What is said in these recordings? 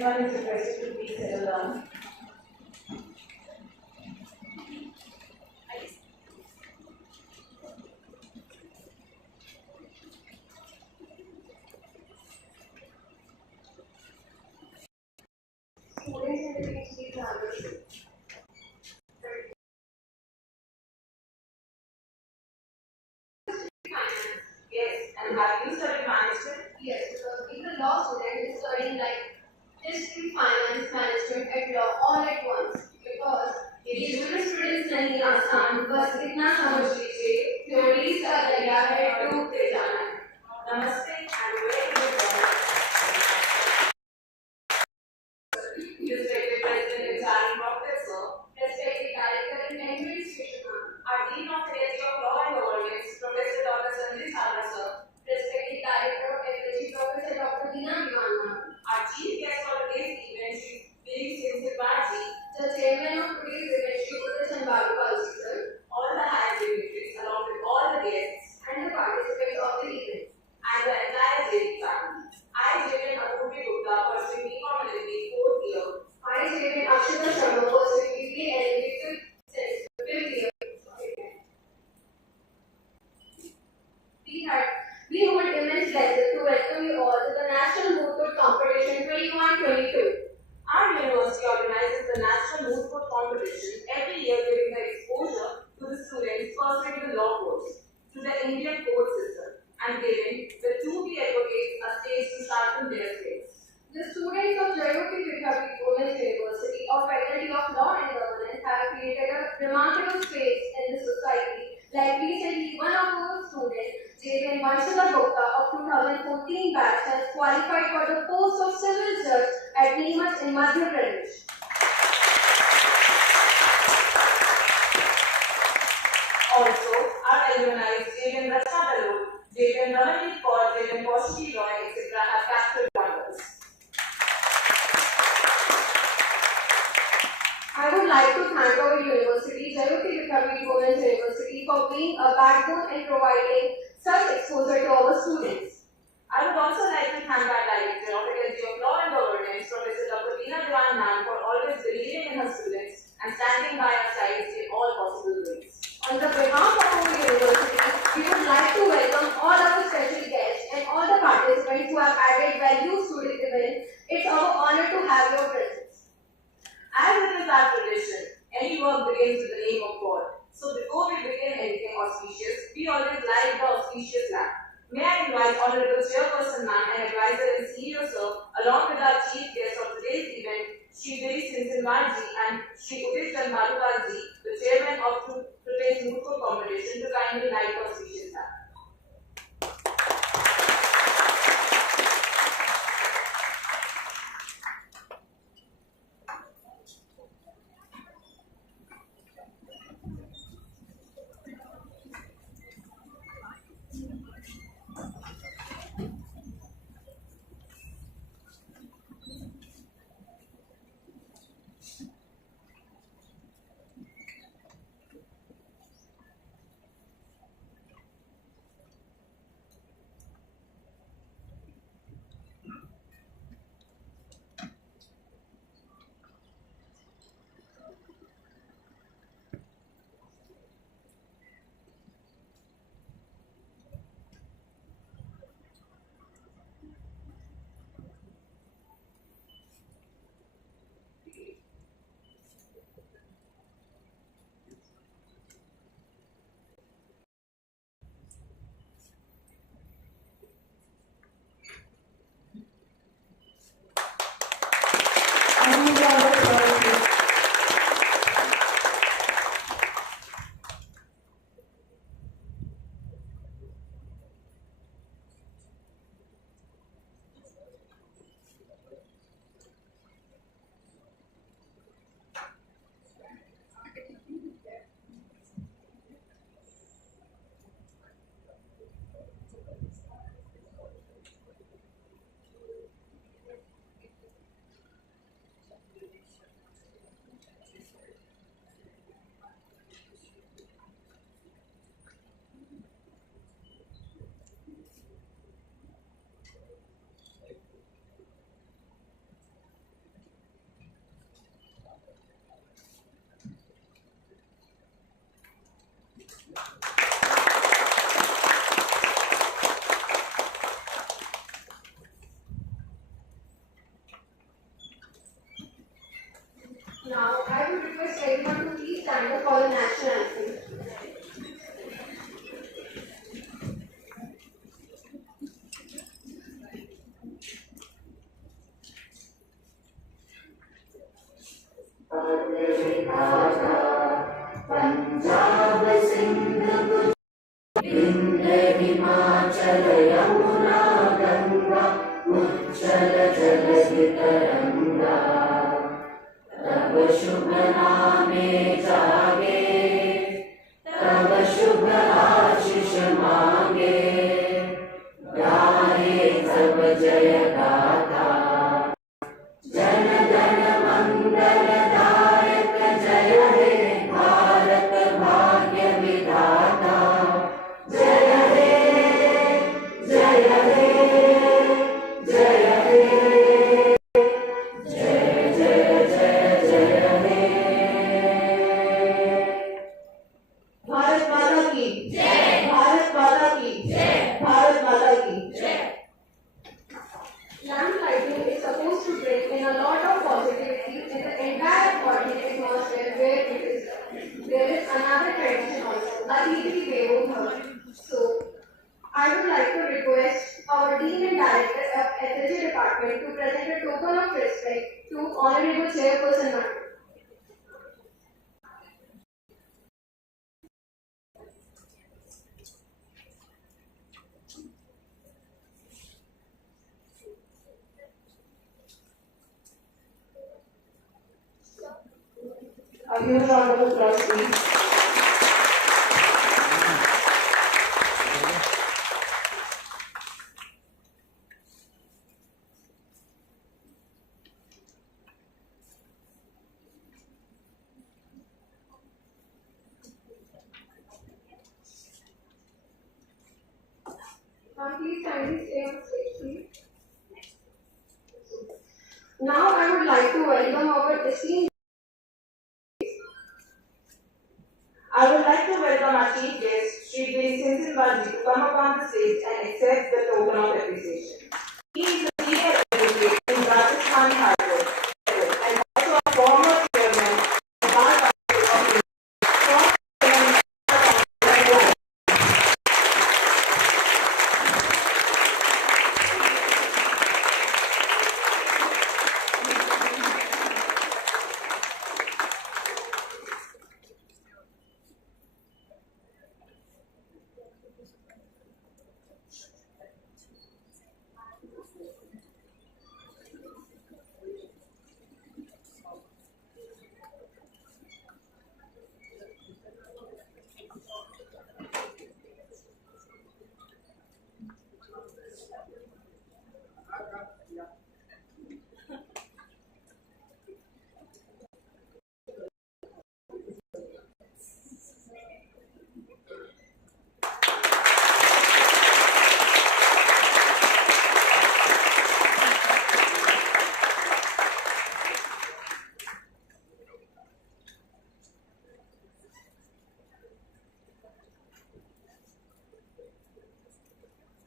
Everyone is requested to please settle down. Yes, and have you studied management? Yes, because being a law student is studying like history, finance, management, and law all at once. Because ये jurisprudence नहीं आसान, बस इतना समझ लीजिए theories का दरिया है डूबते जाना है. Namaste and very good morning. Respected President and Charging Professor, Respected Director and Administration, our Dean of Faculty of Law and Governance, Professor Dr. Sanjay Sarna sir, Respected Director of Faculty, Professor Dr. Vidyapeeth, our chief guest for today's event, Shri Baji, the Chairman of today's event, Shri Sir, all the high dignitaries along with all the guests and the participants of the event, and the entire JVWU family. I, JVWU Gupta, pursuing BCom in the 4th year. I, JVWU Akshita Sharma, pursuing BBA and fifth year. We hold immense pleasure to welcome you all to the National Moot Competition 21-22. Our university organizes the National Moot Competition every year, giving the exposure to the students pursuing the law course, to the Indian court system, and giving the to-be advocates a stage to sharpen their skills. The students of Jayoti Vidyapeeth Women's University of Faculty of Law and Governance have created a remarkable space in the society. Like recently, one of our students, JVWU of 2014 batch, has qualified for the post of civil judge at Moot in Madhya Pradesh. Also, our alumni, JVM Rachna Dalot, JVM Ramandeep Kaur, JVM Kaushiki Roy, etc. have captured wonders. I would like to thank our university, Jayoti Vidyapeeth Women's University, for being a backbone and providing such exposure to our students. I would also like to thank our Director of Faculty of Law and Governance, Professor Dr. Veena Devan Ma'am, for always believing in her students and standing by our sides in all possible ways. On the behalf of our university, we would like to welcome all our special guests and all the participants who have added value to this event. It's our honor to have your presence. As it is our tradition, any work begins with the name of God. So before we begin anything auspicious, we always light the auspicious lamp. May I invite Honorable Chairperson Ma'am and Advisor and CEO Sir, along with our chief guest of today's event, Shri Vidyapeeth and Shri Udit Madhukarji, the Chairman of today's Moot Competition, to kindly light the auspicious lamp. Now, I would request everyone to please stand up for the national anthem. Punjab Sindh Vindhya Himachal Yamuna Ganga उच्चल जलधि तरंगा तब शुभ नामे जागे तब शुभ आशीष मांगे गाए सब जय गाथा जन गण मंगलदायक जय हे भारत भाग्य विधाता जय हे जय हे जय हे जय जय जय जय हे भारत माता की जय, भारत माता की जय, भारत माता की जय। Lamp lighting is supposed to bring in a lot of positivity in the entire body atmosphere where it is done. There is another tradition also, Aditi Devo Bhava. So, I would like to request our Dean and Director of Ethics Department to present a token of respect to Honorable Chairperson Madam. A huge round of applause, please. Please kindly stay on stage, please. Now I would like to welcome our esteemed. I would like to welcome our chief guest, Sri Devi Sinsinbaji, to come upon the stage and accept the token of appreciation. He is a senior advocate in Rajasthan High Court and also a former chairman of the Bar Council of India.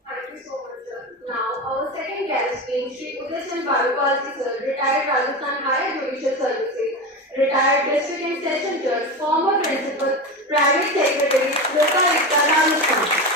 Thank you so much, sir. Now, our second guest being Sri Udachan Balupalji, sir, retired Rajasthan Higher Judicial Services, retired District and Session Judge, former Principal, Private Secretary, Loka Ekta, Rajasthan.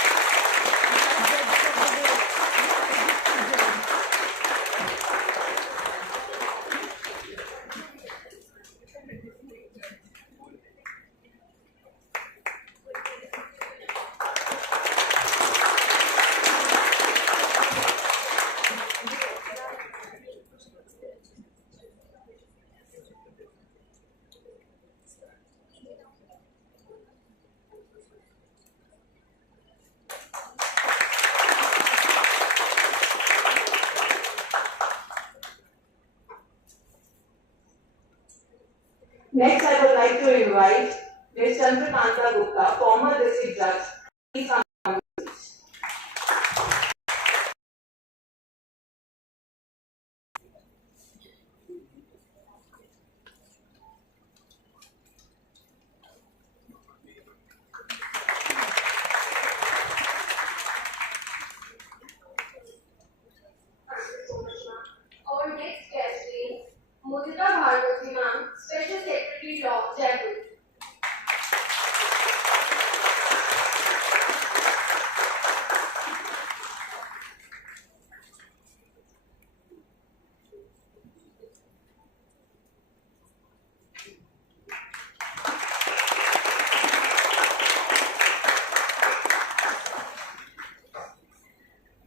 Next, I would like to invite Ms. Chandrakanta Gupta, former district judge. Please come on the stage.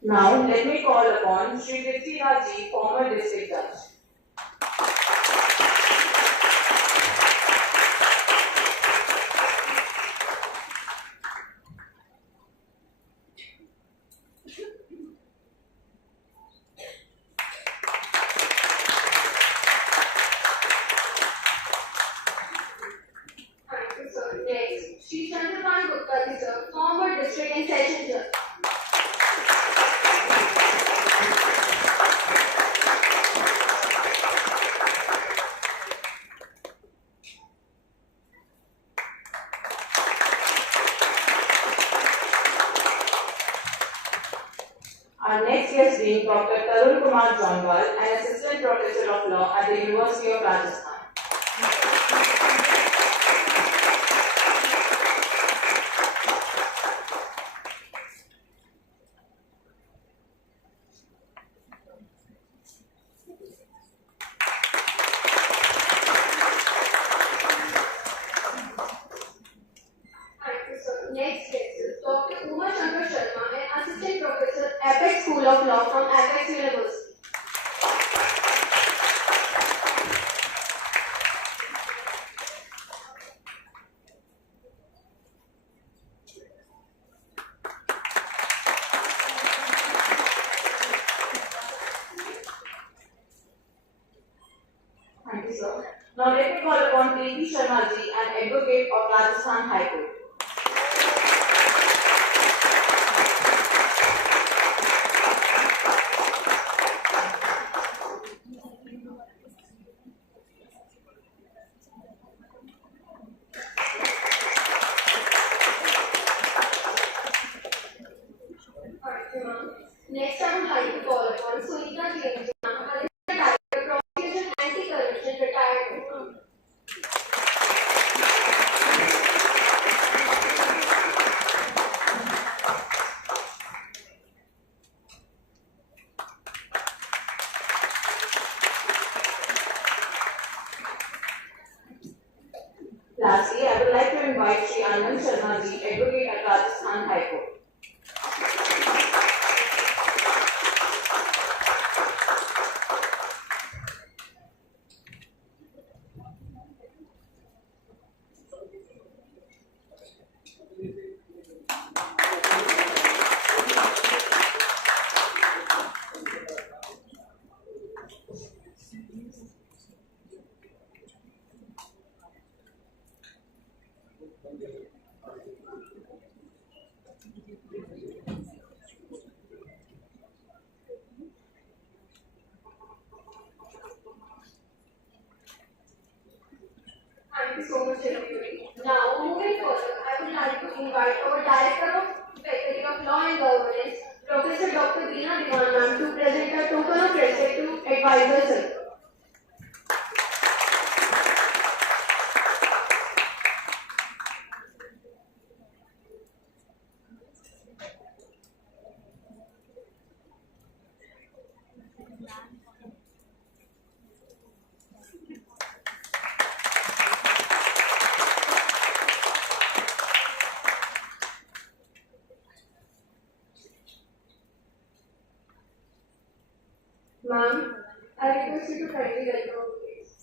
Now, let me call upon Shri Vidyapeeth, former district judge. Thank you, sir. Next, Shri Chandrakant Gupta, sir, former district and session judge. Our next guest being Dr. Tarun Kumar Jonwal, an assistant professor of law at the University of Rajasthan. Thank you, sir. Next guest is Dr. Uma Shankar Sharma, an assistant professor, Apex School of Law from Apex University. Thank you, sir. Now let me call upon P. Sharma ji, an advocate of Rajasthan High Court. Thank you, ma'am. Next, I would like to call upon Sunita Jain, ma'am, Director, Prosecution Anti-Corruption, retired. Lastly, I would like to invite Shri Anand Sharma ji, advocate at Rajasthan High Court. Thank you so much, Jayoti. Now, moving further, I would like to invite our Director of Faculty of Law and Governance, Professor Dr. Deena Diwan ma'am, to present a token of respect to advisor sir. Ma'am, I request you to kindly welcome please.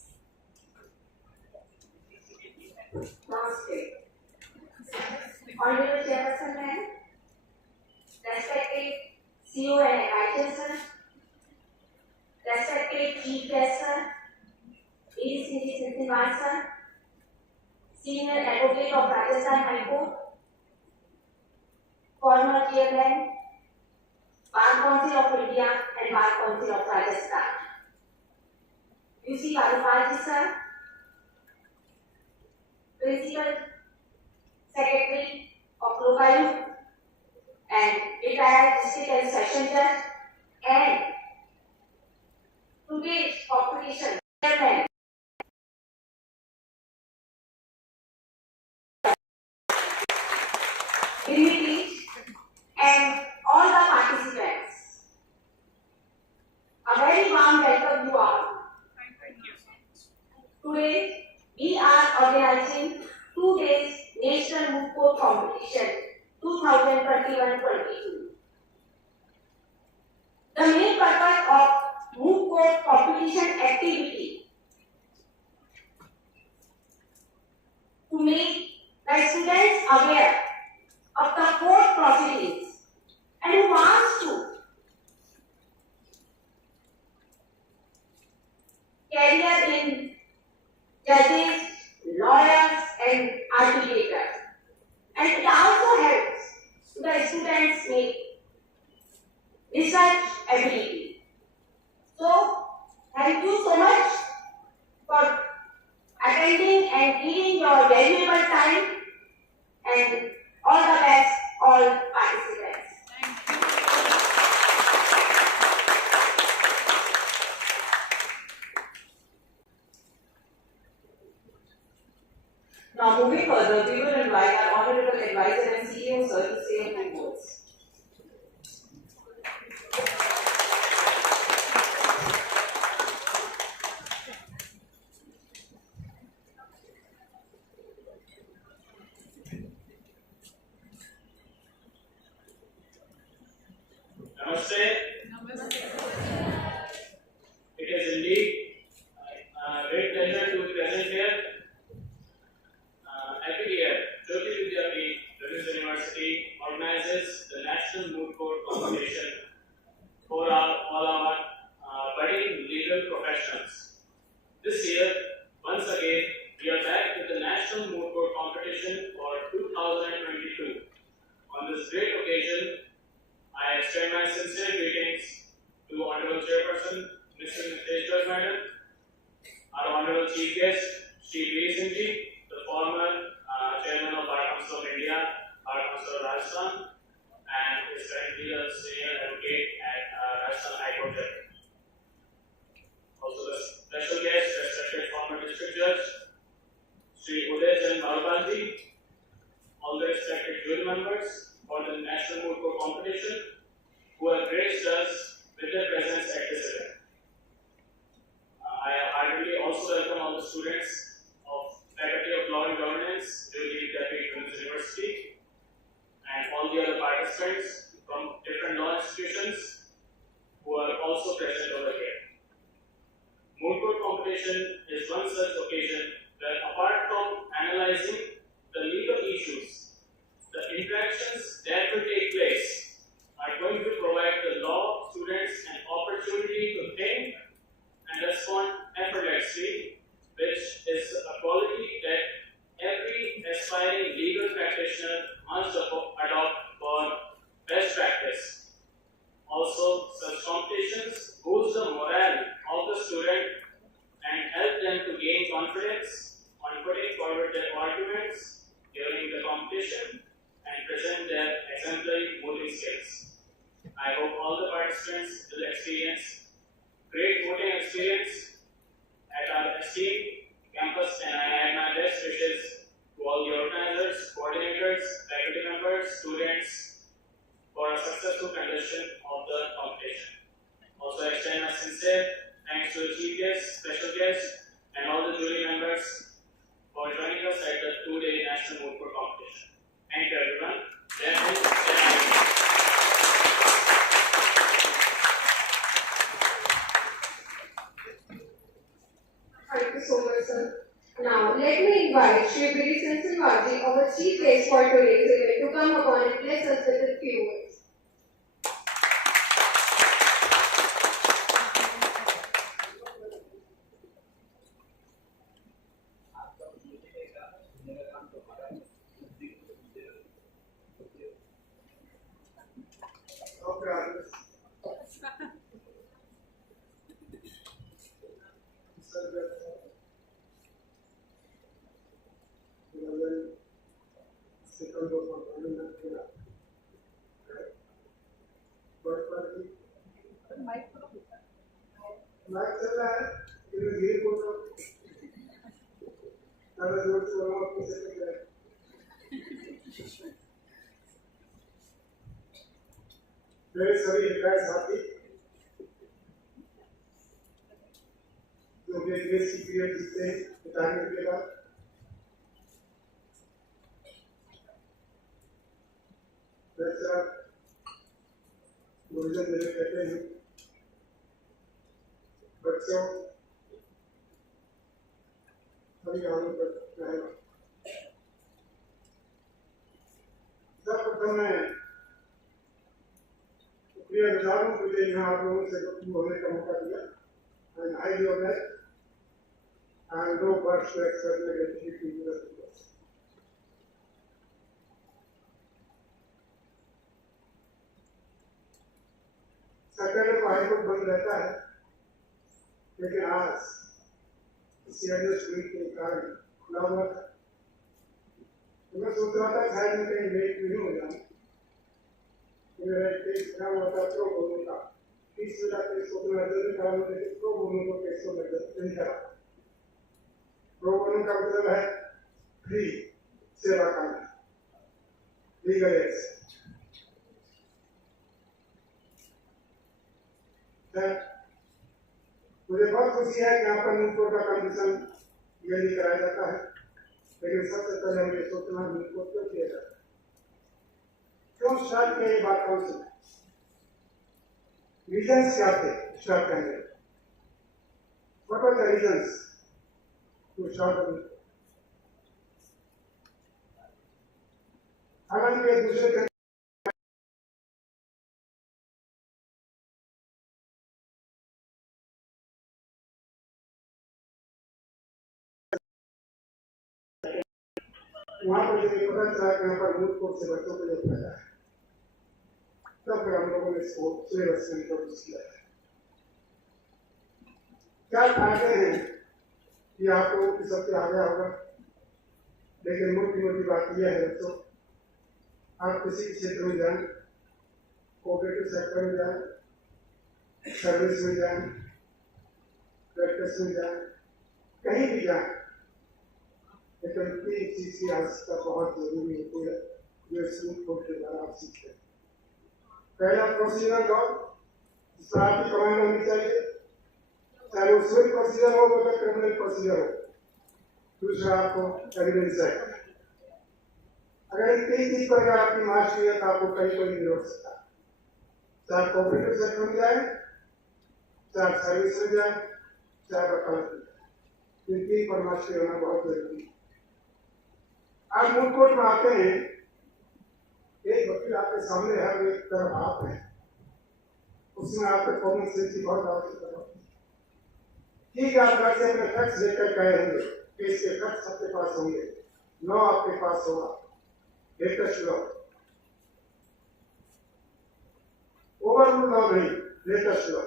Namaste. Honorable Chairperson Ma'am, respected CEO and advisor sir, respected Chief Guest sir, ADCD Sinthiwar sir, Senior Advocate of Rajasthan High Court, former Chairman, Bar Council of India and Bar Council of Rajasthan, UC Vadupal sir, Principal Secretary of Lokayu and retired district and session judge, and today's competition chairman, dignitaries, and all the participants. A very warm welcome to all. Today, we are organizing 2 days National Moot Court Competition 2021-22. The main purpose of Moot Court competition activity to make the students aware of the court proceedings and who wants to career in judges, lawyers and arbitrators. And it also helps the students make research ability. So, thank you so much for attending and giving your valuable time, and all the best, all participants. Now, moving further, we will invite our Honorable Advisor and CEO, Sir, to say a few words. Namaste. It is indeed a great pleasure to be present here. Every year, Jayoti Vidyapeeth, British University, organizes the National Moot Court competition for all our budding legal professionals. This year, once again, we are back with the National Moot Court competition for 2022. On this great occasion, I extend my sincere greetings to Honorable Chairperson, Mr. Nitesh Madam, our Honorable Chief Guest, Shri V. Singh Ji, the former Chairman of Bar Council of India, Bar Council of Rajasthan, and is currently a senior advocate at Rajasthan High Court. Also, the special guest, respected former District Judge, Shri Uday Chand Malpalji, all the respected jury members for the National Moot Court competition who have graced us with their presence at this event. I heartily also welcome all the students of Faculty of Law and Governance, Vidyapeeth University, and all the other participants from different law institutions who are also present over here. Moot Court competition is one such occasion where, apart from analyzing the legal issues, the interactions that will take place are going to provide the law students an opportunity to think and respond effortlessly, which is a quality that every aspiring legal practitioner must adopt for best practice. Also, such competitions boost the morale of the student and help them to gain confidence on putting forward their arguments during the competition and present their exemplary voting skills. I hope all the participants will experience great voting experience at our esteemed campus, and I add my best wishes to all the organizers, coordinators, faculty members, students for a successful conduction of the competition. Also, I extend my sincere thanks to the chief guest, special guest, and all the jury members for joining us at the two-day National Moot Court competition. Thank you, everyone. Thank you so much, sir. Now, let me invite Shri Vidyapeeth, our chief guest for today's event, to come upon and bless us with a few words. मेरे सभी हितैषी साथी जो कि grace की period जीतते हैं retirement के बाद कहते हैं बच्चों सभी गानों पर रहेगा। सर्वप्रथम मैं प्रिय विचारों के लिए यहाँ आप लोगों से बोलने का मौका दिया। And I know that I have no words to express my gratitude to you. Saturday को हाईकोर्ट बंद रहता है, लेकिन आज सीरियस वीक के कारण खुला हुआ था। तो मैं सोच रहा था शायद मैं कहीं लेट नहीं हो जाऊँ। मेरा एक केस खड़ा हुआ था प्रो बोनो का, 30,000 केस को नजर निकाला, लेकिन प्रो बोनो को केस को नजर नहीं करा। प्रो बोनो का मतलब है फ्री सेवा करना, लीगल एड। मुझे बहुत खुशी है कि यहाँ पर मूट का कंडीशन ये नहीं कराया जाता है, लेकिन सबसे पहले हमें सोचना है मूट क्यों किया जाता है, क्यों स्टार्ट किया, ये बात कौन सी रीजन्स क्या थे स्टार्ट करने के? What were the reasons to start the moot? हालांकि एक दूसरे के वहां पर जब पता चला कि यहाँ पर मूट कोर्ट से बच्चों को जब फायदा है, तब फिर हम लोगों ने इसको सिलेबस में इंट्रोड्यूस किया है। क्या फायदे हैं ये आपको सबसे आ गया होगा, लेकिन मोटी बात यह है बच्चों, आप किसी क्षेत्र में जाएं, कोऑपरेटिव सेक्टर में जाएं, सर्विस में जाएं, प्रैक्टिस में जाएं, कहीं भी जाएं, लेकिन तीन चीज की आवश्यकता बहुत जरूरी होती है जो स्कूल कोर्ट के द्वारा आप सीखते हैं। पहला प्रोसीजर लॉ, जिस पर आपकी कमांड होनी चाहिए, चाहे वो सिविल प्रोसीजर हो या क्रिमिनल प्रोसीजर हो। दूसरा आपको एविडेंस है। अगर इन तीन चीज पर अगर आपकी मास्टरी है तो आपको कहीं कोई नहीं रोक सकता। चाहे कोऑपरेटिव सेक्टर में जाए, चाहे सर्विस में जाए, चाहे वकालत में जाए, इन तीन पर मास्टरी होना बहुत जरूरी है। आप मूट कोर्ट में आते हैं, एक वकील आपके सामने है, एक तरफ आप है, उसमें आपके कॉमन सेंस की बहुत आवश्यकता होती है। ठीक है, आप घर से अपने फैक्ट्स लेकर गए होंगे, केस के फैक्ट्स आपके पास होंगे, लॉ आपके पास होगा, लेटेस्ट लॉ, ओवरऑल लॉ नहीं, लेटेस्ट लॉ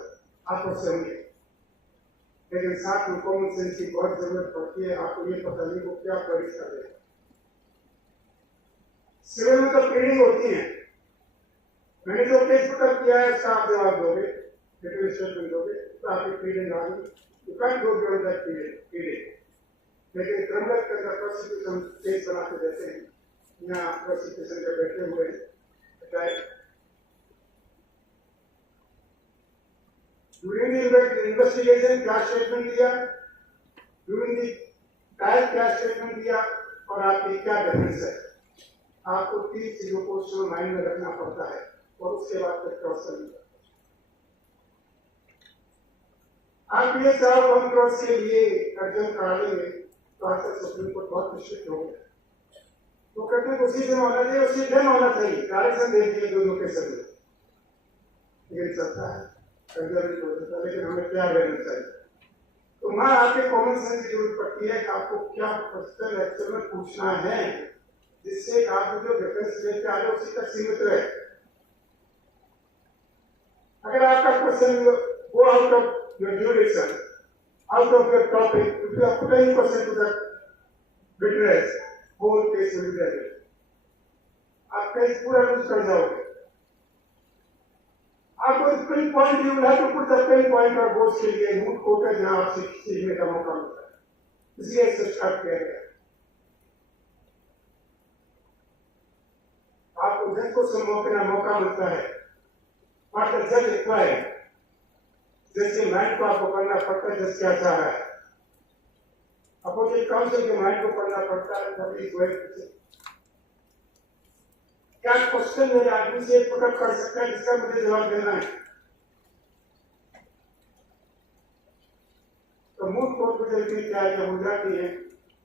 आपको से होंगे, लेकिन साथ में कॉमन सेंस की बहुत जरूरत पड़ती है। आपको ये पता नहीं वो क्या पढ़ी कर रहे हैं। सिविल में तो प्लीडिंग होती है, मैंने जो केस पकड़ किया है उसका आप जवाब दोगे, रिटन स्टेटमेंट दोगे, तो आपकी प्लीडिंग आ गई, you can go beyond that pleading. लेकिन क्रिमिनल के अंदर प्रोसिक्यूशन केस बना के देते हैं, यहाँ प्रोसिक्यूशन के बैठे हुए हैं, ड्यूरिंग द इन्वेस्टिगेशन क्या स्टेटमेंट दिया, ड्यूरिंग द ट्रायल क्या स्टेटमेंट दिया, और आपकी क्या डिफरेंस है। आपको तीन चीजों को शुरू माइंड में रखना पड़ता है और उसके बाद फिर क्रॉस करना पड़ता है। आप ये चाहो हम क्रॉस के लिए अर्जन करा लेंगे तो आजकल सुप्रीम कोर्ट बहुत रिस्ट्रिक्ट हो गया, तो कहते हैं उसी दिन होना चाहिए, उसी दिन होना चाहिए, डायरेक्शन दे दिए दोनों के सभी, ये चलता है कंजर्वेटिव हो जाता है। लेकिन हमें क्या रहना चाहिए, तो वहां आपके कॉमन सेंस की जरूरत पड़ती है कि आपको क्या क्वेश्चन एक्चुअल में पूछना है, जिससे आप जो डिफरेंस लेके आ रहे उसी तक सीमित रहे। अगर आपका question go out of your jurisdiction, out of your topic, if you are putting question to the witness, whole case will be dead, आप केस पूरा लूज कर जाओगे। आपको pin point you have to put the pin point और goals के लिए moot court है जहां आपसे सीखने का मौका मिलता है, इसलिए इसे स्टार्ट किया गया। आपको जज को समझने का मौका मिलता है, और द जज रिक्वायर्ड, जैसे माइंड को आपको करना पड़ता है, जज क्या चाह रहा है, अपोजिट काउंसिल के माइंड को करना पड़ता है, क्या क्वेश्चन मेरे आदमी से पकड़ कर सकता है जिसका मुझे जवाब देना है। इत्यादि हो जाती है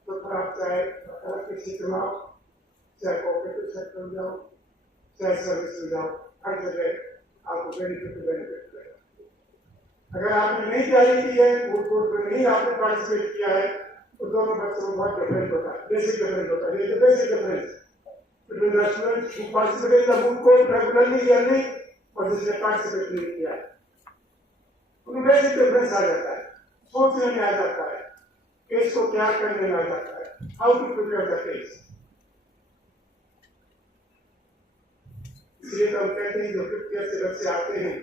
तो फिर आप चाहे अलग के क्षेत्र में आओ, चाहे कोऑपरेटिव सेक्टर में जाओ, चाहे सर्विस में जाओ, हर जगह आपको बेनिफिट मिलेगा। अगर आपने नहीं तैयारी की है, मूट कोर्ट में नहीं आपने पार्टिसिपेट किया है, तो दोनों बच्चों में बहुत डिफरेंस होता है, बेसिक डिफरेंस होता है। ये basic difference between the students who participated in the moot court regularly yearly और जिसने पार्टिसिपेट नहीं किया है, उनमें बेसिक डिफरेंस आ जाता है, सोचने में आ जाता है, केस को तैयार करने में आ जाता है, how to prepare the case. इसलिए तो हम कहते हैं जो 50 ईयर से बच्चे आते हैं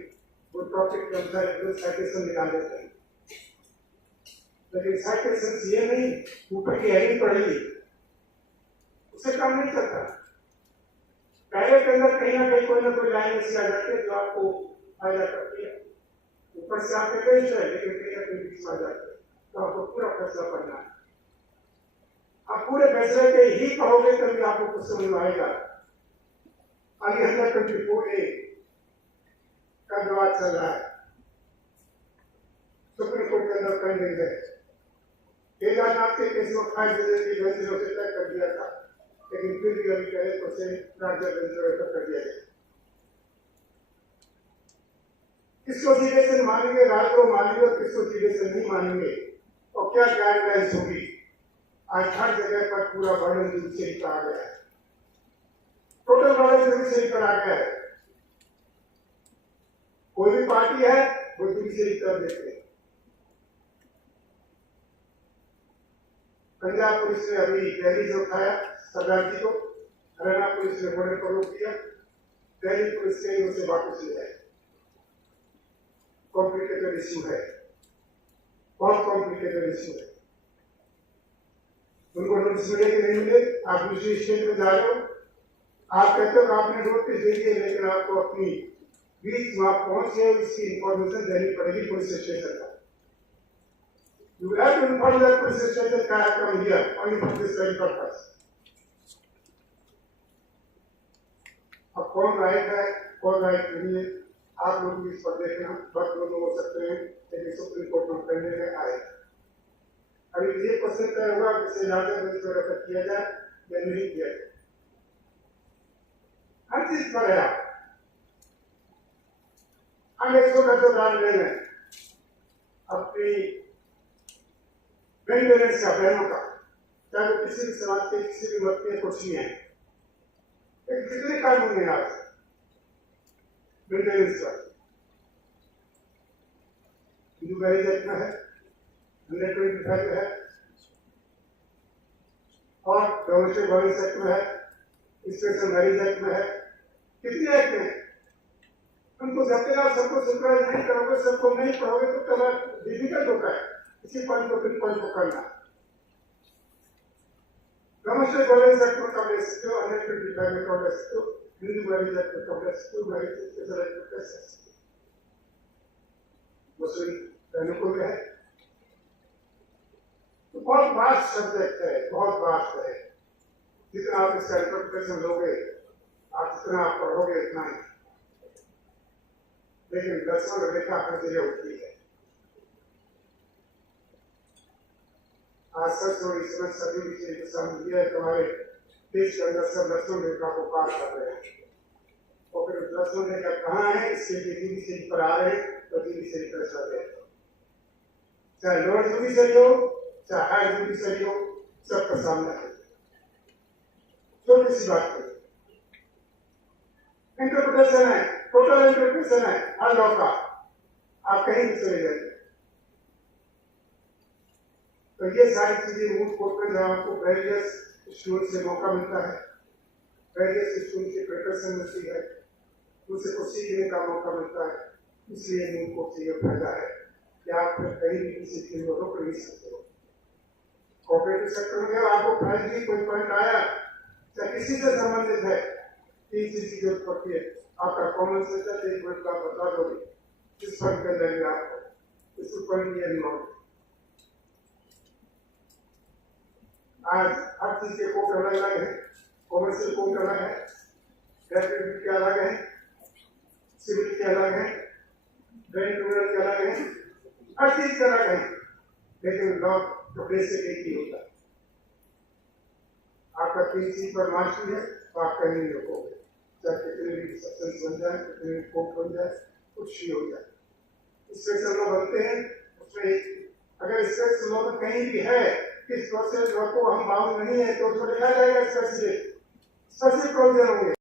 वो टॉपिक के अनुसार एक साइटेशन निकाल देते हैं, लेकिन साइटेशन ये नहीं ऊपर की हेडिंग पढ़ेगी, उससे काम नहीं चलता। पहले के अंदर कहीं ना कोई लाइन ऐसी आ जाती है जो आपको फायदा करती है, ऊपर से आपके पेश है लेकिन कहीं ना कहीं बीच में आ जाती है, तो आपको पूरा फैसला पढ़ना है। आप पूरे फैसले के ही पढ़ोगे तभी आपको कुछ समझ में आएगा। आगे 124A का विवाद चल रहा है, सुप्रीम कोर्ट के अंदर पेंडिंग है। केदारनाथ के केस में 5 जनवरी 2020 से तय कर दिया था, लेकिन फिर भी अभी कहे तो से राज्य कर दिया गया। किसको सीधे से मानेंगे, राज्य को मानेंगे और किसको सीधे से नहीं मानेंगे, और क्या गाइडलाइंस होगी। आज हर जगह पर पूरा वर्णन जुडिशरी पर आ गया है, टोटल वर्णन जुडिशरी पर आ गया है। कोई भी पार्टी है वो जुडिशरी कर देते हैं। पंजाब पुलिस ने अभी दिल्ली से उठाया सरदार जी को, हरियाणा पुलिस ने बॉर्डर पर रोक दिया, दिल्ली पुलिस ने उसे वापस ले जाए। कॉम्प्लिकेटेड इश्यू है, बहुत कॉम्प्लिकेटेड इश्यू है। उनको नोटिस मिले कि नहीं मिले, आप दूसरी स्टेट में जा रहे हो, आप कहते हो आपने नोटिस दे दिए, लेकिन आपको अपनी बीच वहां पहुंचे इसकी इंफॉर्मेशन देनी पड़ेगी पुलिस स्टेशन का। You have to inform that police station that I have come here only for this very purpose. अब कौन राइट है कौन राइट नहीं है, आप लोग इस पर देखना, बहुत लोग हो सकते हैं लेकिन सुप्रीम कोर्ट में करने में आए। अभी ये क्वेश्चन तय हुआ कि इसे राज्य को रेफर किया जाए या नहीं किया जाए, हर चीज पर है। हम 100 डाल रहे हैं अपनी मेंटेनेंस का, बहनों का, चाहे वो किसी भी समाज के किसी भी मत के कुछ नहीं है, लेकिन कितने कानून है आज मेंटेनेंस का। हिंदू मैरिज एक्ट में है, 125 है, और डोमेस्टिक वायलेंस एक्ट में है, स्पेशल मैरिज एक्ट में है, कितने एक्ट हैं। उनको जब तक आप सबको सुपरवाइज नहीं करोगे, सबको नहीं पढ़ोगे तो थोड़ा डिफिकल्ट होता है इसी पॉइंट को फिर पॉइंट को करना। डोमेस्टिक वायलेंस एक्ट में कवर सकते हो, 125 में कवर सकते हो, हिंदू मैरिज एक्ट में कवर सकते हो, मैरिज स्पेशल एक्ट में कर सकते हो। मुस्लिम बहनों को भी है। तो बहुत वास्ट सब्जेक्ट है, बहुत वास्ट है। जितना आप इसका इंटरप्रिटेशन लोगे, आप जितना आप पढ़ोगे इतना ही, लेकिन दर्शन रेखा हर जगह होती है। आज सच और इसमें सभी विषय समझ लिया है, तुम्हारे देश के अंदर सब दर्शन रेखा को पार कर रहे हैं, और फिर दर्शन रेखा कहाँ है इसके जुडिशरी पर आ रहे हैं, तो जुडिशरी पर चल रहे हैं। चाहे लोअर जुडिशरी हो चाहे हायर जुडिशरी हो, सबका सामना है। छोटी सी बात है, इंटरप्रिटेशन है, टोटल इंटरप्रिटेशन है हर लॉ का, आप कहीं भी चले जाइए। तो ये सारी चीजें मूट कोर्ट में जब आपको वेरियस स्टूडेंट से मौका मिलता है, वेरियस स्टूडेंट की प्रिपरेशन मिलती है, उनसे कुछ सीखने का मौका मिलता है, इसलिए मूट कोर्ट से ये फायदा है कि आप कहीं भी किसी चीज को रोक नहीं सकते हो। कोऑपरेटिव सेक्टर में आपको प्राइमरी कोई पॉइंट आया चाहे किसी से संबंधित है, 3 चीज की जरूरत पड़ती है। आपका कॉमन सेंस है, 1 मिनट का बता दोगे किस पॉइंट के अंदर आपको इस पॉइंट ये नहीं होगा। आज हर चीज के कोड अलग अलग है, कॉमर्शियल कोड अलग है, डेफिनेट के अलग है, सिविल के अलग है, बैंक क्रिमिनल के अलग है, हर चीज के अलग है, लेकिन लॉ तो बेसिक एक ही होता है। आपका किसी पर मार्क्स है तो आप कहीं नहीं रोकोगे, चाहे कितने भी सब्सटेंस बन जाए, कितने भी कोक बन जाए, कुछ भी हो जाए। स्पेशल लॉ बनते हैं, उसमें अगर स्पेशल लॉ में कहीं भी है कि स्पेशल लॉ को हम बाउंड नहीं है तो उसमें लिखा जाएगा स्पेसिफिक प्रोविजन होंगे।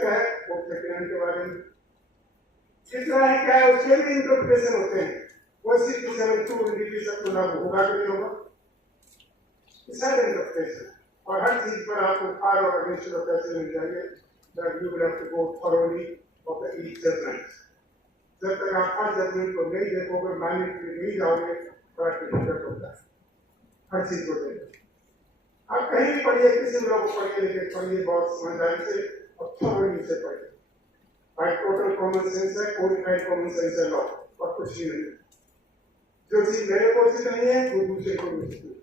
क्या है वो सेक्रेटरी के बारे में कितना है, क्या है, उसके भी इंटरप्रिटेशन होते हैं। वो 672 सबको लागू होगा कि नहीं होगा, इंटरप्रिटेशन। और हर चीज पर आपको फार और अगेंस्ट पैसे मिल जाएंगे। that you will have to go thoroughly of the each judgment. जब तक आप हर जजमेंट को नहीं देखोगे, मानने के लिए नहीं जाओगे, बड़ा डिफिकल्ट होता है हर चीज को देखो। आप कहीं भी पढ़िए, किसी लोग पढ़िए, लेकिन पढ़िए बहुत समझदारी से और thoroughly से पढ़िए। भाई टोटल कॉमन सेंस है, कोडिफाइड कॉमन सेंस है लॉ, और कुछ ही नहीं। जो चीज मेरे को उचित नहीं है वो दूसरे को भी उचित नहीं।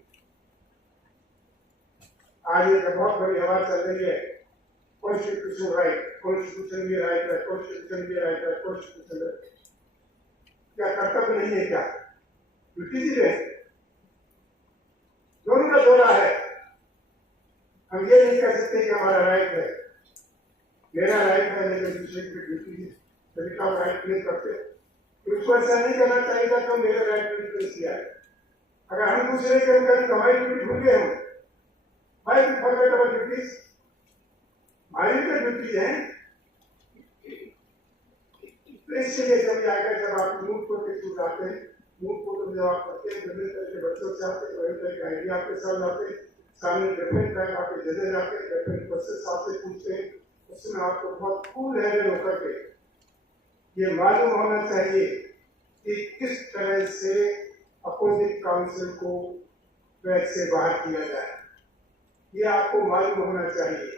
आज एक बहुत बड़ी हवा चल रही है, कॉन्स्टिट्यूशन राइट, कॉन्स्टिट्यूशन भी राइट है, कॉन्स्टिट्यूशन भी राइट है, कॉन्स्टिट्यूशन राइट। क्या कर्तव्य नहीं है क्या? ड्यूटी है, दोनों का जोड़ा है। हम ये नहीं कह सकते कि हमारा राइट है, मेरा राइट है, लेकिन दूसरे की ड्यूटी है, तभी तो राइट नहीं करते। उसको ऐसा नहीं करना चाहिए था तो मेरे राइट में किया है। अगर हम दूसरे के अंदर हमारी ड्यूटी भूल गए हम, भाई फॉरगेट अवर ड्यूटीज, हमारी भी ड्यूटी है। इसलिए जब आएगा, जब आप मूट को के थ्रू आते हैं, मूट को जब आप पढ़ते हैं, विभिन्न तरह के बच्चों से आते हैं, वही तरह के आइडिया आपके साथ आते हैं, सामने डिफरेंट टाइप आपके जजेज आते हैं, डिफरेंट क्वेश्चन आपसे पूछते हैं, उसमें आपको बहुत कूल हैंडल होकर के ये मालूम होना चाहिए कि किस तरह से अपोजिट काउंसिल को ट्रैक से बाहर किया जाए। ये आपको मालूम होना चाहिए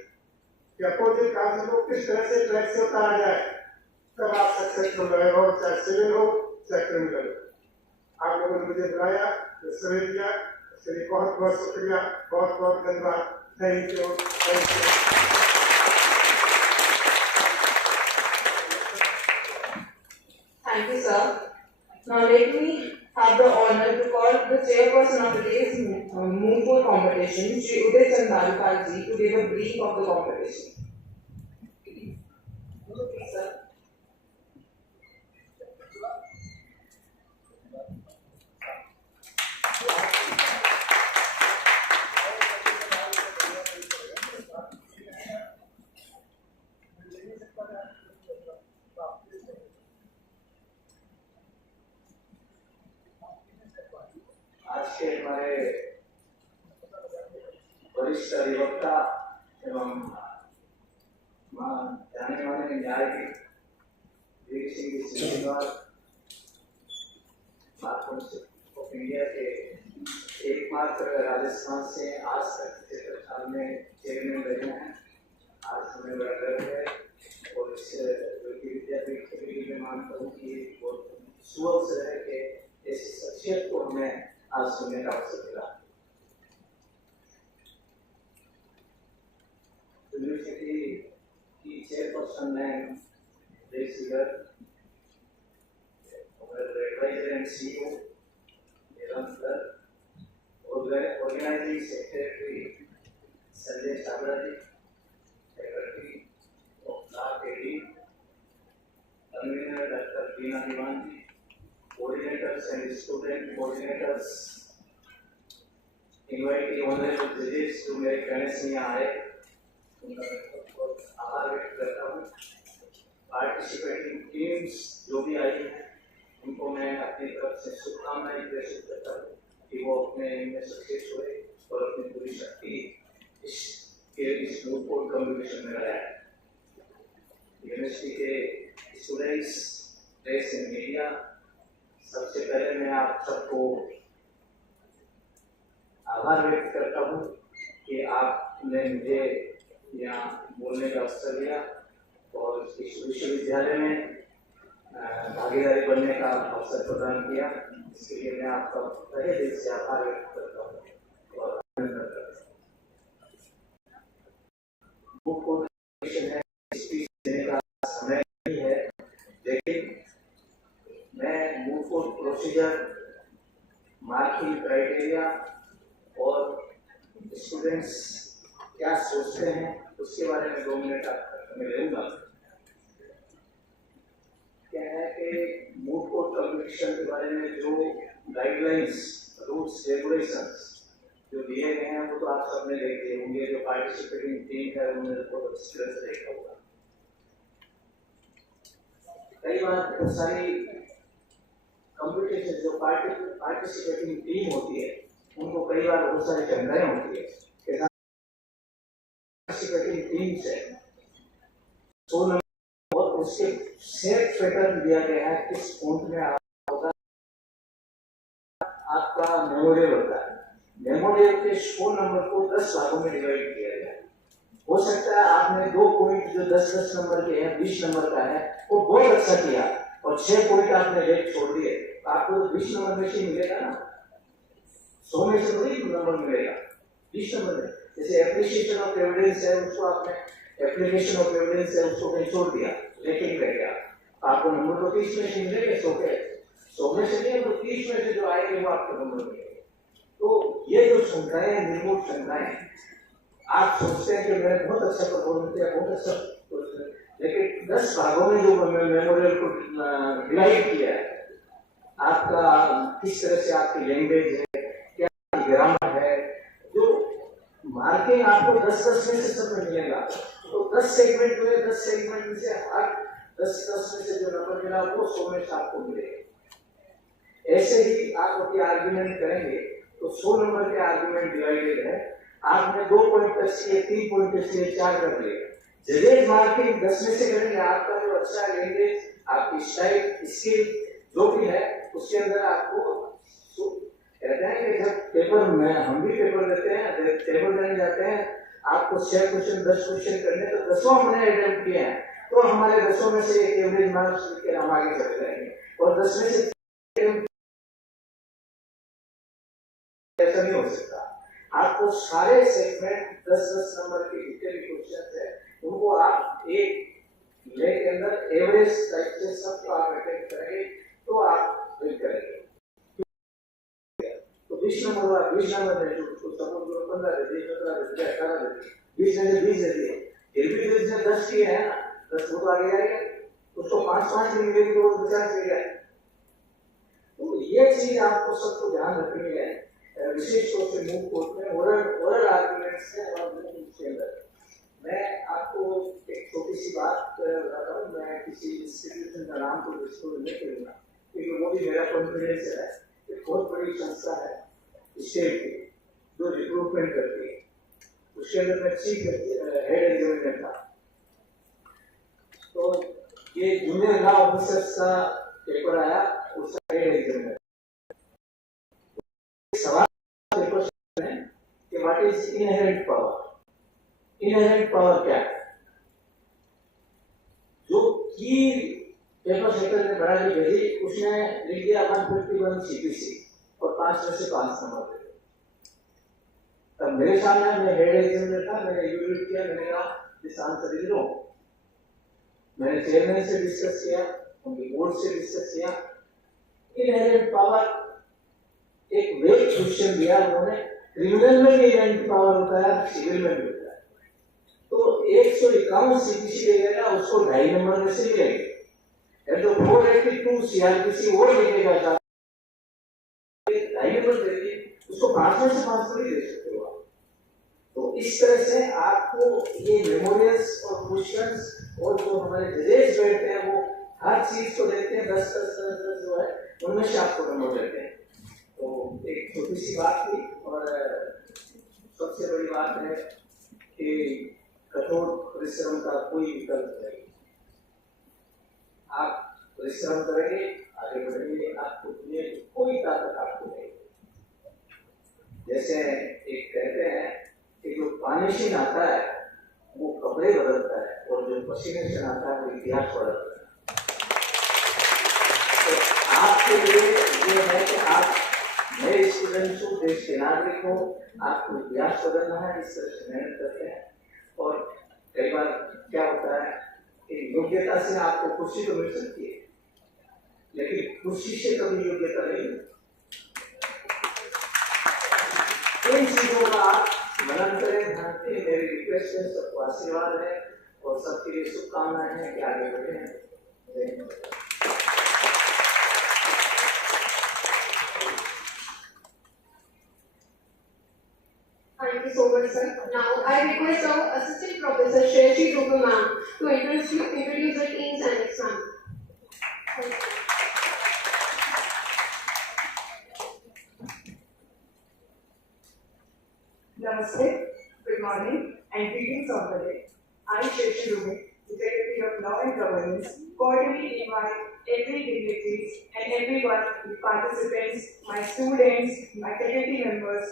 कि अपोजिट काउंसिल को किस तरह से ट्रैक से उतारा जाए, तब आप सक्सेसफुल रहे हो, चाहे सिविल हो चाहे क्रिमिनल हो। आप लोगों ने मुझे बुलाया, समय दिया, उसके लिए बहुत बहुत शुक्रिया, बहुत बहुत धन्यवाद। Thank you, thank you. Thank you, sir. Now let me have the honor to call the chairperson of today's Moot competition, Shri Uday Chandalpal ji, to give a brief of the competition. Sir. आज के हमारे वरिष्ठ अधिवक्ता एवं जाने माने न्यायाधीश of India के एकमात्र राजस्थान से आज तक 73 साल में चेयरमैन रहे हैं। आज हमें बड़ा गर्व है और इस विद्यापीठ के लिए मैं मानता हूँ कि बहुत सुअवसर है कि इस शख्सियत को हमें आज सुनने का अवसर मिला। यूनिवर्सिटी की चेयरपर्सन ने advisor and CEO organising secretary Sanjay Chawla ji, faculty of law के dean convener doctor Beena Dewan ji, coordinators and student coordinators, invite honorable judges to मेरे कहने से यहाँ आए, उनका बहुत आभार व्यक्त करता हूँ। पार्टिसिपेटिंग टीम्स जो भी आई हैं, उनको मैं अपनी तरफ से शुभकामनाएं प्रेषित करता हूँ कि वो अपने इनमें सक्सेस हुए और अपनी पूरी शक्ति इस मूट कोर्ट कम्युनिकेशन में लगाए। यूनिवर्सिटी के स्टूडेंट्स, प्रेस एंड मीडिया, सबसे पहले मैं आप सबको आभार व्यक्त करता हूँ कि आपने मुझे यहाँ बोलने का अवसर दिया और इस विश्वविद्यालय में भागीदारी बनने का अवसर प्रदान किया। इसके लिए मैं आपका तहे दिल से आभार व्यक्त करता हूँ और अभिनंदन करता हूँ। स्पीच देने का समय नहीं है, प्रोसीजर, मार्किंग क्राइटेरिया और स्टूडेंट्स क्या सोचते हैं उसके बारे में 2 मिनट मैं लूंगा। क्या है कि मूट कोर्ट कम्पिटिशन के बारे में जो गाइडलाइंस, रूल्स, रेगुलेशंस जो दिए गए हैं वो तो आप सबने देखे होंगे। जो पार्टिसिपेटिंग टीम है उन्होंने तो अच्छी तरह से देखा होगा। कई बार बहुत सारी कंपटीशन जो पार्टिसिपेटिंग टीम होती है उनको कई बार बहुत सारी शंकाएं होती है। पार्टिसिपेटिंग टीम से 100 नंबर और उसके सेट पैटर्न दिया गया है किस फॉन्ट में आपका मेमोरियल होता है। मेमोरियल के 100 नंबर को 10 भागों में डिवाइड किया गया है। हो सकता है आपने 2 पॉइंट जो 10-10 नंबर के हैं 20 नंबर का है वो बहुत अच्छा किया और 6 पॉइंट आपने रेट छोड़ दिए, आपको 20 नंबर में से मिलेगा ना, 100 में से थोड़ी नंबर मिलेगा, 20 नंबर में। जैसे एप्लीकेशन ऑफ एविडेंस है उसको आपने एप्लीकेशन ऑफ एविडेंस है उसको कहीं छोड़ दिया, रेटिंग रह गया, आपको नंबर तो 30 में से मिलेगा, 100 में से नहीं तो 30 में से जो आएंगे वो आपको नंबर मिलेगा। तो ये जो शंकाएं हैं, निर्मूल शंकाएं, आप सोचते हैं कि मैंने बहुत अच्छा परफॉर्मेंस किया, बहुत अच्छा, लेकिन 10 भागों में जो मेमोरियल को डिवाइड किया है, आपका किस तरह से आपकी लैंग्वेज है, क्या ग्रामर है, जो मार्किंग आपको 10-10 में से सब में मिलेगा। तो 10 सेगमेंट में 10 सेगमेंट में से हर 10-10 में से जो नंबर मिला वो 100 में से आपको मिलेगा। ऐसे ही आप अपनी आर्ग्यूमेंट करेंगे तो 100 नंबर के आर्ग्यूमेंट डिवाइडेड है, आपने 2 पॉइंट टेस्ट किए, 3 पॉइंट टेस्ट किए, 4 कर लिए। जजेज मार्किंग 10 में से करेंगे, आपका जो अच्छा लैंग्वेज, आपकी स्टाइल, स्किल जो भी है उसके अंदर आपको कहते हैं कि जब पेपर में हम भी पेपर देते हैं, पेपर देने जाते हैं, आपको 6 क्वेश्चन 10 क्वेश्चन करने तो 10 हमने अटेम्प्ट किए हैं तो हमारे 10 में से एक एवरेज मार्क्स लेकर हम आगे चले जाएंगे। और 10 में से ऐसा नहीं हो सकता। आपको सारे सेगमेंट 10-10 नंबर के जितने भी क्वेश्चन है उनको आप एक ले के अंदर एवरेज टाइप से सबको आप अटेम्प्ट करेंगे तो आप विन करेंगे। तो 20 नंबर हुआ, 20 नंबर है जो सपोज 15 दे दिए, 17 दे दिए, 18 दे दिए, 20 दे दिए, 20 दे दिए, फिर भी जो इसने 10 किए हैं ना, 10 वो तो आगे जाएगा, उसको 5-5 मिलेगी तो 50 मिल गया। तो ये चीज आपको सबको ध्यान रखनी है, विशेष तौर से मूट कोर्ट में ओरल आर्गुमेंट्स है और उसके अंदर। मैं आपको एक छोटी सी बात बताता हूँ, मैं किसी इंस्टीट्यूशन का नाम तो डिस्क्लोज नहीं करूँगा क्योंकि वो भी मेरा कॉन्फिडेंस है। एक बहुत बड़ी संस्था है स्टेट की जो रिक्रूटमेंट करती है, उसके अंदर मैं चीफ हेड एग्जामिनर था। तो ये जूनियर लॉ ऑफिसर्स का पेपर आया, उसका हेड एग्जामिनर सवाल पेपर में कि what is inherent power. Inherent power क्या है? जो की पेपर सेक्टर ने बना ली भेजी, उसने लिख दिया 151 सीपीसी और 5 में से 5 नंबर दे दिए। तब मेरे सामने मैं हेड एग्जामिनर था, मैंने यूनिट किया, मैंने कहा दिस आंसर इज रॉन्ग। मैंने चेयरमैन से डिस्कस किया, उनके बोर्ड से डिस्कस किया। इनहेरेंट पावर एक वेग क्वेश्चन दिया उन्होंने, क्रिमिनल में भी इनहेरेंट पावर होता है, सिविल में भी होता है। तो 151 सीपीसी देगा, उसको 2.5 नंबर में से मिलेंगे। तो 482 सीआरपीसी वो लिखेगा, 2.5 नंबर देगी, उसको 5 में से 5 नहीं दे सकते हो आप। तो इस तरह से आपको ये मेमोरियल्स और क्वेश्चंस और जो हमारे जजेस बैठते हैं वो हर चीज को देखते हैं, 10 जो है उनमें से आपको नंबर देते हैं। तो एक छोटी सी बात थी और सबसे बड़ी बात है कि कठोर परिश्रम का कोई विकल्प नहीं। आप परिश्रम करेंगे, आगे बढ़ेंगे, आपको दुनिया की कोई ताकत आपको नहीं। जैसे एक कहते हैं कि जो पानी से आता है वो कपड़े बदलता है और जो पसीने से आता है वो इतिहास बदलता है। तो आपके लिए ये है कि आप नए स्टूडेंट्स हो, देश के नागरिक हो, आपको इतिहास बदलना है, इस तरह से मेहनत करते हैं। और कई बार क्या होता है कि योग्यता से आपको कुर्सी तो मिल सकती है, लेकिन खुशी से कभी योग्यता नहीं। इन चीजों का मनन करें, ध्यान दें। मेरी रिक्वेस्ट है, सबको आशीर्वाद है और सबके लिए शुभकामनाएं हैं कि आगे बढ़े। Thank you so much, sir. Now, I request our Assistant Professor Jayoti ma'am to introduce the teams and its ma'am. Namaste, good morning, and greetings of the day. I, Jayoti, Secretary of Law and Governance, cordially invite every dignitaries and everyone, the participants, my students, my faculty members,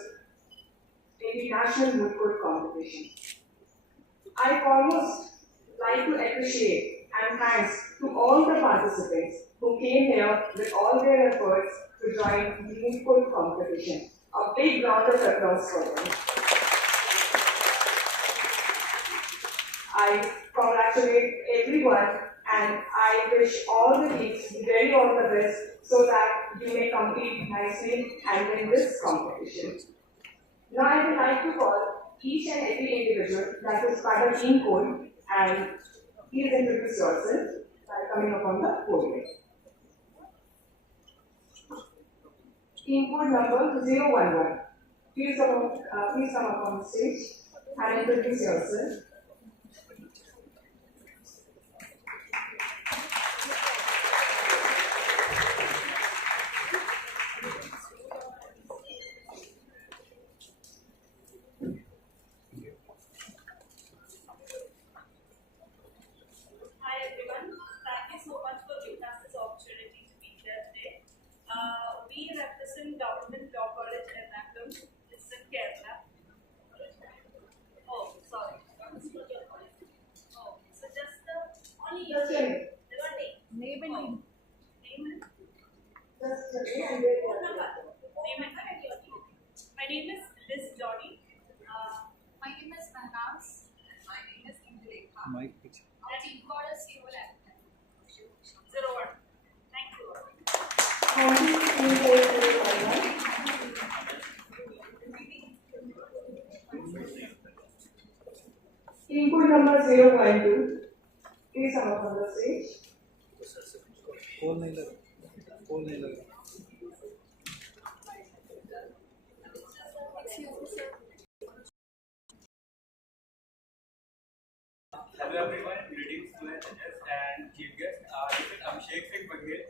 in the National Moot Court competition. I foremost like to appreciate and thanks to all the participants who came here with all their efforts to join the Moot Court competition. A big round of applause for them. I congratulate everyone and I wish all the teams very all the best so that you may compete nicely and win this competition. Now I would like to call each and every individual that is part of Team Code and please introduce yourself by coming up on the podium. Team Code number 011. Please come up on the stage and introduce yourself. Government Law College Ernakulam, it's in Kerala. Oh, sorry. Oh, so just the only your name. Name and name. Name and Just the name and phone number. Name and your. My name is Liz Johnny. My name is Manas. My name is Indrekha. My team code is 01. Thank you. Team code number 012. Please come up on the stage. Hello everyone, greetings to the judges and chief guests. This is Abhishek Singh Baghel,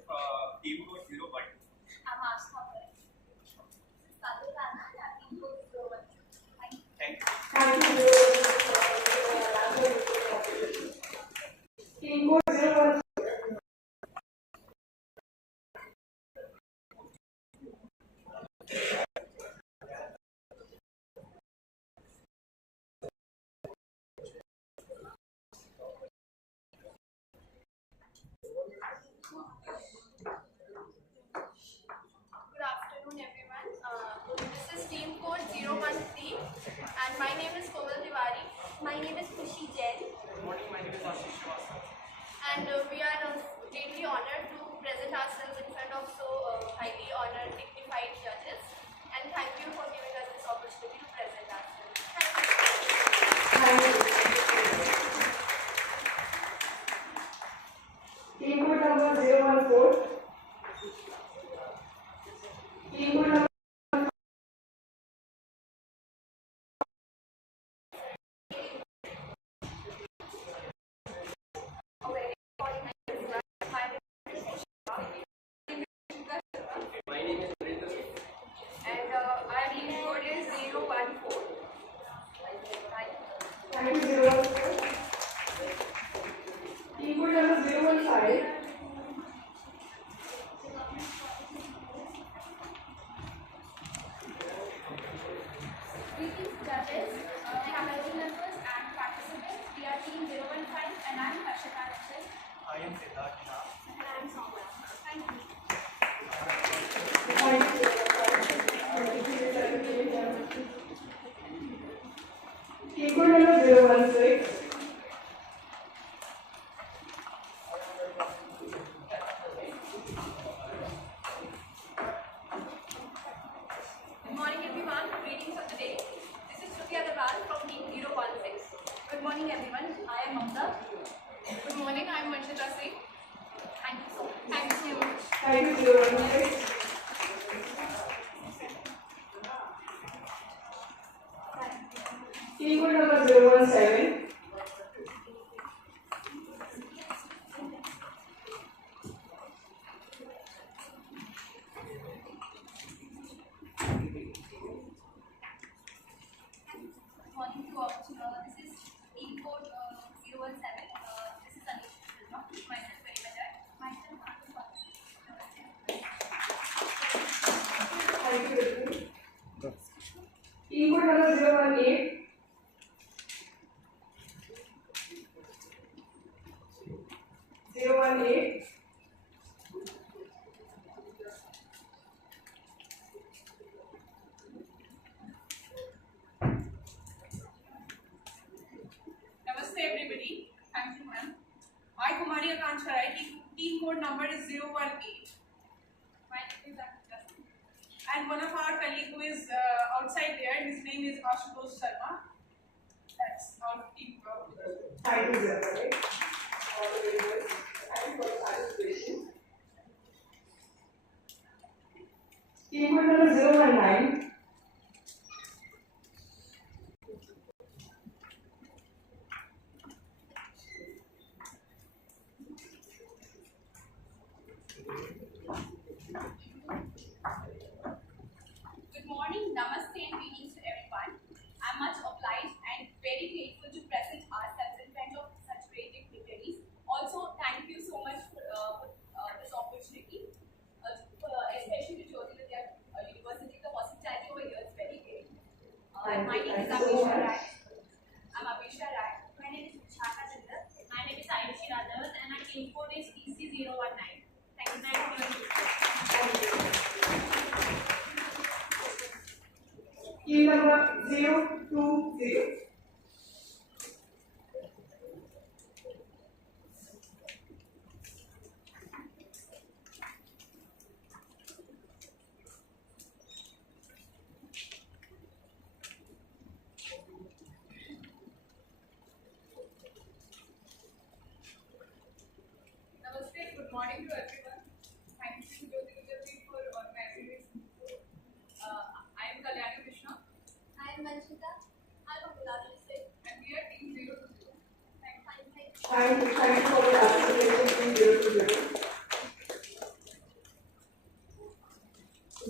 team code 01. I'm Astha Parekh. Sadhu Rana, team code 01. Thank you. Thank you. Team code 012. Good afternoon, everyone. This is team code 013, and my name is Komal Tiwari. My name is Khushi Jain. Good morning, my name is Ashish Srivastava. And we are greatly honored to present ourselves in front of so highly honored, dignified judges. And thank you for giving us this opportunity to present ourselves. Thank you. Team code number 014. Team code number My name is Virendra Singh. And our team code is 014. Thank you, 014. Team code number 015. Greetings, judges, faculty members, and participants. We are team 015, and I'm Harshita Rachel. I am Siddharth Jha. And I'm Soumya. Thank you. Team code number 016. morning, everyone. I am Mamta. Good morning. I am Manshita Singh. Thank you so much. Thank you. Thank you, 016. Team code number 017. Morning to all. This is team code 017. This is Anish. Myself very much. Myself. Thank you, Vidyapeeth. Team code number 018. Namaste everybody. Thank you, ma'am. I, Kumari Akanksharai, team code number is 018. My name is Ankita. And one of our colleague who is outside there, his name is Ashutosh Sharma. That's our team code. Thank you, Vidyapeeth. All the very best. Thank you for the participation. Team code number 019. Good morning, namaste and greetings to everyone. I'm much obliged and very grateful to present ourselves in front of such great dignitaries. Also, thank you so much for this opportunity, especially to Jayoti University. The hospitality over here is very great. My name is Abhisha Rai. I'm Abhisha Rai. My name is Vishaka Chandra. My name is Ayushi Radhavan and our team code is TC019. Thank you. Team number 020. Namaste, good morning to everyone. Thank you to Vidyapeeth for organizing this. I am Kalyani Krishna. I am Manshita. I'm Abhulali Singh. And we are team 020. Thank you. Thank you for the participation in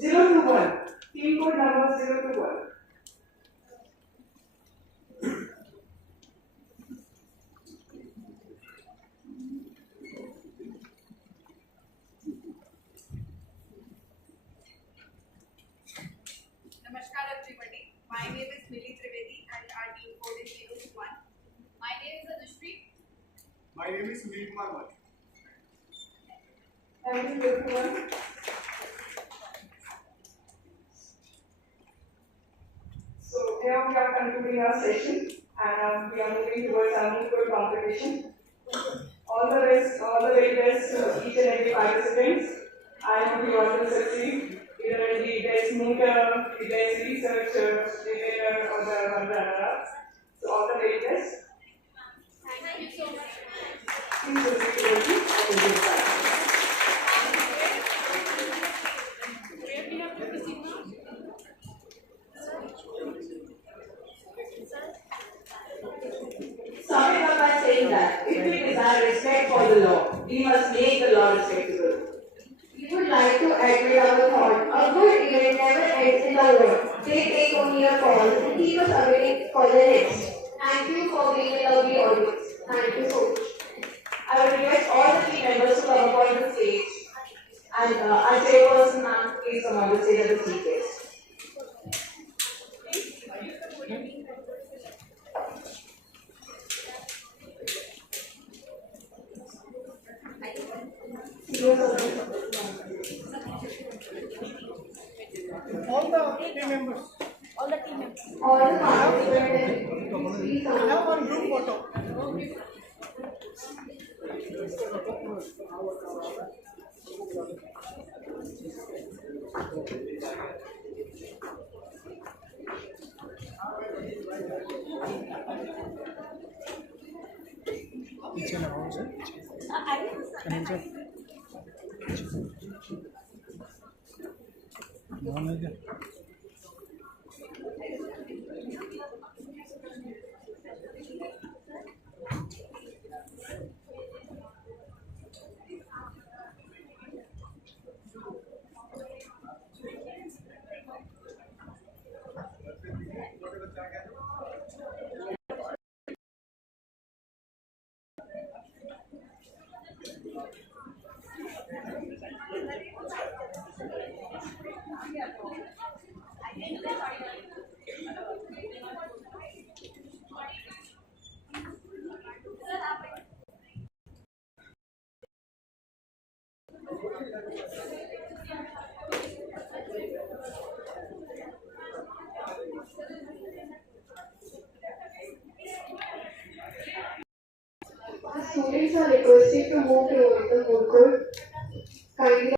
021. Team code number 021. Namaskar everybody. My name is Mili Trivedi and our team code is 021. My name is Anushri. My name is Sunil Kumar Bhatt. Thank you, everyone. So here we are concluding our session and we are moving towards our Moot competition. All the very best to each and every participants. I hope you all will succeed either in the best mooter, the best researcher, the winner or the runner-up. So all the very best. Thank you so much. Please proceed to the Where we have to proceed now? Summing up by saying that if we desire respect for the law, we must make the law respectable. We would like to admit our thought. A good event never ends in the world. They take only a pause and keep us awaiting for the next. Thank you for being a lovely audience. Thank you so much. I would request all the team members to come up on the stage. And our chairperson, ma'am, please come on the stage as the chief guest. All the team members. All the participants, please come. Have one group photo. पीछे लगाओ sir The students are requested to move towards the food court. Kindly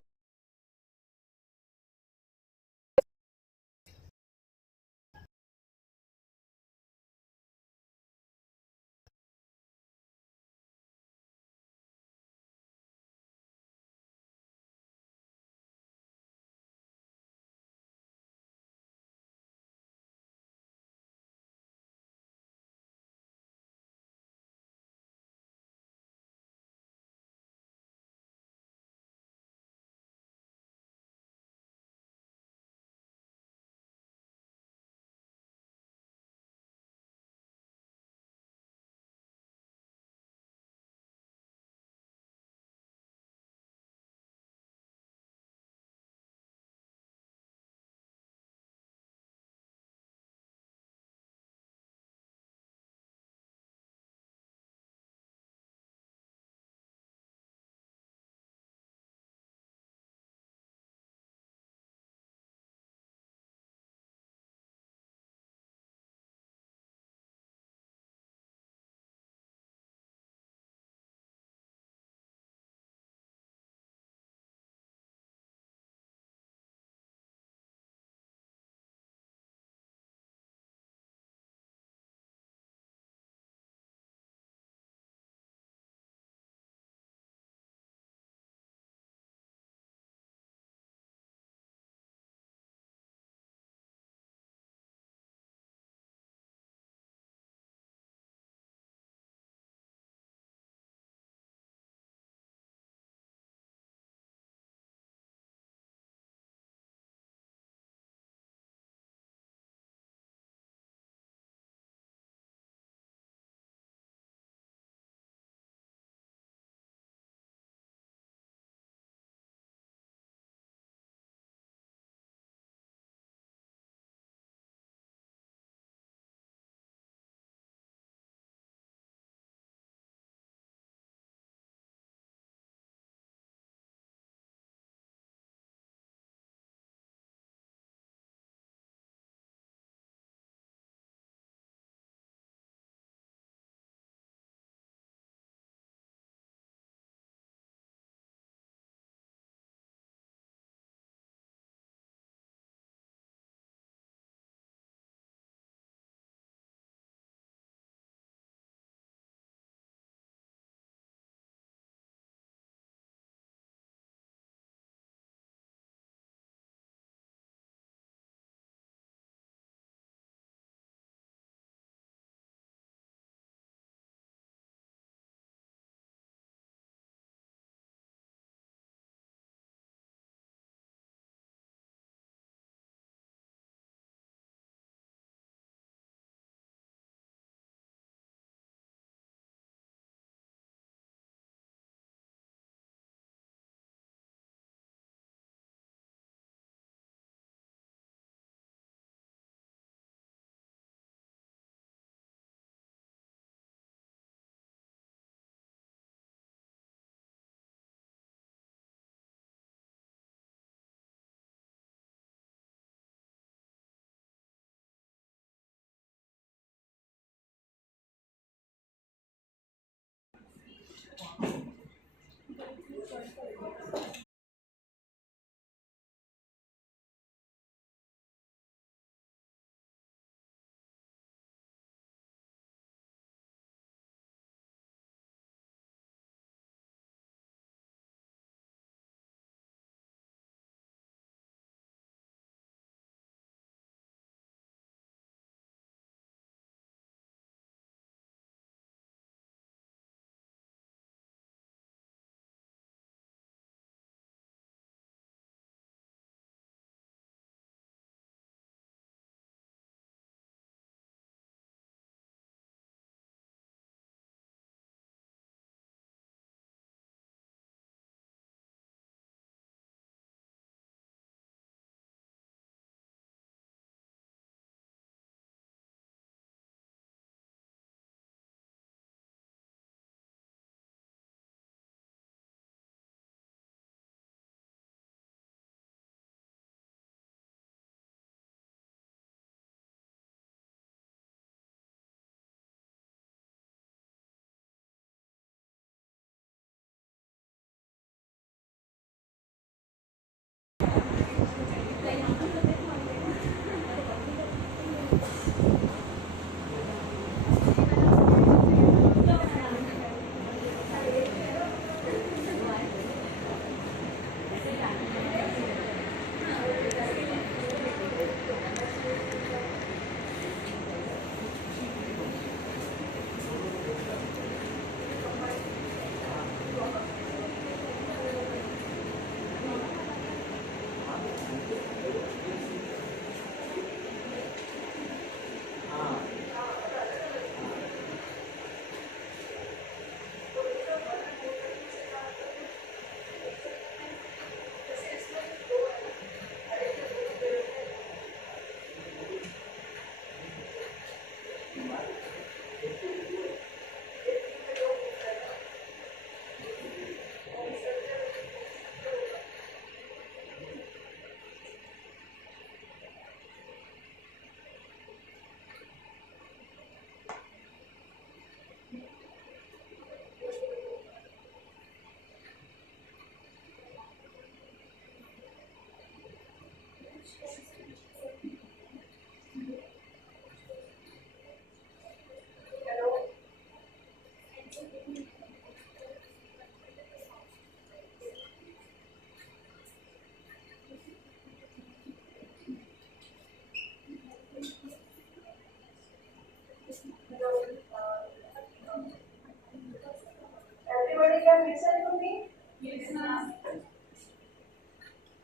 Everybody can listen to me? Yes, ma'am.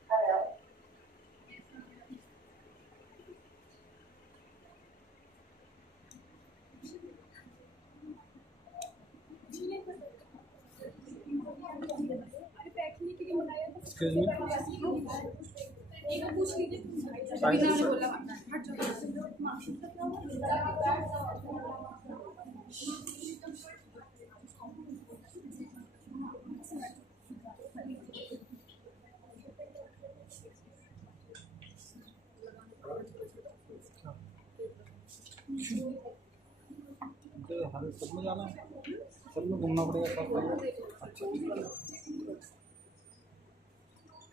Hello. Excuse me. हमें सब में जाना है, सब में घूमना पड़ेगा सब में। अच्छा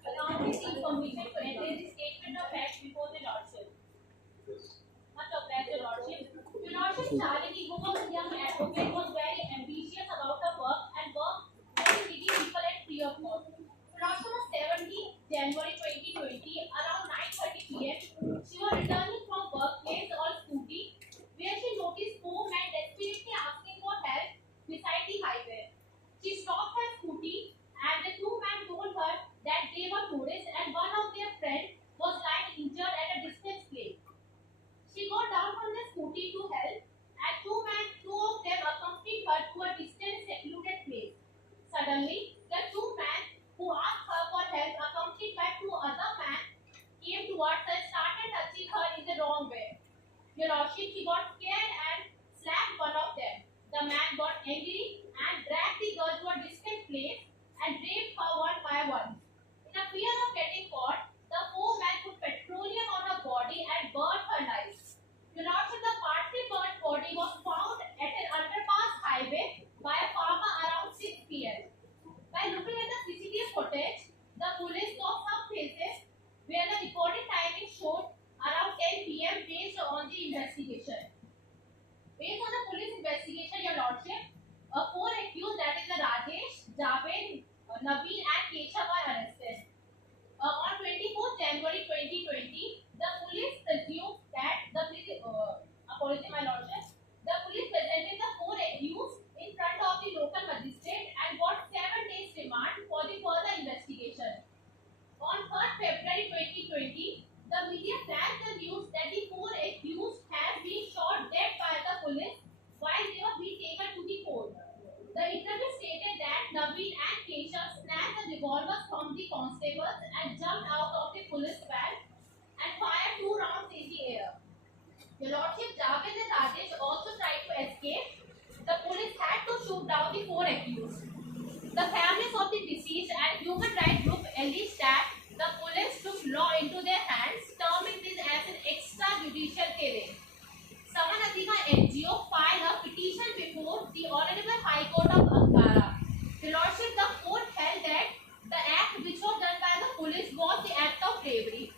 Allow me the permission to enter the statement of facts before the Lordship. Much obliged, Your Lordship. Your Lordship, Charity, who was a young advocate, was very ambitious about her work and worked very people at free of cost. Your Lordship, was 17 January 2020, around 9:30 p.m. She was returning from workplace on scooty, where she noticed four men desperately asking for help beside the highway. She stopped her scooty, and the two men told her that they were tourists and one of their friends was lying injured at a distant place. She got down from the scooty to help, and two of them accompanied her to a distant secluded place. Suddenly, the two men who asked her for help, accompanied by two other men, came towards her and started touching her in the wrong way. Your Lordship, she got scared and slapped one of them. The man got angry and dragged the girl to a distant place and raped her one by one. In a fear of getting caught, the four men put petroleum on her body and burned her alive. Your Lordship, the partly burnt body was found at an underpass highway by a farmer around 6 p.m. By looking at the CCTV footage, the police saw some places where the recorded timing showed around 10 p.m. based on the investigation. Based on the police investigation, Your Lordship, four accused, that is the Rajesh, Javed, Naveen and Keshav were arrested. On 24 January 2020, the police presumed that apology, my lordship, the police presented the four accused in front of the local magistrate and got 7 days remand for the further investigation. On 3rd February 2020, the media flashed the news that the four accused had been shot dead by the police while they were being taken to the court. The interview stated that Naveen and Keshav snatched the revolvers from the constables and jumped out of the police van and fired 2 rounds in the air. Your Lordship, Javed and Rajesh also tried to escape. The police had to shoot down the four accused. The families of the deceased and human rights group alleged that the police took law into their hands, terming this as an extrajudicial killing. Samanadika NGO filed a petition before the Honorable High Court of Ankara. Your Lordship, the court held that the act which was done by the police was the act of bravery.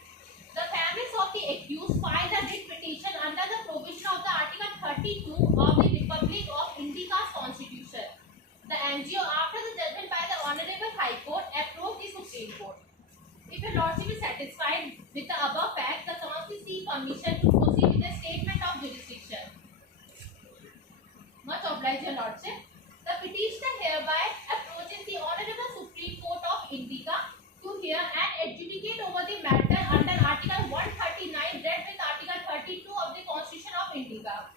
The families of the accused filed a writ petition under the provision of the 32 of the Republic of India's Constitution. The NGO, after the judgment by the Honorable High Court, approached the Supreme Court. If your Lordship is satisfied with the above fact, the Council seeks permission to proceed with the statement of jurisdiction. Much obliged, Your Lordship. The petitioner hereby approaches the Honorable Supreme Court of India to hear and adjudicate over the matter under Article 139 read with Article 32 of the Constitution of India.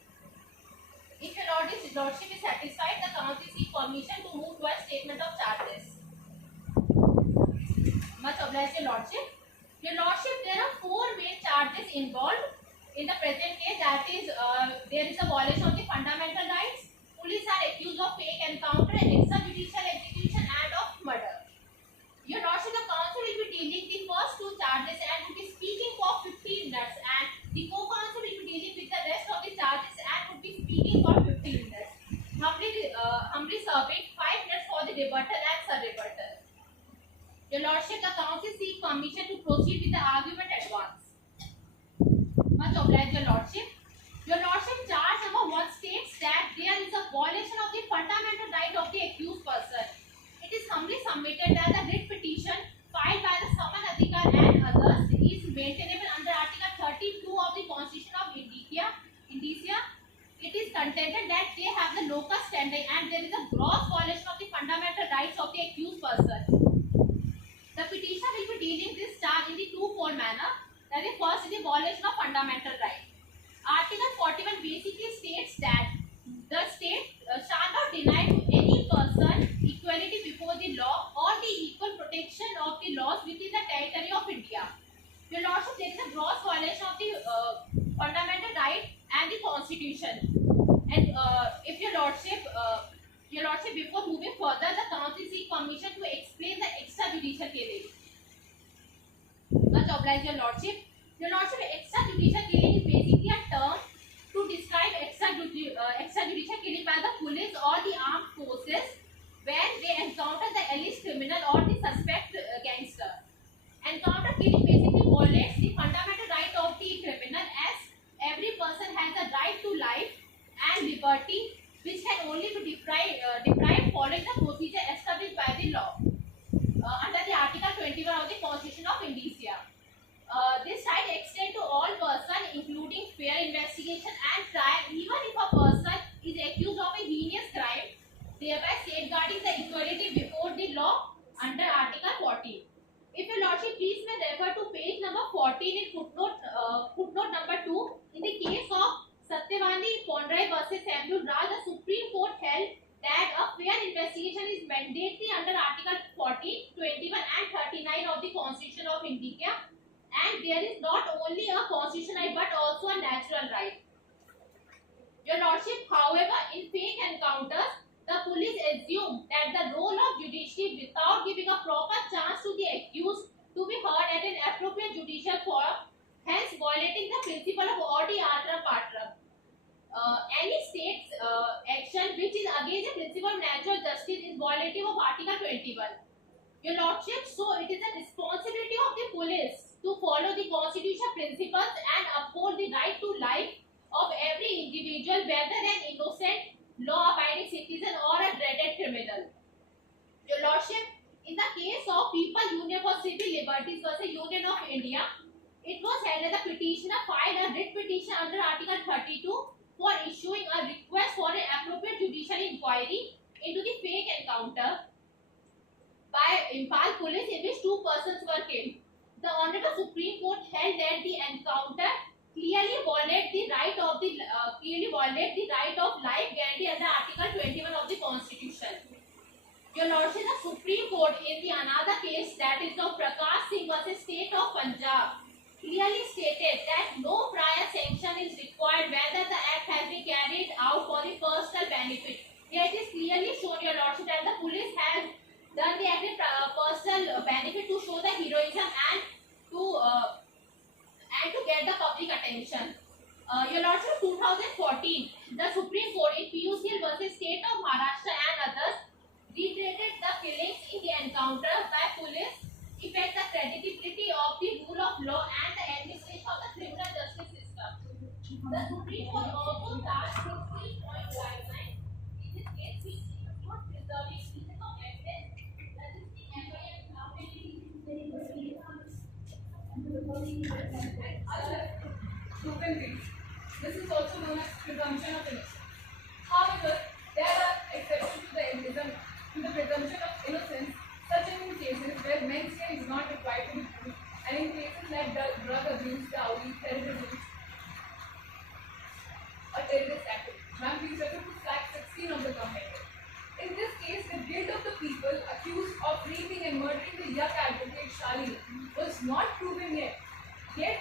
If Your Lordship is satisfied, the Council seeks permission to move to a statement of charges. Much obliged, Your Lordship. Your Lordship, there are 4 main charges involved in the present case. That is, there is a violation of the fundamental rights. Police are accused of fake encounter, extrajudicial execution, and of murder. Your Lordship, the Council will be dealing the first 2 charges and will be speaking for 15 minutes, and the co-counsel will be dealing with the rest of the charges and will be speaking for 15 minutes. Humbly serving 5 minutes for the rebuttal and sub-rebuttal. Your Lordship, the Council seeks permission to proceed with the argument at once. Much obliged, Your Lordship. Your Lordship, charge number 1 states that there is a violation of the fundamental right of the accused person. It is humbly submitted that the writ petition filed by the Saman Adhikar and others is maintainable under Article 32 of the Constitution of India. It is contended that they have the locus standi and there is a gross violation of the fundamental rights of the accused person. The petitioner will be dealing this charge in the 2-fold manner. That is, first is the violation of fundamental right. Article 41 basically states that the state shall not deny to any person equality before the law or the equal protection of the laws within the territory of India. Your Lordship, there is a gross violation of the fundamental right and the Constitution. And if Your Lordship, before moving further, the Council seeks permission to explain the extrajudicial killing. Much obliged, Your Lordship. Your Lordship, extrajudicial killing is basically a term to describe extrajudicial killing by the police or the armed forces when they encounter the alleged criminal or the suspect gangster. Encounter killing basically violates the fundamental right of the criminal, as every person has a right to life and liberty, which can only be deprived following the procedure established by the law under the Article 21 of the Constitution of India. This right extends to all persons, including fair investigation and trial, even if a person is accused of a heinous crime, thereby safeguarding the equality before the law under Article 40. If Your Lordship, please may refer to page number 14 in footnote number 2. In the case of Satyavani Ponrai versus Abdul Raj, the Supreme Court held that a fair investigation is mandatory under Article 40, 21 and 39 of the Constitution of India, and there is not only a constitutional right but also a natural right. Your Lordship, however, in fake encounters, the police assume that the role of judiciary without giving a proper chance to the accused to be heard at an appropriate judicial forum, hence violating the principle of odi atra patram. Any state's action which is against the principle of natural justice is violative of Article 21. Your Lordship, so it is the responsibility of the police to follow the constitutional principles and uphold the right to life of every individual, whether an innocent, law-abiding citizen or a dreaded criminal. Your Lordship, in the case of People Union for Civil Liberties versus Union of India, it was held that the petitioner filed a writ petition under Article 32 for issuing a request for an appropriate judicial inquiry into the fake encounter by Impal police in which 2 persons were killed. The Honorable Supreme Court held that the encounter clearly violated the right of life guaranteed under Article 21 of the Constitution. Your Lordship, the Supreme Court in the another case, that is of Prakash Singh versus State of Punjab, clearly stated that no prior sanction is required whether the act has been carried out for the personal benefit. Here it is clearly shown, Your Lordship, that the police has done the act with personal benefit to show the heroism and to get the public attention. Your Lordship, 2014, the Supreme Court in PUCL versus State of Maharashtra and others reiterated the killings in the encounter by police affect the credibility of the rule of law and the administration of the criminal justice system. The Supreme Court also charged proven guilty. This is also known as presumption of innocence. However, there are exceptions to the presumption of innocence, such as in cases where men's care is not required to be proved, and in cases like drug abuse, dowry, terrorism, or terrorist activity. Ma'am, please refer to fact 16 of the complaint. In this case, the guilt of the people accused of raping and murdering the young advocate Shalini was not proven yet. Yet,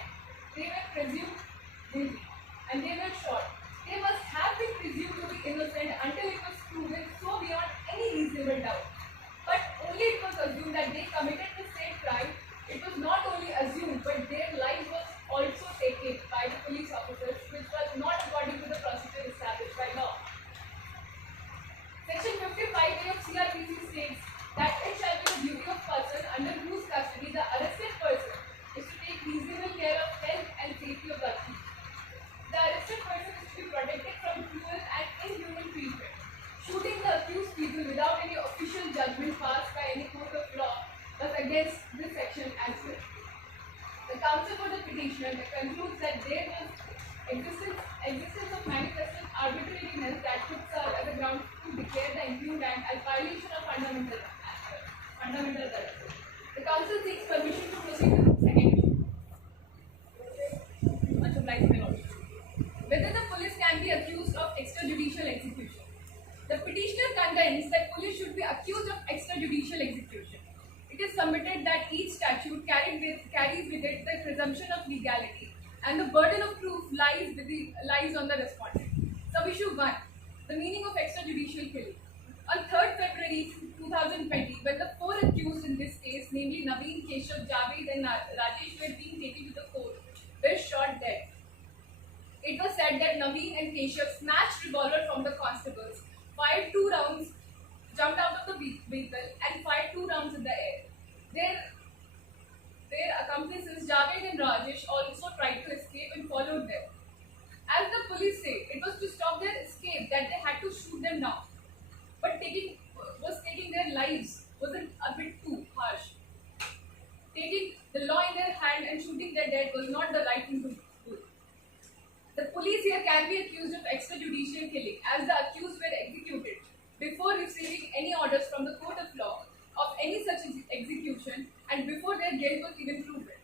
they were presumed guilty and they were shot. They must have been presumed to be innocent until it was proven so beyond any reasonable doubt. But only it was assumed that they committed the same crime. It was not only assumed, but their life was also taken by the police officers, which was not according to the procedure established by law. Section 55A of CRPC states that it shall be the duty of person under whose custody the arrested person is to take reasonable care of health and safety of the accused. The arrested person is to be protected from cruel and inhuman treatment. Shooting the accused people without any official judgment passed by any court of law was against this section as well. The counsel for the petitioner concludes that there was existence of manifested arbitrariness that could serve as a ground to declare the impugned act as violation of fundamental rights. The counsel seeks permission to proceed with the second issue. Much obliged, my lord. Whether the police can be accused of extrajudicial execution. The petitioner contends that police should be accused of extrajudicial execution. It is submitted that each statute carries with it the presumption of legality, and the burden of proof lies on the respondent. Sub-issue 1. The meaning of extrajudicial killing. On 3rd February 2020, when the four accused in this case, namely Naveen, Keshav, Javed and Rajesh, were being taken to the court, were shot dead. It was said that Naveen and Keshav snatched revolver from the constables, fired 2 rounds, jumped out of the vehicle and fired 2 rounds in the air. Their accomplices Javed and Rajesh also tried to escape and followed them. As the police say, it was to stop their escape that they had to shoot them down. But taking their lives wasn't a bit too harsh. Taking the law in their hand and shooting their dead was not the right thing to do. The police here can be accused of extrajudicial killing, as the accused were executed before receiving any orders from the court of law of any such execution and before their guilt was even proven.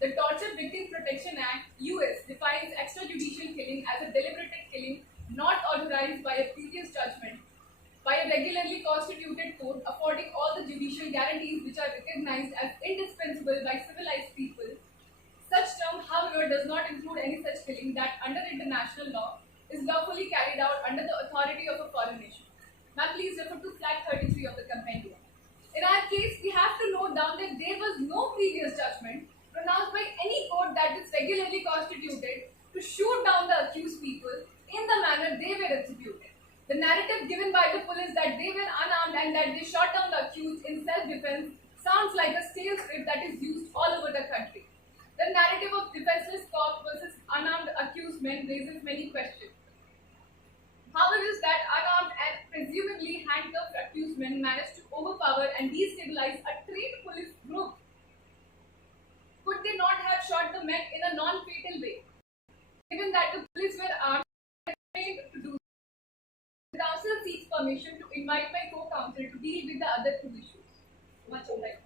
The Torture Victim Protection Act (US) defines extrajudicial killing as a deliberated killing not authorized by a previous judgment by a regularly constituted court, affording all the judicial guarantees which are recognized as indispensable by civilized people. Such term, however, does not include any such killing that, under international law, is lawfully carried out under the authority of a foreign nation. Now, please refer to flag 33 of the compendium. In our case, we have to note down that there was no previous judgment pronounced by any court that is regularly constituted to shoot down the accused people in the manner they were executed. The narrative given by the police that they were unarmed and that they shot down the accused in self-defense sounds like a stale script that is used all over the country. The narrative of defenseless cop versus unarmed accused men raises many questions. How it is that unarmed and presumably handcuffed accused men managed to overpower and destabilize a trained police group? Could they not have shot the men in a non-fatal way, given that the police were armed and trained to do so? The council seeks permission to invite my co-counsel to deal with the other 2 issues. Much obliged.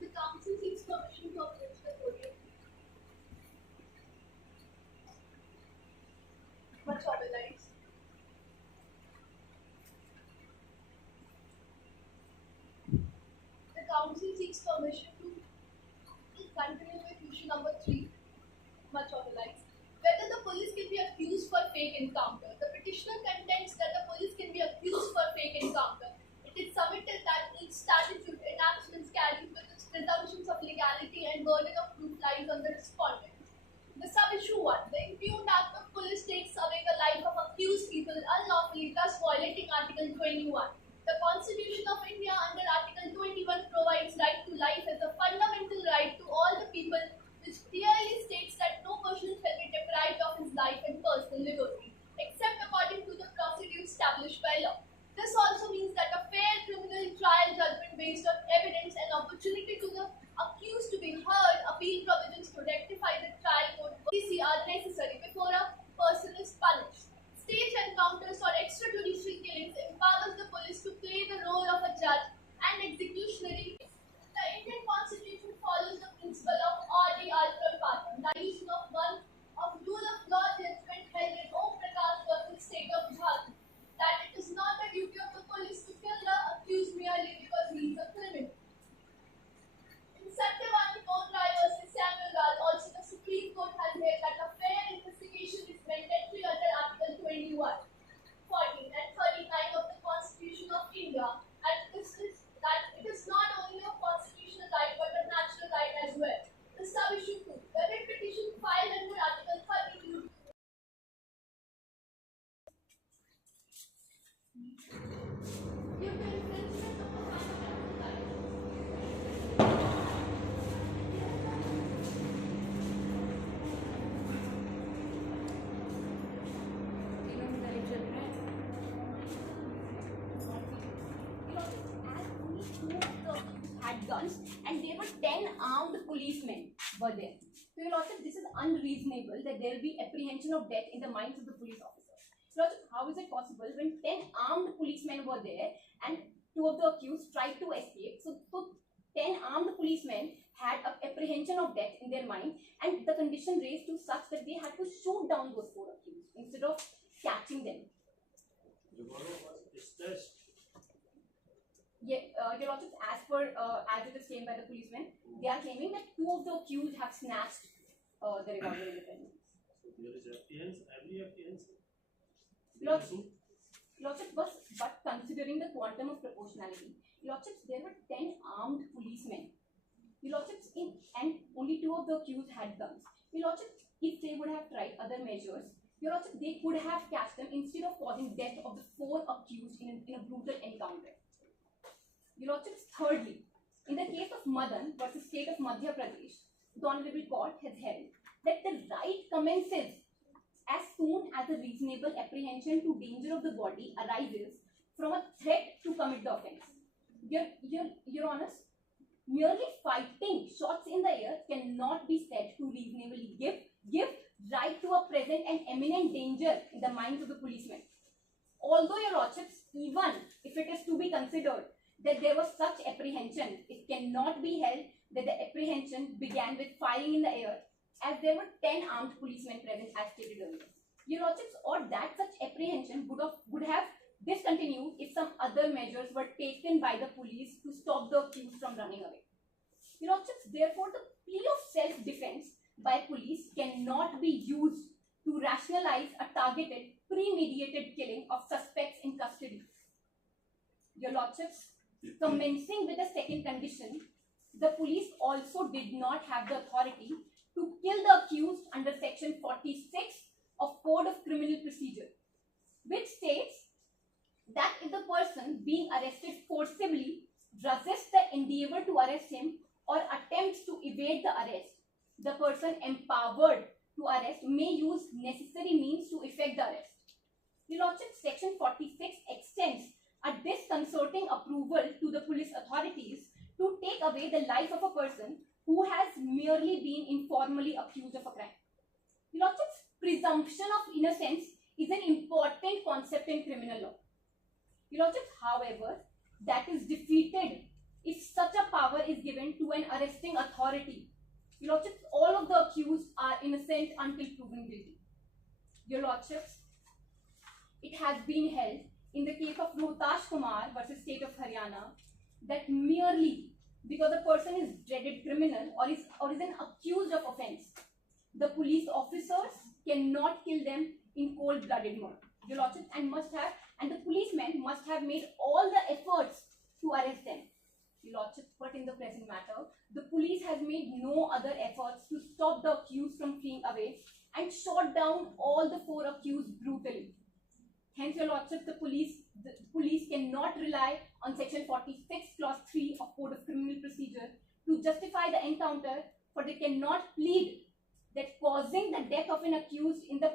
The council seeks permission to approach the podium. Much obliged. The council seeks permission to continue with issue number 3. Much obliged. Whether the police can be accused for fake encounter. The petitioner contends that the police can be accused for fake encounter. It is submitted that each statute enactment carries with its presumptions of legality and burden of proof lies on the respondent. The sub-issue 1. The impugned act of police takes away the life of accused people unlawfully, thus violating Article 21. The Constitution of India under Article 21 provides right to life as a fundamental right to all the people, which clearly states that no person shall be deprived of his life and personal liberty, except according to the procedure established by law. This also means that a fair criminal trial judgment based on evidence and opportunity to the accused to be heard, appeal provisions to rectify armed policemen were there. So, Your Lordship, this is unreasonable that there will be apprehension of death in the minds of the police officers. Your Lordship, how is it possible when 10 armed policemen were there and 2 of the accused tried to escape? So 10 armed policemen had an apprehension of death in their mind, and the condition raised to such that they had to shoot down those 4 accused instead of catching them. Yeah, Your Lordship, as it is claimed by the policemen, they are claiming that 2 of the accused have snatched the revolver in the premises. So there is apprehension, every apprehension. Lordship, but considering the quantum of proportionality, Lordships, there were 10 armed policemen. Lordships, and only 2 of the accused had guns. Lordships, if they would have tried other measures, Lordship, they could have catched them instead of causing death of the 4 accused in a brutal encounter. Lordships, thirdly, in the case of Madan versus State of Madhya Pradesh, the Honorable Court has held that the right commences as soon as a reasonable apprehension to danger of the body arises from a threat to commit the offence. Your Honours, merely fighting shots in the air cannot be said to reasonably give right to a present and imminent danger in the minds of the policemen. Although, Your Lordships, even if it is to be considered that there was such apprehension, it cannot be held that the apprehension began with firing in the air, as there were 10 armed policemen present as stated earlier. Your Lordships, or that such apprehension would have discontinued if some other measures were taken by the police to stop the accused from running away. Your Lordships, therefore, the plea of self-defense by police cannot be used to rationalize a targeted, premeditated killing of suspects in custody. Your Lordships, commencing with the second condition, the police also did not have the authority to kill the accused under section 46 of Code of Criminal Procedure, which states that if the person being arrested forcibly resists the endeavor to arrest him or attempts to evade the arrest, the person empowered to arrest may use necessary means to effect the arrest. Your Lordship, section 46 extends a disconcerting approval to the police authorities to take away the life of a person who has merely been informally accused of a crime. Your Lordship, presumption of innocence is an important concept in criminal law. Your Lordship, however, that is defeated if such a power is given to an arresting authority. Your Lordship, all of the accused are innocent until proven guilty. Your Lordships, it has been held in the case of Rohtash Kumar versus State of Haryana that merely because a person is dreaded criminal or is an accused of offence, the police officers cannot kill them in cold-blooded murder. Your Lordship, and the policemen must have made all the efforts to arrest them. Your Lordship, but in the present matter, the police has made no other efforts to stop the accused from fleeing away and shot down all the 4 accused brutally. Hence, Your Lordship, the police cannot rely on section 46 clause 3 of Code of Criminal Procedure to justify the encounter, for they cannot plead that causing the death of an accused in the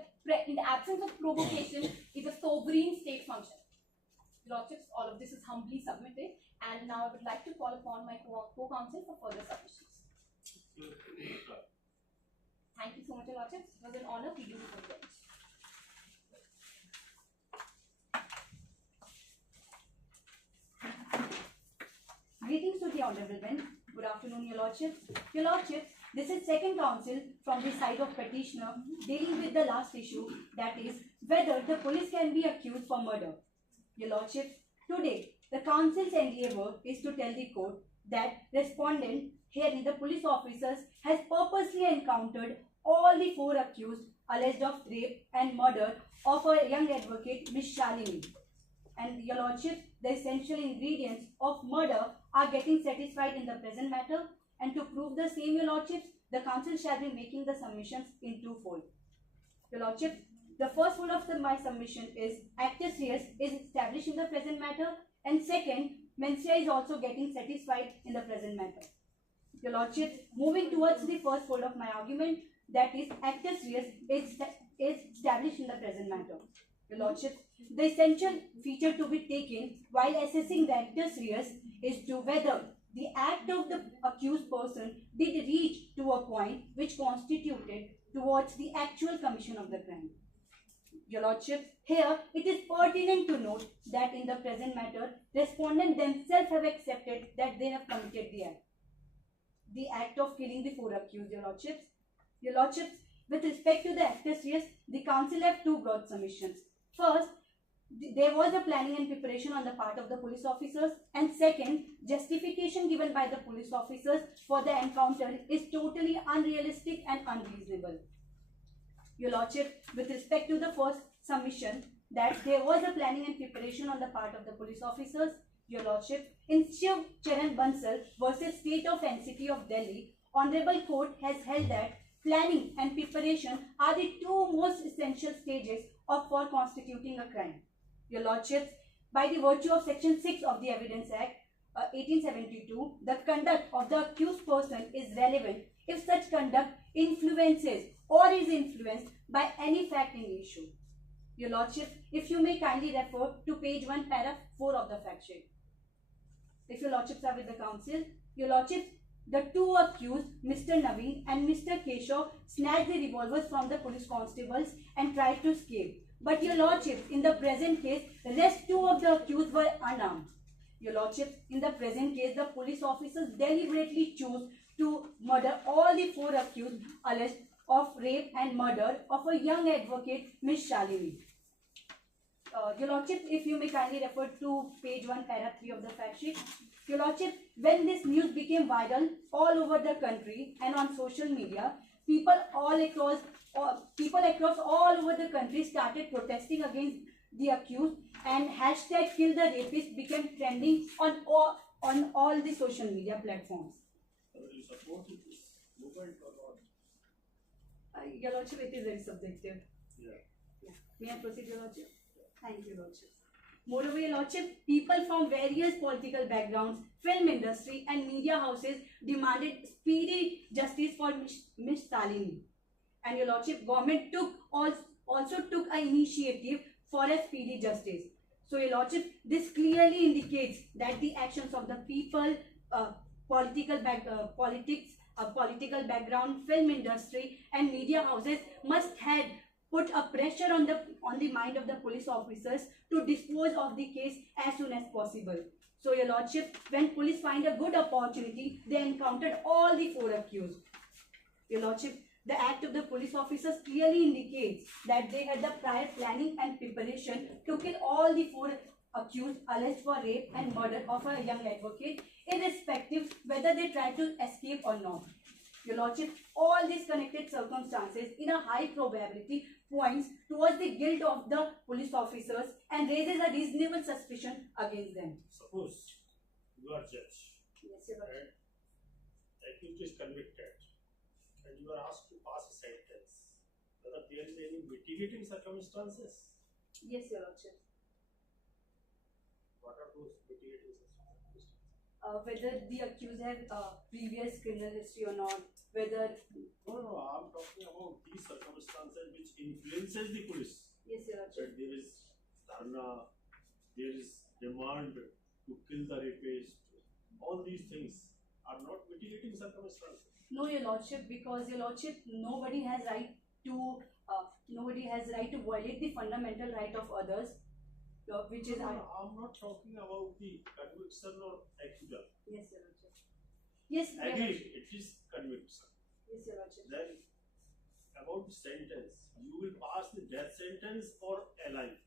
absence of provocation is a sovereign state function. Lordships, all of this is humbly submitted, and now I would like to call upon my co-counsel for further submissions. Thank you so much, Your Lordships. It was an honor pleading before the bench. Greetings to the Honourable Bench. Good afternoon, Your Lordships. Your Lordships, this is second counsel from the side of petitioner dealing with the last issue, that is, whether the police can be accused for murder. Your Lordships, today the council's endeavour is to tell the court that respondent, herein the police officers, has purposely encountered all the 4 accused alleged of rape and murder of a young advocate, Miss Shalini. And Your Lordship, the essential ingredients of murder are getting satisfied in the present matter, and to prove the same, Your Lordships, the council shall be making the submissions in 2-fold. Your Lordships, the first fold of my submission is actus reus is established in the present matter, and second, mens rea is also getting satisfied in the present matter. Your Lordships, moving towards the first fold of my argument, that is actus reus is established in the present matter. Your Lordships, the essential feature to be taken while assessing the actus reus is to whether the act of the accused person did reach to a point which constituted towards the actual commission of the crime. Your Lordship, here it is pertinent to note that in the present matter, respondents themselves have accepted that they have committed the act of killing the four accused, Your Lordships. Your Lordships, with respect to the actus reus, the council have two broad submissions. First, there was a planning and preparation on the part of the police officers, and second, justification given by the police officers for the encounter is totally unrealistic and unreasonable. Your Lordship, with respect to the first submission, that there was a planning and preparation on the part of the police officers, Your Lordship, in Shiv Charan Bansal versus State of NCT of Delhi, Honorable Court has held that planning and preparation are the two most essential stages for constituting a crime. Your Lordships, by the virtue of Section 6 of the Evidence Act 1872, the conduct of the accused person is relevant if such conduct influences or is influenced by any fact in issue. Your Lordship, if you may kindly refer to page 1, paragraph 4 of the fact sheet. If Your Lordships are with the council, Your Lordships, the two accused, Mr. Naveen and Mr. Keshav, snatched the revolvers from the police constables and tried to escape. But Your Lordship, in the present case, the rest two of the accused were unarmed. Your Lordship, in the present case, the police officers deliberately chose to murder all the four accused alleged of rape and murder of a young advocate, Miss Shalini. Your Lordship, if you may kindly refer to page 1, paragraph 3 of the fact sheet. Your Lordship, when this news became viral all over the country and on social media, people across all over the country started protesting against the accused, and hashtag kill the rapist became trending on all the social media platforms. Do you support this movement or not? Your Lordship, it is very subjective. Yeah. May I proceed, Your Lordship? Thank you, Lordship. Moreover, Your Lordship, people from various political backgrounds, film industry and media houses demanded speedy justice for Miss Shalini. And Your Lordship, government also took an initiative for a speedy justice. So Your Lordship, this clearly indicates that the actions of the people, political background, film industry and media houses must have put a pressure on the mind of the police officers to dispose of the case as soon as possible. So Your Lordship, when police find a good opportunity, they encountered all the four accused. Your Lordship, the act of the police officers clearly indicates that they had the prior planning and preparation to kill all the four accused alleged for rape and murder of a young advocate, irrespective whether they tried to escape or not. Your Lordship, all these connected circumstances in a high probability points towards the guilt of the police officers and raises a reasonable suspicion against them. Suppose you are judge. Yes, Your Lordship. And accused is convicted, and you are asked to pass a sentence. Whether there is any mitigating circumstances? Yes, Your Lordship. What are those mitigating circumstances? Whether the accused have previous criminal history or not, whether... No, I'm talking about these circumstances which influences the police. Yes, Your Lordship. That there is dharna, there is demand to kill the rapist. All these things are not mitigating circumstances. No, Your Lordship, because Your Lordship, nobody has right to violate the fundamental right of others, which is... I'm not talking about the conviction or acquittal. Yes, Your Lordship. Yes, Agreed, it is conviction. Yes, Your Lordship. Then, about the sentence, you will pass the death sentence or alive?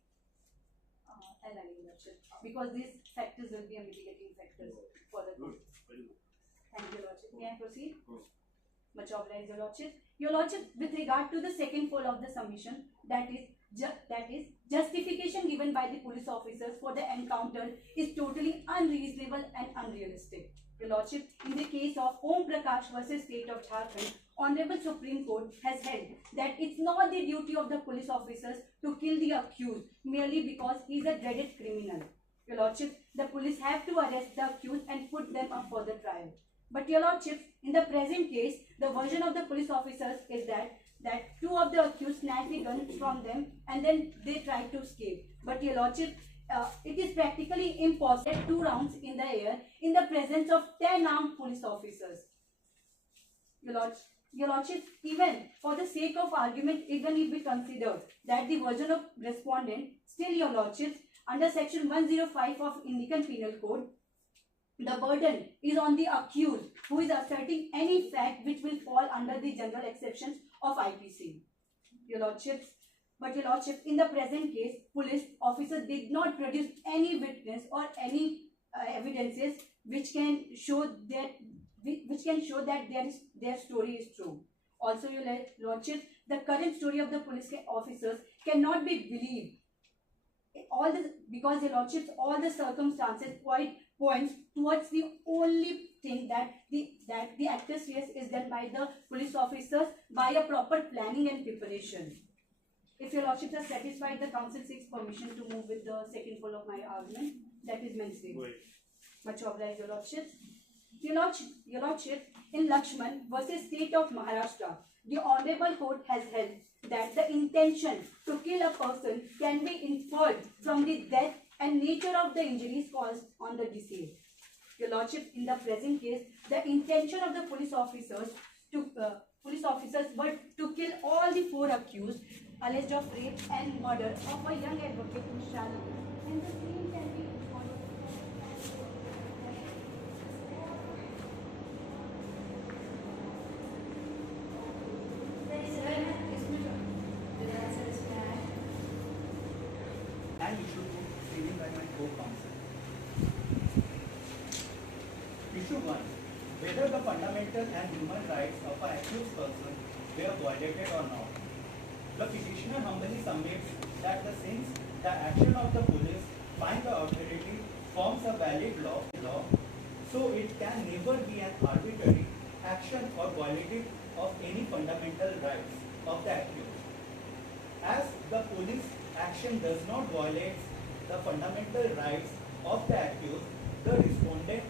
Alive, Your Lordship. Because these factors will be a mitigating factors for the good. Very good. Thank you, Your Lordship. May I proceed? Good. Much obliged, Your Lordship. Your Lordship, with regard to the second fall of the submission, that is justification given by the police officers for the encounter is totally unreasonable and unrealistic. Your Lordship, in the case of Om Prakash versus State of Jharkhand, Honorable Supreme Court has held that it's not the duty of the police officers to kill the accused merely because he is a dreaded criminal. Your Lordship, the police have to arrest the accused and put them up for the trial. But Your Lordship, in the present case, the version of the police officers is that two of the accused snatched the guns from them and then they tried to escape. But Your Lordship, it is practically impossible to get 2 rounds in the air in the presence of 10 armed police officers. Your Lordship, even for the sake of argument, even if we consider that the version of respondent, still Your Lordship, under section 105 of Indian Penal Code, the burden is on the accused who is asserting any fact which will fall under the general exceptions of IPC. Your Lordship, in the present case, police officers did not produce any witness or any evidences which can show that their story is true. Also, Your Lordship, the current story of the police officers cannot be believed. Because Your Lordship, all the circumstances points towards the only thing that the actus reus is done by the police officers by a proper planning and preparation. If Your Lordship is satisfied, the council seeks permission to move with the second full of my argument, that is mentioned. Much obliged, Your Lordship. Your Lordship, in Lakshman versus State of Maharashtra, the Honorable Court has held that the intention to kill a person can be inferred from the death and nature of the injuries caused on the deceased. Your Lordship, in the present case, the intention of the police officers were to kill all the 4 accused alleged of rape and murder of a young advocate, Shali, and the same can be and issue 2 stating by my co-counsel. Issue 1. Whether the fundamental and human rights of an accused person were violated or not. The petitioner humbly submits that since the action of the police by the authority forms a valid law, so it can never be an arbitrary action or violative of any fundamental rights of the accused. As the police action does not violate the fundamental rights of the accused, the respondent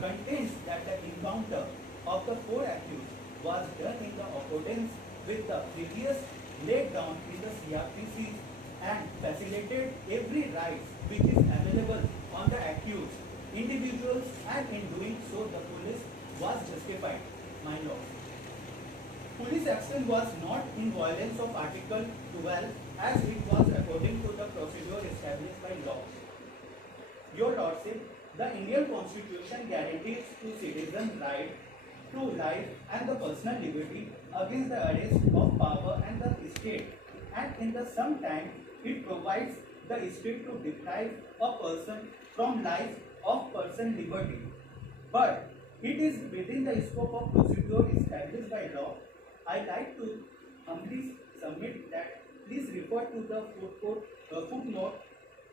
contends that the encounter of the 4 accused was done in the accordance with the previous laid down in the CRPC and facilitated every right which is available on the accused individuals, and in doing so the police was justified. My lord, police action was not in violence of Article 12 as it was according to the procedure established by law. Your Lordship, the Indian Constitution guarantees to citizens right to life and the personal liberty against the arrest of power and the state, and in the same time it provides the state to deprive a person from life of person liberty. But it is within the scope of procedure established by law. I like to humbly submit that please refer to the footnote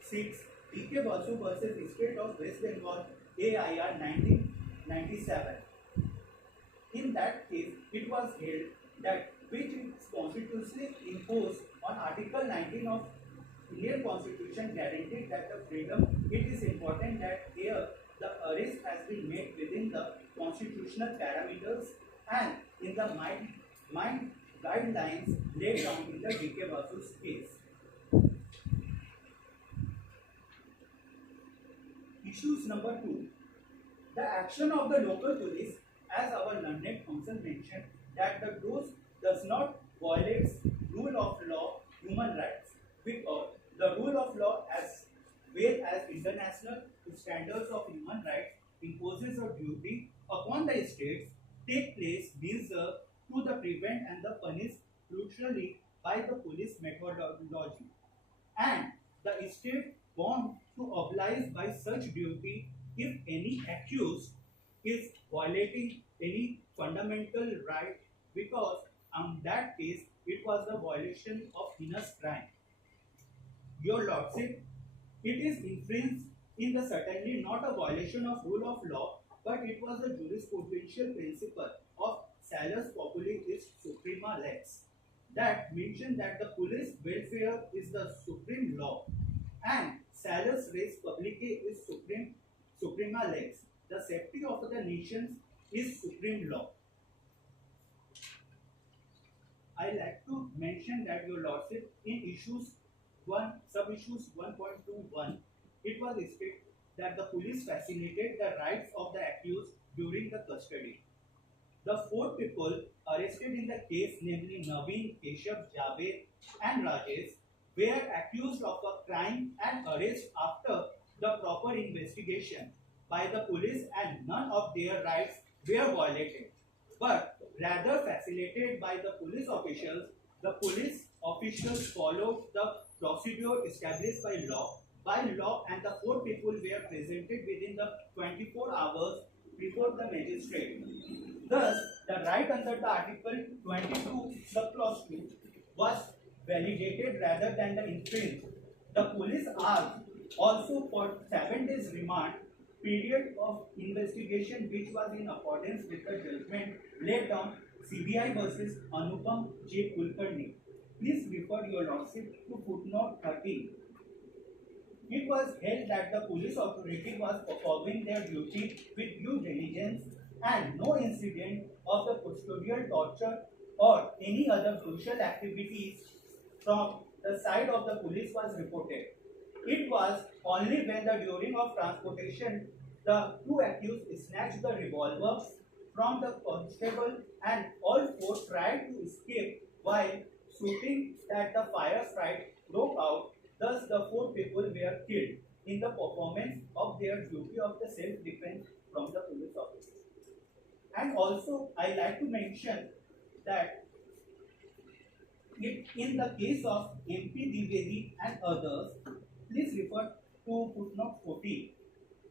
6 DK versus State of West Bengal AIR 1997. In that case, it was held that which is constitutionally imposed on Article 19 of Indian Constitution guaranteed that the freedom, it is important that here the arrest has been made within the constitutional parameters and in the mind guidelines laid down in the DK Vasu's case. Issues number 2. The action of the local police, as our learned counsel mentioned, that the dose does not violate rule of law, human rights, because the rule of law as well as international standards of human rights imposes a duty upon the states take place means to the prevent and the punish brutally by the police methodology, and the state bound to oblige by such duty if any accused is violating any fundamental right, because in that case it was the violation of heinous crime. Your Lordship, it is infringed in the certainly not a violation of rule of law, but it was a jurisprudential principle of salus populi is suprema lex, that mentioned that the police welfare is the supreme law and salus res publicae is suprema lex. The safety of the nations is supreme law. I like to mention that, Your Lordship, in issues 1, sub-issues 1.21, it was stated that the police facilitated the rights of the accused during the custody. The 4 people arrested in the case, namely Naveen, Keshav, Javed and Rajesh, were accused of a crime and arrest after the proper investigation by the police, and none of their rights were violated, but rather facilitated by the police officials. The police officials followed the procedure established by law, and the 4 people were presented within the 24 hours before the magistrate. Thus, the right under the Article 22, subclause 2 was validated rather than the infringed. The police asked also for 7 days remand period of investigation, which was in accordance with the judgment laid down CBI versus Anupam J. Kulkarni. Please refer your lordship to footnote 13. It was held that the police authority was performing their duty with due diligence and no incident of the custodial torture or any other crucial activities from the side of the police was reported. It was only when during of transportation the 2 accused snatched the revolver from the constable and all 4 tried to escape while shooting that the firefight broke out. Thus, the 4 people were killed in the performance of their duty of the self-defense from the police officers. And also, I like to mention that in the case of MP Divedi and others, please refer to footnote 14.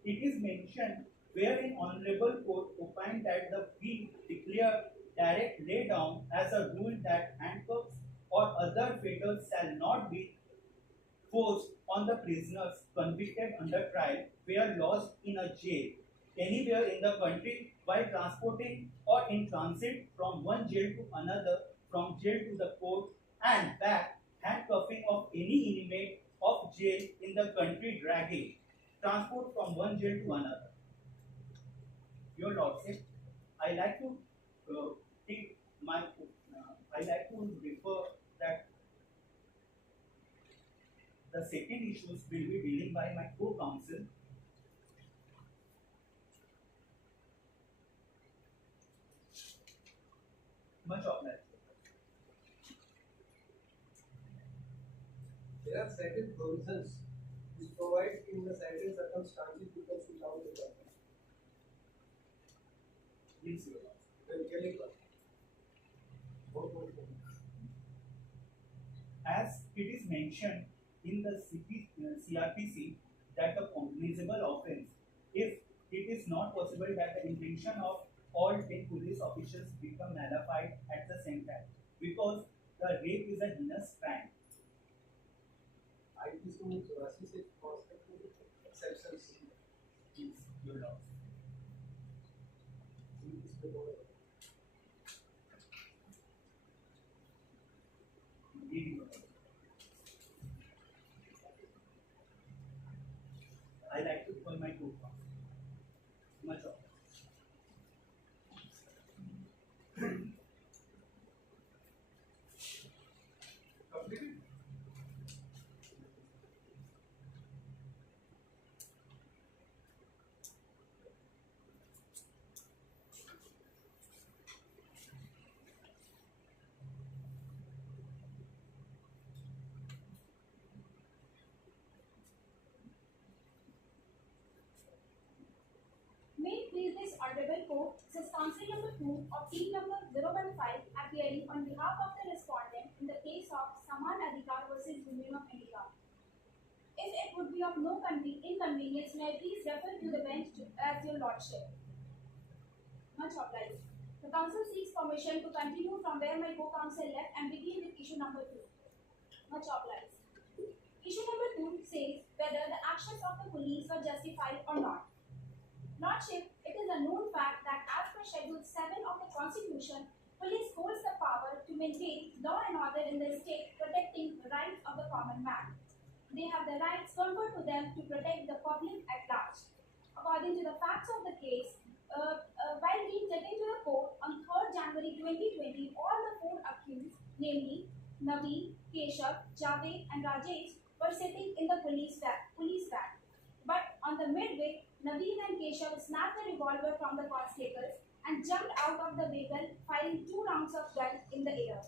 It is mentioned wherein Honorable Court opined that the we declare direct lay down as a rule that handcuffs or other fetters shall not be forced on the prisoners convicted under trial were lost in a jail anywhere in the country while transporting or in transit from one jail to another, from jail to the court and back, handcuffing of any inmate of jail in the country, dragging, transport from one jail to another. Your lordship, I like to refer that the second issues will be dealing by my co-counsel. Much obliged. There are certain provisions which provide in the certain circumstances you can sit down the problem. Please, your lordship. As it is mentioned in the CRPC that the cognizable offence, if it is not possible that the intention of all 10 police officials become nullified at the same time, because the rape is a heinous crime. I think so exceptions. Your lord. I like to call my co-counsel. Much of Completed? May it please this Honorable Court, this is Counsel number 2 of team number 015 appearing on behalf of the respondent in the case of Saman Adhikar versus Union of India. If it would be of no inconvenience, may I please refer to the bench as your lordship. Much obliged. The counsel seeks permission to continue from where my co-counsel left and begin with issue number 2. Much obliged. Issue number 2 says whether the actions of the police were justified or not. Lordship, it is a known fact that as per Schedule 7 of the Constitution, police holds the power to maintain law and order in the state, protecting the rights of the common man. They have the rights conferred to them to protect the public at large. According to the facts of the case, while being taken to the court on 3rd January 2020, all the 4 accused, namely Naveen, Keshav, Javed and Rajesh, were sitting in the police van. But on the midway, Naveen and Keshav snapped the revolver from the constables and jumped out of the vehicle, firing 2 rounds of gun in the air.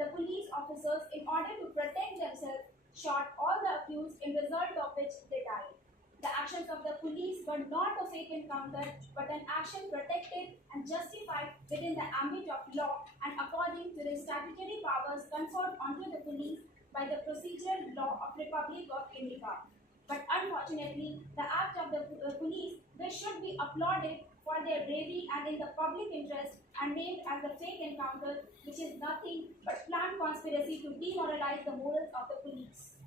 The police officers, in order to protect themselves, shot all the accused, in result of which they died. The actions of the police were not a fake encounter, but an action protected and justified within the ambit of law and according to the statutory powers conferred onto the police by the procedural law of Republic of India. But unfortunately, the act of the police, they should be applauded for their bravery and in the public interest and named as a fake encounter, which is nothing but planned conspiracy to demoralize the morals of the police.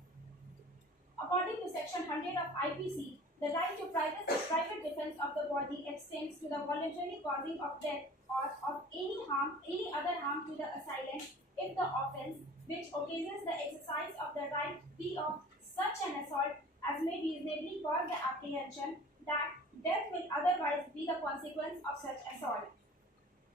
According to Section 100 of IPC, the right to private defense of the body extends to the voluntary causing of death or of any other harm to the assailant if the offence which occasions the exercise of the right be of such an assault as may reasonably cause the apprehension that death will otherwise be the consequence of such assault.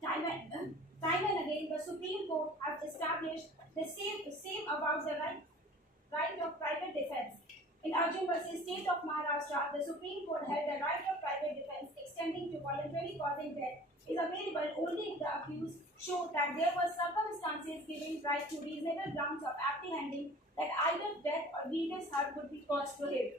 Time and again, the Supreme Court has established the same about the right of private defense. In Arjun versus State of Maharashtra, the Supreme Court held the right of private defense extending to voluntary causing death is available only if the accused show that there were circumstances giving right to reasonable grounds of apprehending that either death or grievous hurt would be caused to him.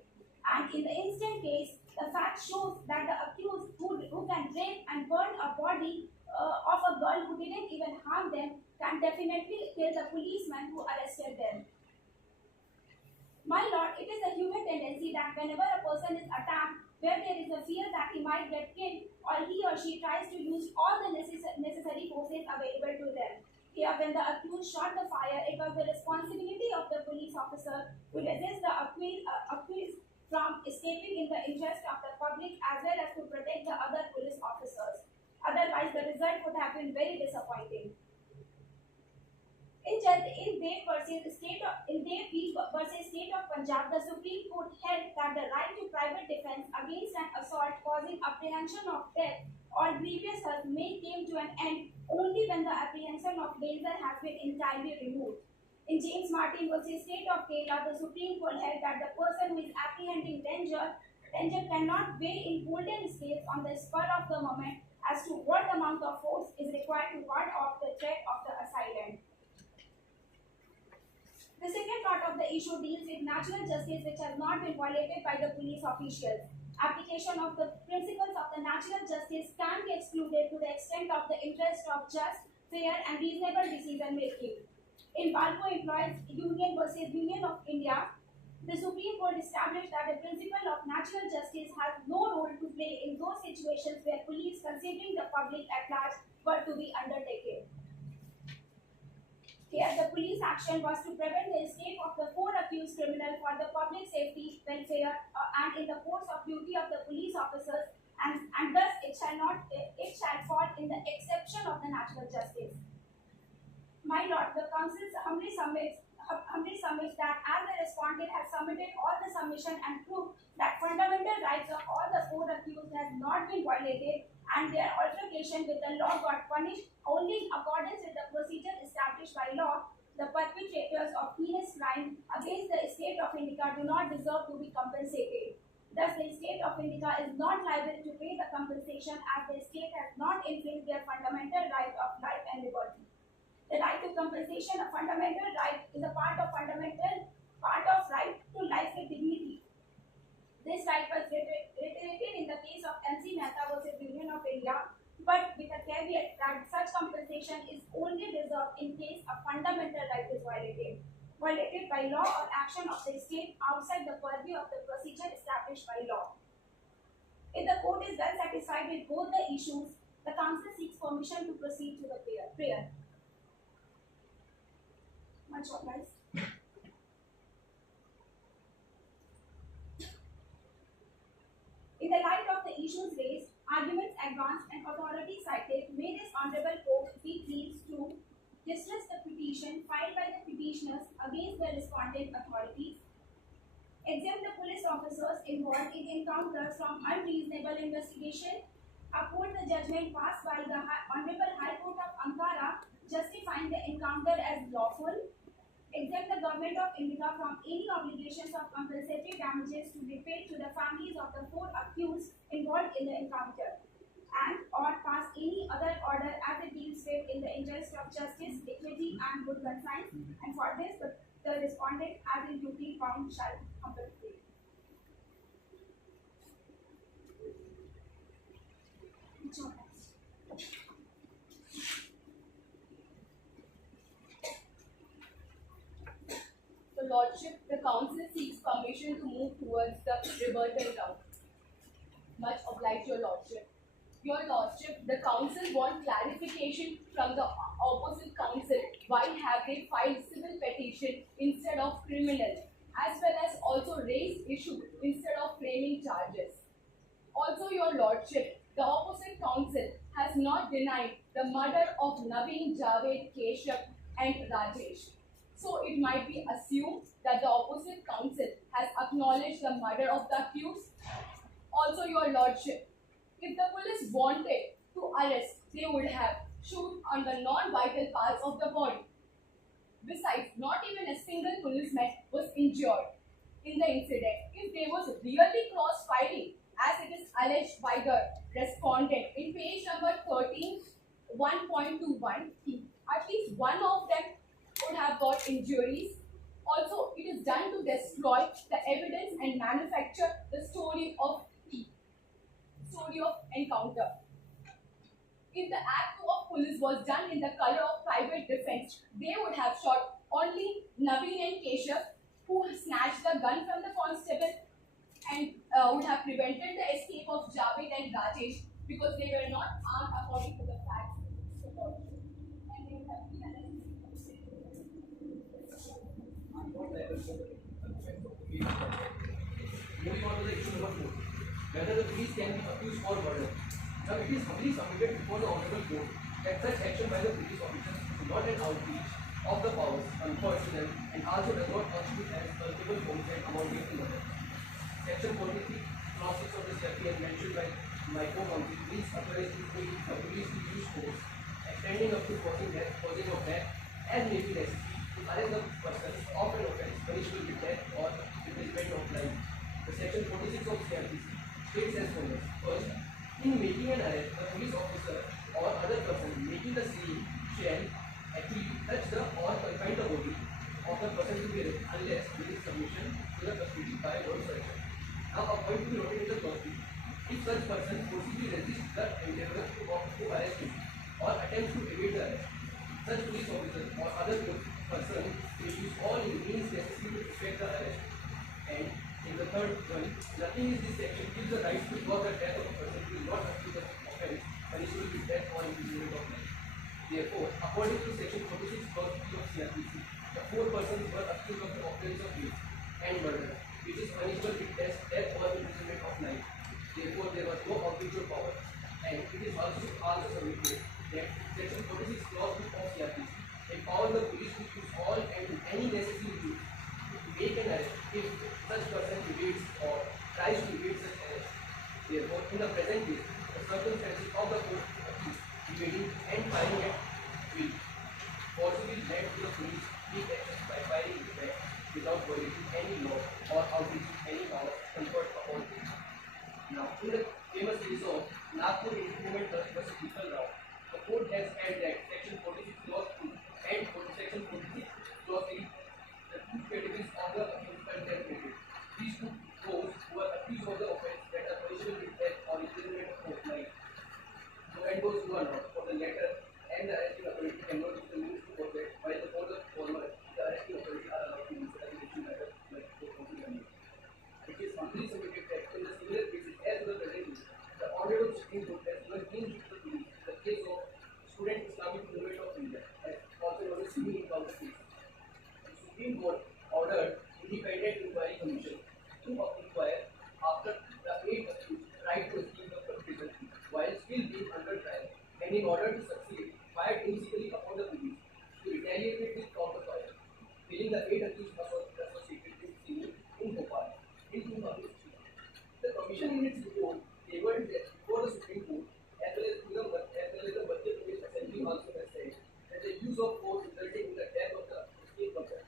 And in the instant case, the fact shows that the accused who can rape and burn a body of a girl who didn't even harm them can definitely kill the policeman who arrested them. My lord, it is a human tendency that whenever a person is attacked, where there is a fear that he might get killed, or he or she tries to use all the necessary forces available to them. Here, when the accused shot the fire, it was the responsibility of the police officer to resist the accused from escaping in the interest of the public as well as to protect the other police officers. Otherwise, the result would have been very disappointing. In Dev versus State of Punjab, the Supreme Court held that the right to private defense against an assault causing apprehension of death or grievous hurt may come to an end only when the apprehension of danger has been entirely removed. In James Martin versus State of Kerala, the Supreme Court held that the person who is apprehending danger cannot weigh in golden scales on the spur of the moment as to what amount of force is required to ward off the threat of the assailant. The second part of the issue deals with natural justice which has not been violated by the police officials. Application of the principles of the natural justice can be excluded to the extent of the interest of just, fair and reasonable decision making. In Balco Employees Union versus Union of India, the Supreme Court established that the principle of natural justice has no role to play in those situations where police considering the public at large were to be undertaken. Here, the police action was to prevent the escape of the 4 accused criminals for the public safety, welfare, and in the course of duty of the police officers, and thus it shall fall in the exception of the natural justice. My lord, the council humbly submits that as the respondent has submitted all the submission and proof that fundamental rights of all the 4 accused has not been violated and their altercation with the law got punished only in accordance with the procedure established by law, the perpetrators of heinous crime against the estate of Indica do not deserve to be compensated. Thus, the estate of Indica is not liable to pay the compensation as the estate has not infringed their fundamental right of life and liberty. The right to compensation, a fundamental right, is a part of right to life with dignity. This right was reiterated in the case of MC Mehta versus Union of India, but with a caveat that such compensation is only reserved in case a fundamental right is violated by law or action of the state outside the purview of the procedure established by law. If the court is well satisfied with both the issues, the council seeks permission to proceed to the prayer. Much obliged. In the light of the issues raised, arguments advanced and authority cited, may this honorable court be pleased to dismiss the petition filed by the petitioners against the respondent authorities, exempt the police officers involved in encounters from unreasonable investigation, uphold the judgment passed by the Honorable High Court of Ankara justifying the encounter as lawful, exempt the Government of India from any obligations of compensatory damages to be paid to the families of the 4 accused involved in the encounter, and or pass any other order as it deems fit in the interest of justice, equity, and good conscience, and for this the respondent as in duty bound shall compensate. So, Lordship, the Council seeks permission to move towards the rebuttal round. Much obliged, Your Lordship. Your Lordship, the Council want clarification from the opposite counsel. Why have they filed civil petition instead of criminal, as well as also raised issue instead of framing charges? Also, Your Lordship, the opposite counsel has not denied the murder of Naveen, Javed, Keshav, and Rajesh. So it might be assumed that the opposite counsel has acknowledged the murder of the accused. Also, Your Lordship, if the police wanted to arrest, they would have shoot on the non-vital parts of the body. Besides, not even a single policeman was injured in the incident. If there was really cross-firing, as it is alleged by the respondent in page number 13, 1.21, at least one of them would have got injuries. Also, it is done to destroy the evidence and manufacture the story of encounter. If the act of police was done in the color of private defense, they would have shot only Naveen and Keshav, who snatched the gun from the constable, and would have prevented the escape of Javed and Rajesh because they were not armed according to the facts. And they would have been arrested. Moving on to the issue number 4, whether the police can be accused for murder. Now, it is humbly submitted before the Honorable Court that such action by the police officers is not an outreach of the powers conferred to them and also does not constitute as culpable homicide amounting to murder. Section 43, clause 6 of the CRP, as mentioned by my co-counsel, please authorize the police to use force extending up to causing of death as may be necessary to arrest the person of an offence punishable with death or imprisonment of life. The section 46 of CRPC states as follows. First, in making an arrest, the police officer or other person making the same shall actually touch the or confine the body of the person to be arrested unless it is submission to the custody by word selection. Now, a point to be noted in the clause 2. If such person forcibly resists the endeavor to arrest him or attempts to evade the arrest, such police officer or other person will use all means necessary to effect the arrest. And in the third one, nothing in this section gives the right to cause the death of a person who is not accused of offence punishable with death or imprisonment of life. Therefore, according to section 46 clause 3 of CRPC, the 4 persons were accused of the offence of rape and murder, which is punishable with death or imprisonment of life. Therefore, there was no obligatory power, and it is also submitted that section 46 clause 2 of CRPC empowers the police to use all and any necessary means to make an arrest if such person evades or tries to evade such arrest. Therefore, in the present case, the circumstances of the court accused evading and firing at will possibly led to the police take action by firing the back without violating any law or outreaching any power conferred upon them. Now, in the famous case of Nagpur Improvement Trust vs. People Rao, the court has held that section 46 clause 2 and section 46 clause 3, the two categories of the accused contempt period. These two those who are accused of the offence that are punishable with death or imprisonment of life. So, and those who are not, for the latter and the arresting authority cannot use the means to protect, while for the former, the arresting authority are allowed to use the regulation matter like the constitution. It is humbly submitted that in the similar cases as the present case, the Honorable Supreme Court has given means to the police in the case of Student Islamic Movement of India, as also known as Sunni encounter case. The Supreme Court ordered independent inquiry commission to inquire after the 8 accused tried to escape the prison while still being under trial, and in order to succeed, fired whimsically upon the police to retaliate with counterfire, killing the 8 accused associated with Sunni in Bhopal in 2003. The commission in its report tabled that before the Supreme Court, as well as the Madhya Pradesh Assembly also has said that the use of force resulting in the death of the escaped person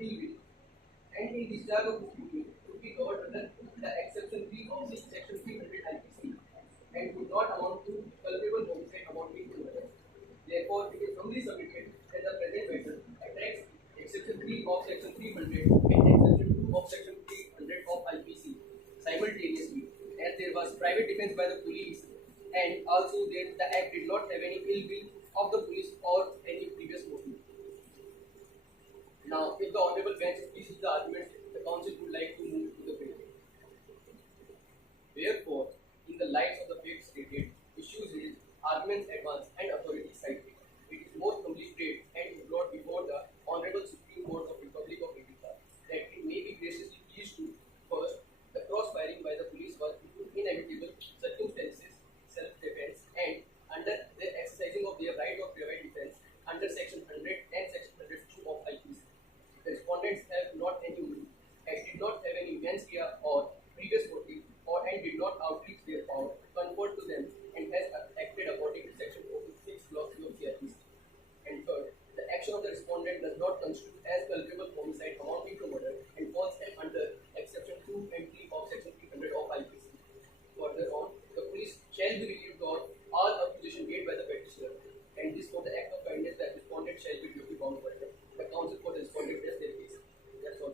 ill will, and in discharge of this duty would be covered under the exception 3 of section 300 IPC and would not amount to culpable homicide amounting to murder. Therefore, it is humbly submitted that the present matter attracts exception 3 of section 300 and exception 2 of section 300 of IPC simultaneously, as there was private defense by the police and also that the act did not have any ill will of the police or any previous motive. Now, if the Honorable Bench pleases the argument, the Council would like to move to the bench. Therefore, in the light of the facts stated, issues raised, arguments advanced, and authorities cited, it is most humbly prayed and brought before the Honorable Supreme Court of Republic of India that it may be graciously pleased to, first, the cross-firing by the police was due to inevitable circumstances, self-defense, and under the exercising of their right of private defense under Section 100 and Section 102 of IPC. The respondents have not any will, and did not have any mens rea or previous motive, or and did not outreach their power conferred to them, and has acted according to Section 46 Clause 3 of CRPC. And third, the action of the respondent does not constitute as culpable homicide amounting to murder and falls under exception 2 and 3 of Section 300 of IPC. Further on, the police shall be relieved on all accusation made by the petitioner, and this for the act of kindness that respondent shall be duly bound by them. The counsel for the respondent rests their case. That's all.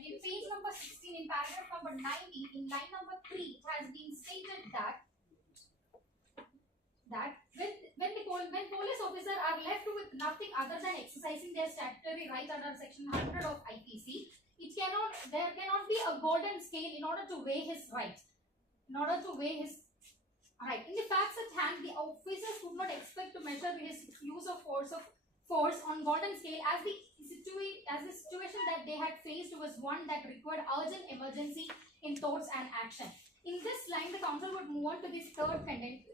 In page number 16, in paragraph number 90, in line number 3, it has been stated that when police officers are left with nothing other than exercising their statutory right under section 100 of IPC, there cannot be a golden scale in order to weigh his rights. In the facts at hand, the officers could not expect to measure his use of force on golden scale, as the situation that they had faced was one that required urgent emergency in thoughts and action. In this line, the council would move on to this fourth contention,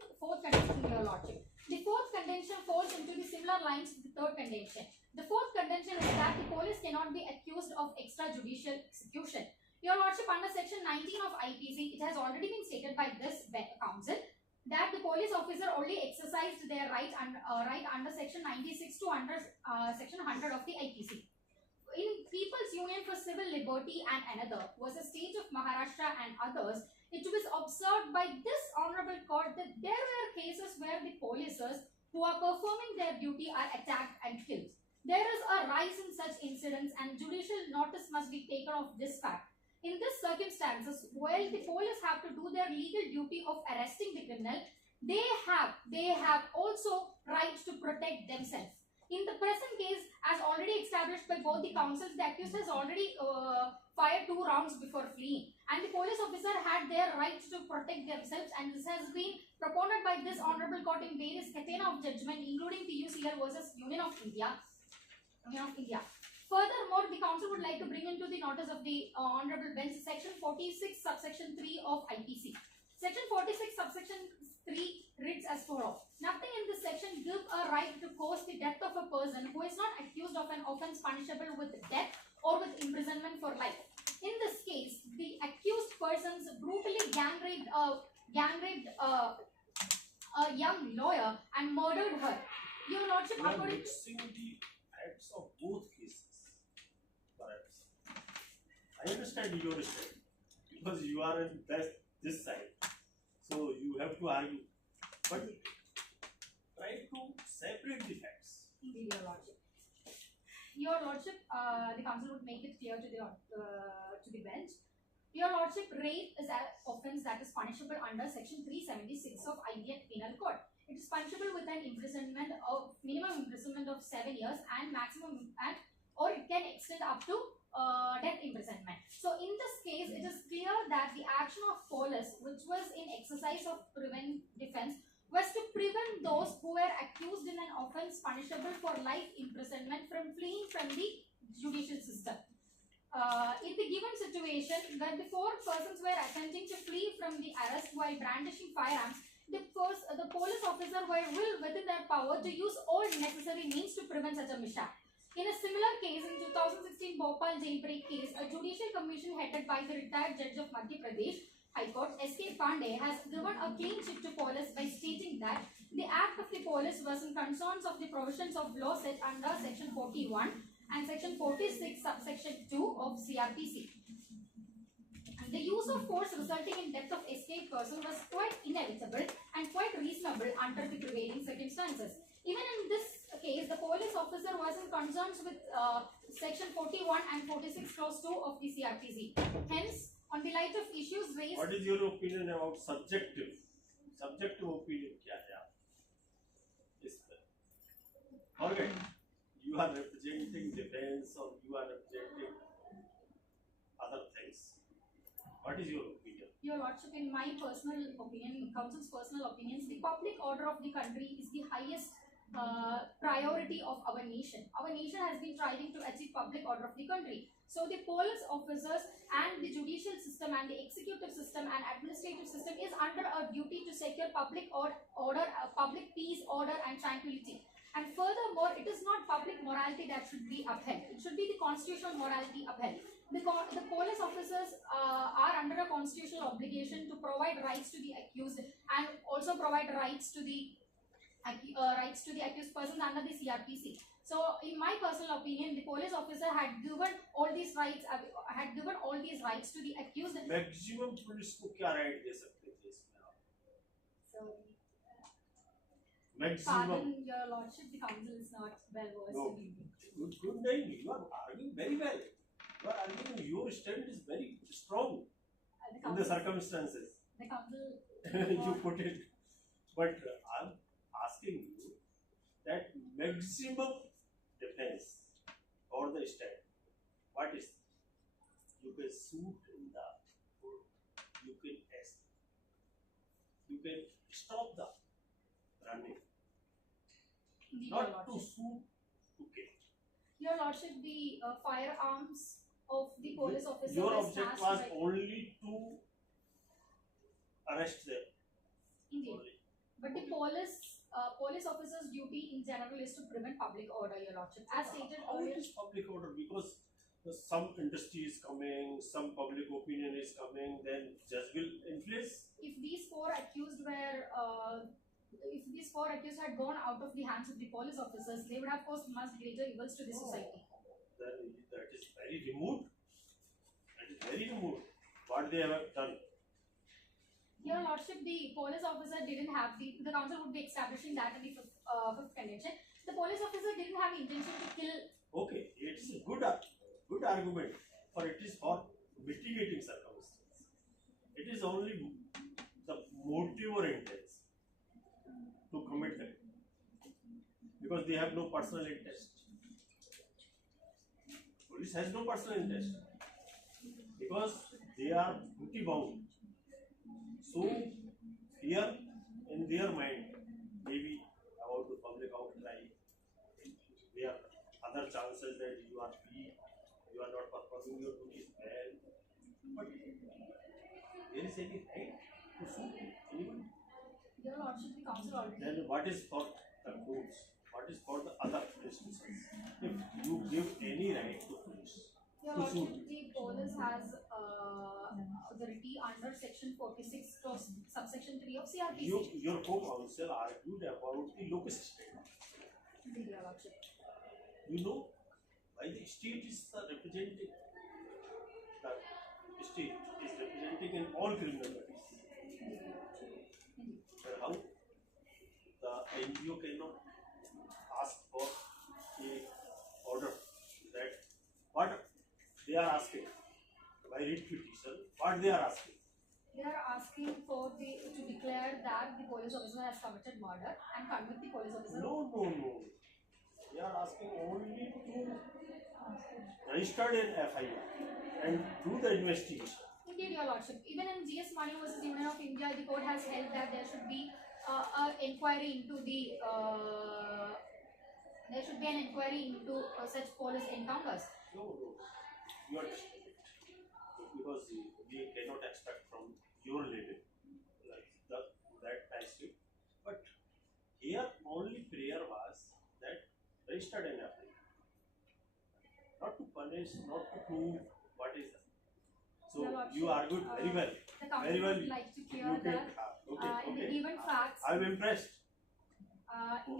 Your Lordship. The fourth contention falls into the similar lines to the third contention. The fourth contention is that the police cannot be accused of extrajudicial execution. Your Lordship, under section 19 of IPC, it has already been stated by this council that the police officer only exercised their right under section 96 to under section 100 of the IPC. In People's Union for Civil Liberty and another was a state of Maharashtra and others, it was observed by this honorable court that there were cases where the policers who are performing their duty are attacked and killed. There is a rise in such incidents and judicial notice must be taken of this fact. In this circumstances, while the police have to do their legal duty of arresting the criminal, they have also rights to protect themselves. In the present case, as already established by both the counsels, the accused has already fired 2 rounds before fleeing, and the police officer had their rights to protect themselves, and this has been proponed by this honorable court in various catena of judgment, including PUCL versus Union of India. Furthermore, the council would like to bring into the notice of the honorable bench section 46 subsection 3 of IPC. Section 46 subsection 3 reads as follows. Nothing in this section gives a right to cause the death of a person who is not accused of an offence punishable with death or with imprisonment for life. In this case, the accused persons brutally gang raped a young lawyer and murdered her. Your Lordship, according to the facts of both cases, perhaps. I understand your side because you are in this side, so you have to argue. But try to separate the facts. Indeed, Your Lordship. Your Lordship, the council would make it clear to the bench. Your Lordship, rape is an offence that is punishable under section 376 of Indian Penal Code. It is punishable with an imprisonment of minimum imprisonment of 7 years and maximum or it can extend up to death imprisonment. So in this case, it is clear that the action of police, which was in exercise of defense, was to prevent those who were accused in an offence punishable for life imprisonment from fleeing from the judicial system. In the given situation, when the 4 persons were attempting to flee from the arrest while brandishing firearms, the police officer were well within their power to use all necessary means to prevent such a mishap. In a similar case, in 2016 Bhopal jailbreak case, a judicial commission headed by the retired judge of Madhya Pradesh High Court, S.K. Pandey, has given a clean chit to police by stating that the act of the police was in concerns of the provisions of law set under section 41 and section 46 subsection 2 of CRPC. The use of force resulting in death of escaped person was quite inevitable and quite reasonable under the prevailing circumstances. Even in this case, the police officer was in concerns with section 41 and 46 clause 2 of the CRPC. Hence, on the light of issues raised... What is your opinion about subjective opinion? क्या है आप इस पर? Alright, you are representing defense or you are representing other things. What is your opinion? Your Lordship, in my personal opinion, in Council's personal opinions, the public order of the country is the highest priority of our nation. Our nation has been striving to achieve public order of the country. So the police officers and the judicial system and the executive system and administrative system is under a duty to secure public order, public peace, order and tranquility. And furthermore, it is not public morality that should be upheld. It should be the constitutional morality upheld. The police officers are under a constitutional obligation to provide rights to the accused and also provide rights to the accused persons under the CRPC. So, in my personal opinion, the police officer had given all these rights to the accused. Maximum police को क्या right दे सकते थे इसमें आप? Maximum. Pardon, Your Lordship, the council is not well versed in English. Good name. You are arguing very well. You are arguing. Your stand is very strong in the circumstances. The council. You put it, but I'm asking you that maximum defense or the stand. What is? You can shoot in the court. You can test. You can stop the running. Not to shoot to kill. Your Lordship, the firearms of the police officer. Your object was only to arrest them. Indeed. Only. But the police officer's duty in general is to prevent public order, Your Lordship. As stated How earlier. it is public order? Because some industry is coming, some public opinion is coming, then judge will influence. If these 4 accused had gone out of the hands of the police officers, they would have caused much greater evils to the society. Then that is very remote. That is very remote. What they have done. Your Lordship, the police officer didn't have the council would be establishing that in the fifth convention. The police officer didn't have intention to kill. Okay, it's a good argument, for it is for mitigating circumstance. It is only the motive or intent to commit them because they have no personal interest. Police has no personal interest because they are duty bound. So fear in their mind, maybe about the public outcry, there are other chances that you are free, you are not performing your duties well. But there is any right to sue anyone? Your Lordship, the council already. Then what is for the courts? What is for the other institutions? If you give any right to police Your to sue, Lordship, the police has authority under section 46 subsection 3 of CRPC. your co-counsel argued about the locus state. Your Lordship. You know why the state is the representing, the state is representing in all criminal bodies. And how the NGO cannot ask for a order that what they are asking by writ petition, what they are asking. They are asking for to declare that the police officer has committed murder and convict the police officer. No. They are asking only to register an FIR and do the investigation. Indeed, Your Lordship. Even in GS Mani versus Union of India, the court has held that there should be an inquiry into such police encounters. No. You are because we cannot expect from your level like that nicely. But here only prayer was that registered an FIR, not to punish, not to prove what is that. So you argued very well. The council Very well. would like to clear You can, that okay. in the given facts. I'm impressed. In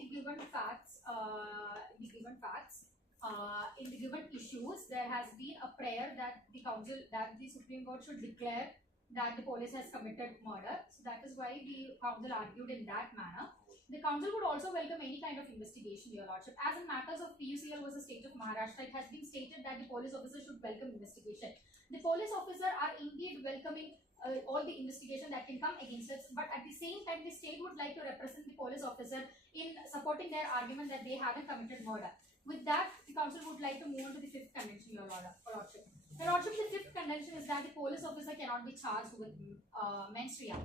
the given issues, there has been a prayer that the Supreme Court should declare that the police has committed murder. So that is why the council argued in that manner. The council would also welcome any kind of investigation, Your Lordship. As in matters of PUCL versus State of Maharashtra, it has been stated that the police officer should welcome investigation. The police officer are indeed welcoming all the investigation that can come against us, but at the same time, the state would like to represent the police officer in supporting their argument that they haven't committed murder. With that, the council would like to move on to the fifth contention, Your Lordship. Your Lordship, the fifth contention is that the police officer cannot be charged with mens rea.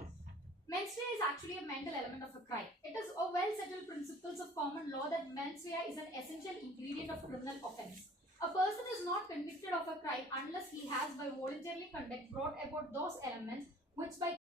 Mens rea is actually a mental element of a crime. It is a well-settled principles of common law that mens rea is an essential ingredient of criminal offence. A person is not convicted of a crime unless he has by voluntarily conduct brought about those elements which by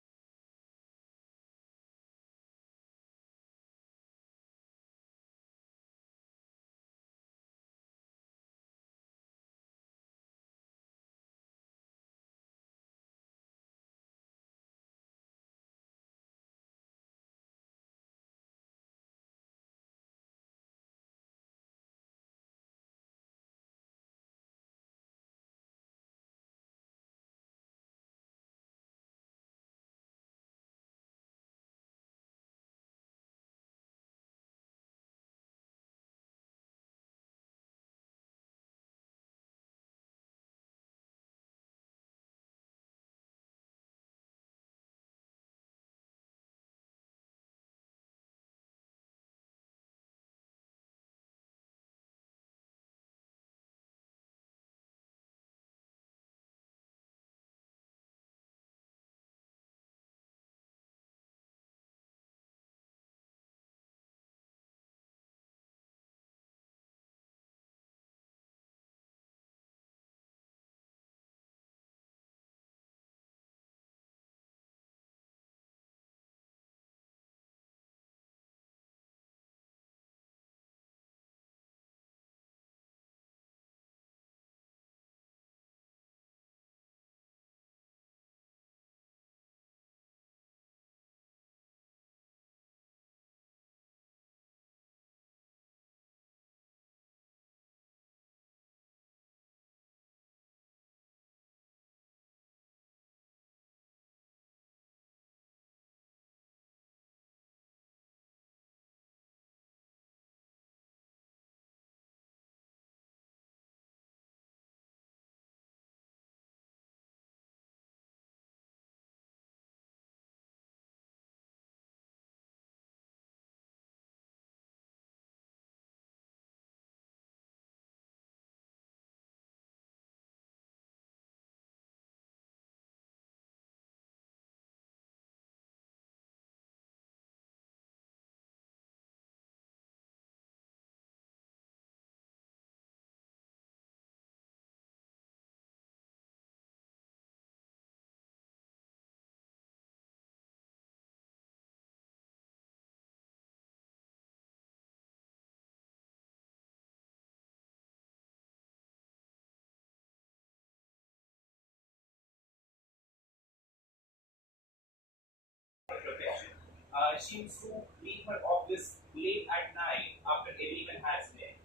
she used to leave her office late at night after everyone has left.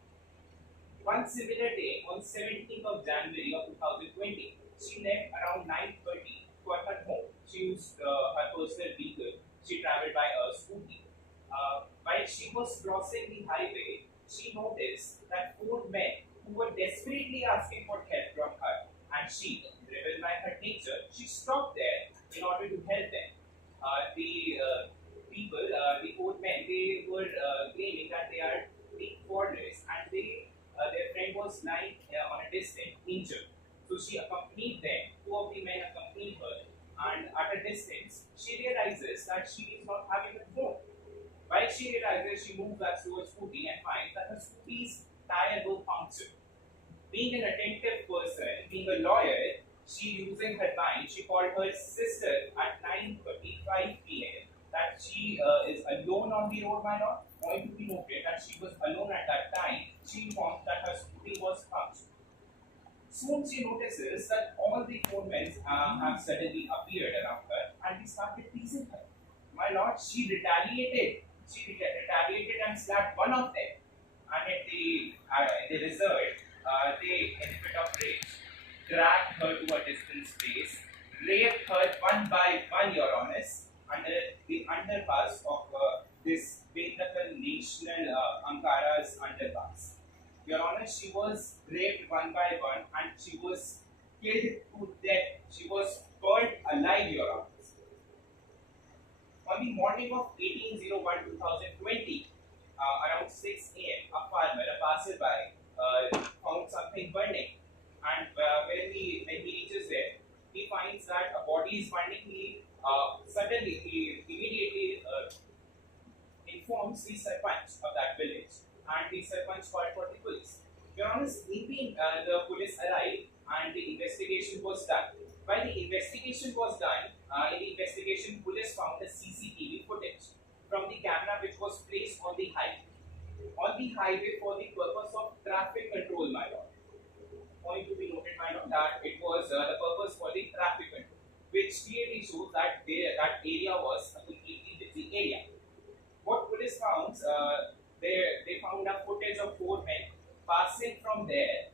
One similar day, on 17th of January of 2020, she left around 9:30 for her home. She used her personal vehicle. She traveled by a scooty. While she was crossing the highway, she noticed that four men who were desperately asking for help from her, and she, driven by her nature, she stopped there in order to help them. The four men, they were claiming that they are big foreigners, and their friend was lying on a distance, injured. So she accompanied them. Two of the men accompanied her, and at a distance, she realizes that she is not having a phone. While she realizes, she moves back to her scooty and finds that her scooty's tire will puncture. Being an attentive person, being a lawyer, she using her time, she called her sister at 9:35 p.m. that she is alone on the road, my lord. Point to be noted that she was alone at that time. She informed that her scooty was punctured. Soon she notices that all the four men have suddenly appeared around her and they started teasing her. My lord, she retaliated. She retaliated and slapped one of them. And in the result, they, in a fit of rage, dragged her to a distant space, raped her one by one, Your Honors, under the underpass of this Vidyapeeth National Ankara's underpass. Your Honor, she was raped one by one and she was killed to death. She was burned alive, Your Honor. On the morning of 18/01/2020, around 6 a.m., a farmer, a passerby, found something burning. And when he reaches there, he finds that a body is burning. He immediately informs the sarpanch of that village, and the sarpanch called for the police. Your Honor, the police arrived and the investigation was done. While the investigation was done, in the investigation, police found a CCTV footage from the camera which was placed on the highway. On the highway for the purpose of traffic control, my lord. Point to be noted, my lord, that it was the purpose for the traffic control, which clearly shows that that area was a completely busy area. What police found, they found a footage of four men passing from there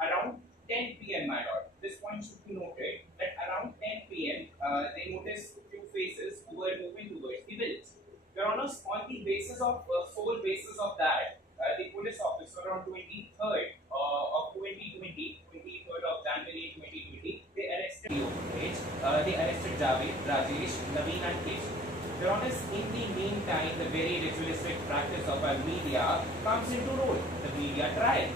around 10 p.m. my lord. This point should be noted that around 10 p.m. They noticed few faces who were moving towards the village. Your Honors, on the basis of sole basis of that, the police officer on 23rd of 2020, 23rd of January 2020, they arrested they arrested Javed, Rajesh, Naveen and Keshav. Your Honors, in the meantime, the very ritualistic practice of our media comes into role, the media trial.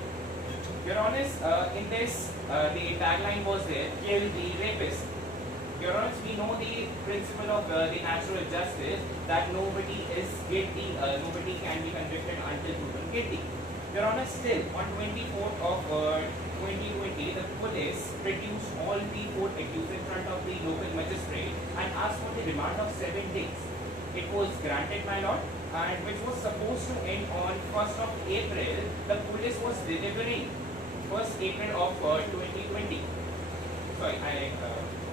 Your Honors, in this, the tagline was there, kill the rapist. Your Honors, we know the principle of the natural justice that nobody is guilty, nobody can be convicted until proven guilty. Your Honors, still, on 24th of 2020, the police produced all the four accused in front of the local magistrate and asked for the remand of 7 days. It was granted, my lord, and which was supposed to end on 1st of April. The police was delivering 1st April of 2020. Sorry, I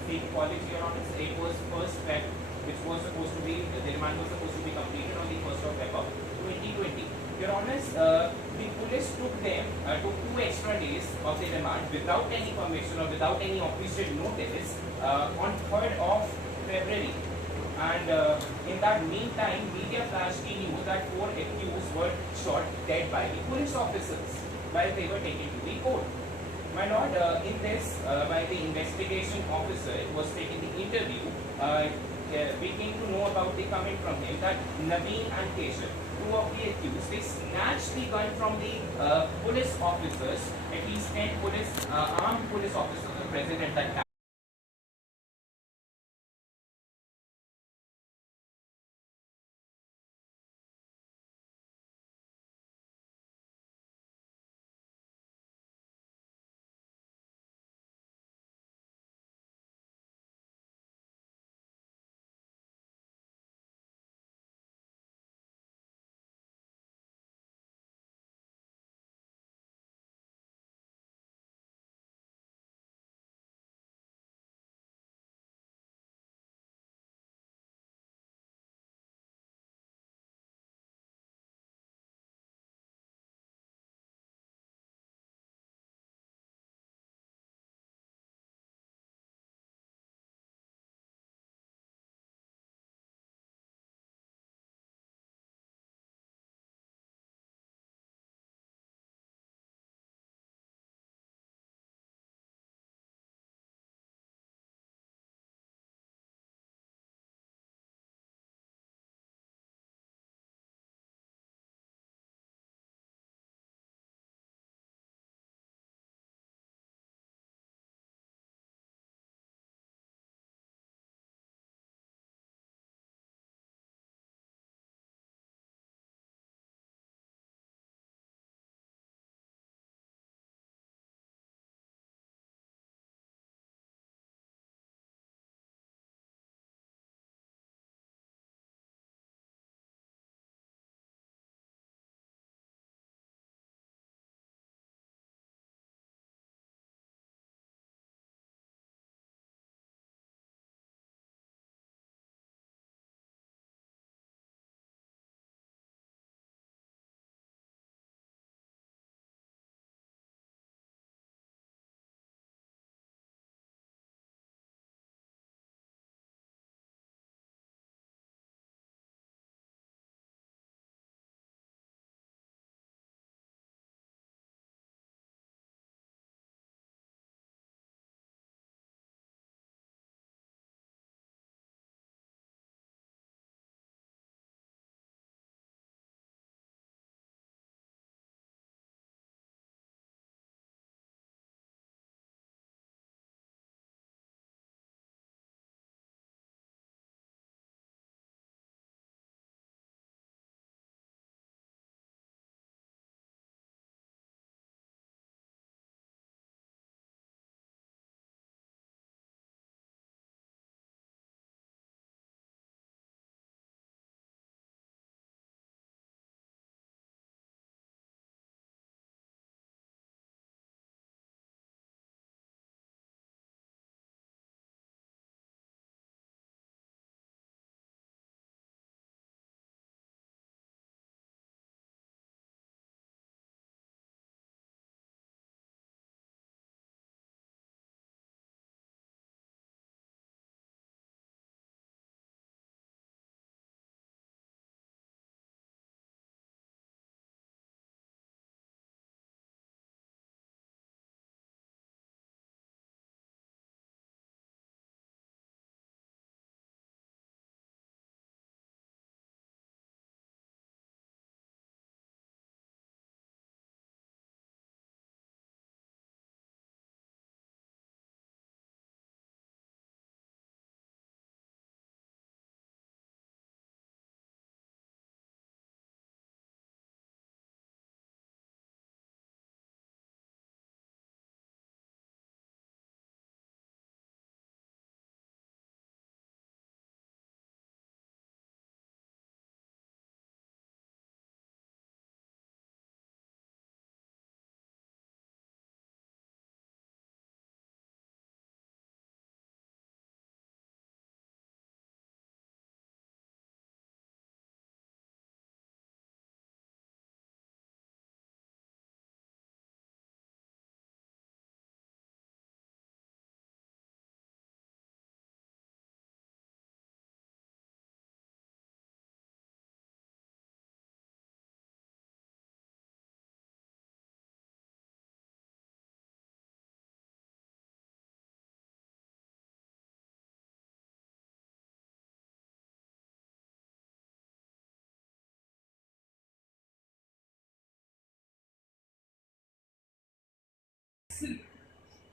take apology, Your Honor. It was 1st Feb, which was supposed to be, the remand was supposed to be completed on the 1st of Feb of 2020. Your Honor, the police took 2 extra days of the remand without any permission or without any official notice on 3rd of February. And in that meantime, media flashed the news that 4 accused were shot dead by the police officers while they were taken to the court. My lord, in this, by the investigation officer who was taking the interview, we came to know about the comment from him that Naveen and Keshav, 2 of the accused, they snatched the gun from the police officers. At least 10 armed police officers were present at that time.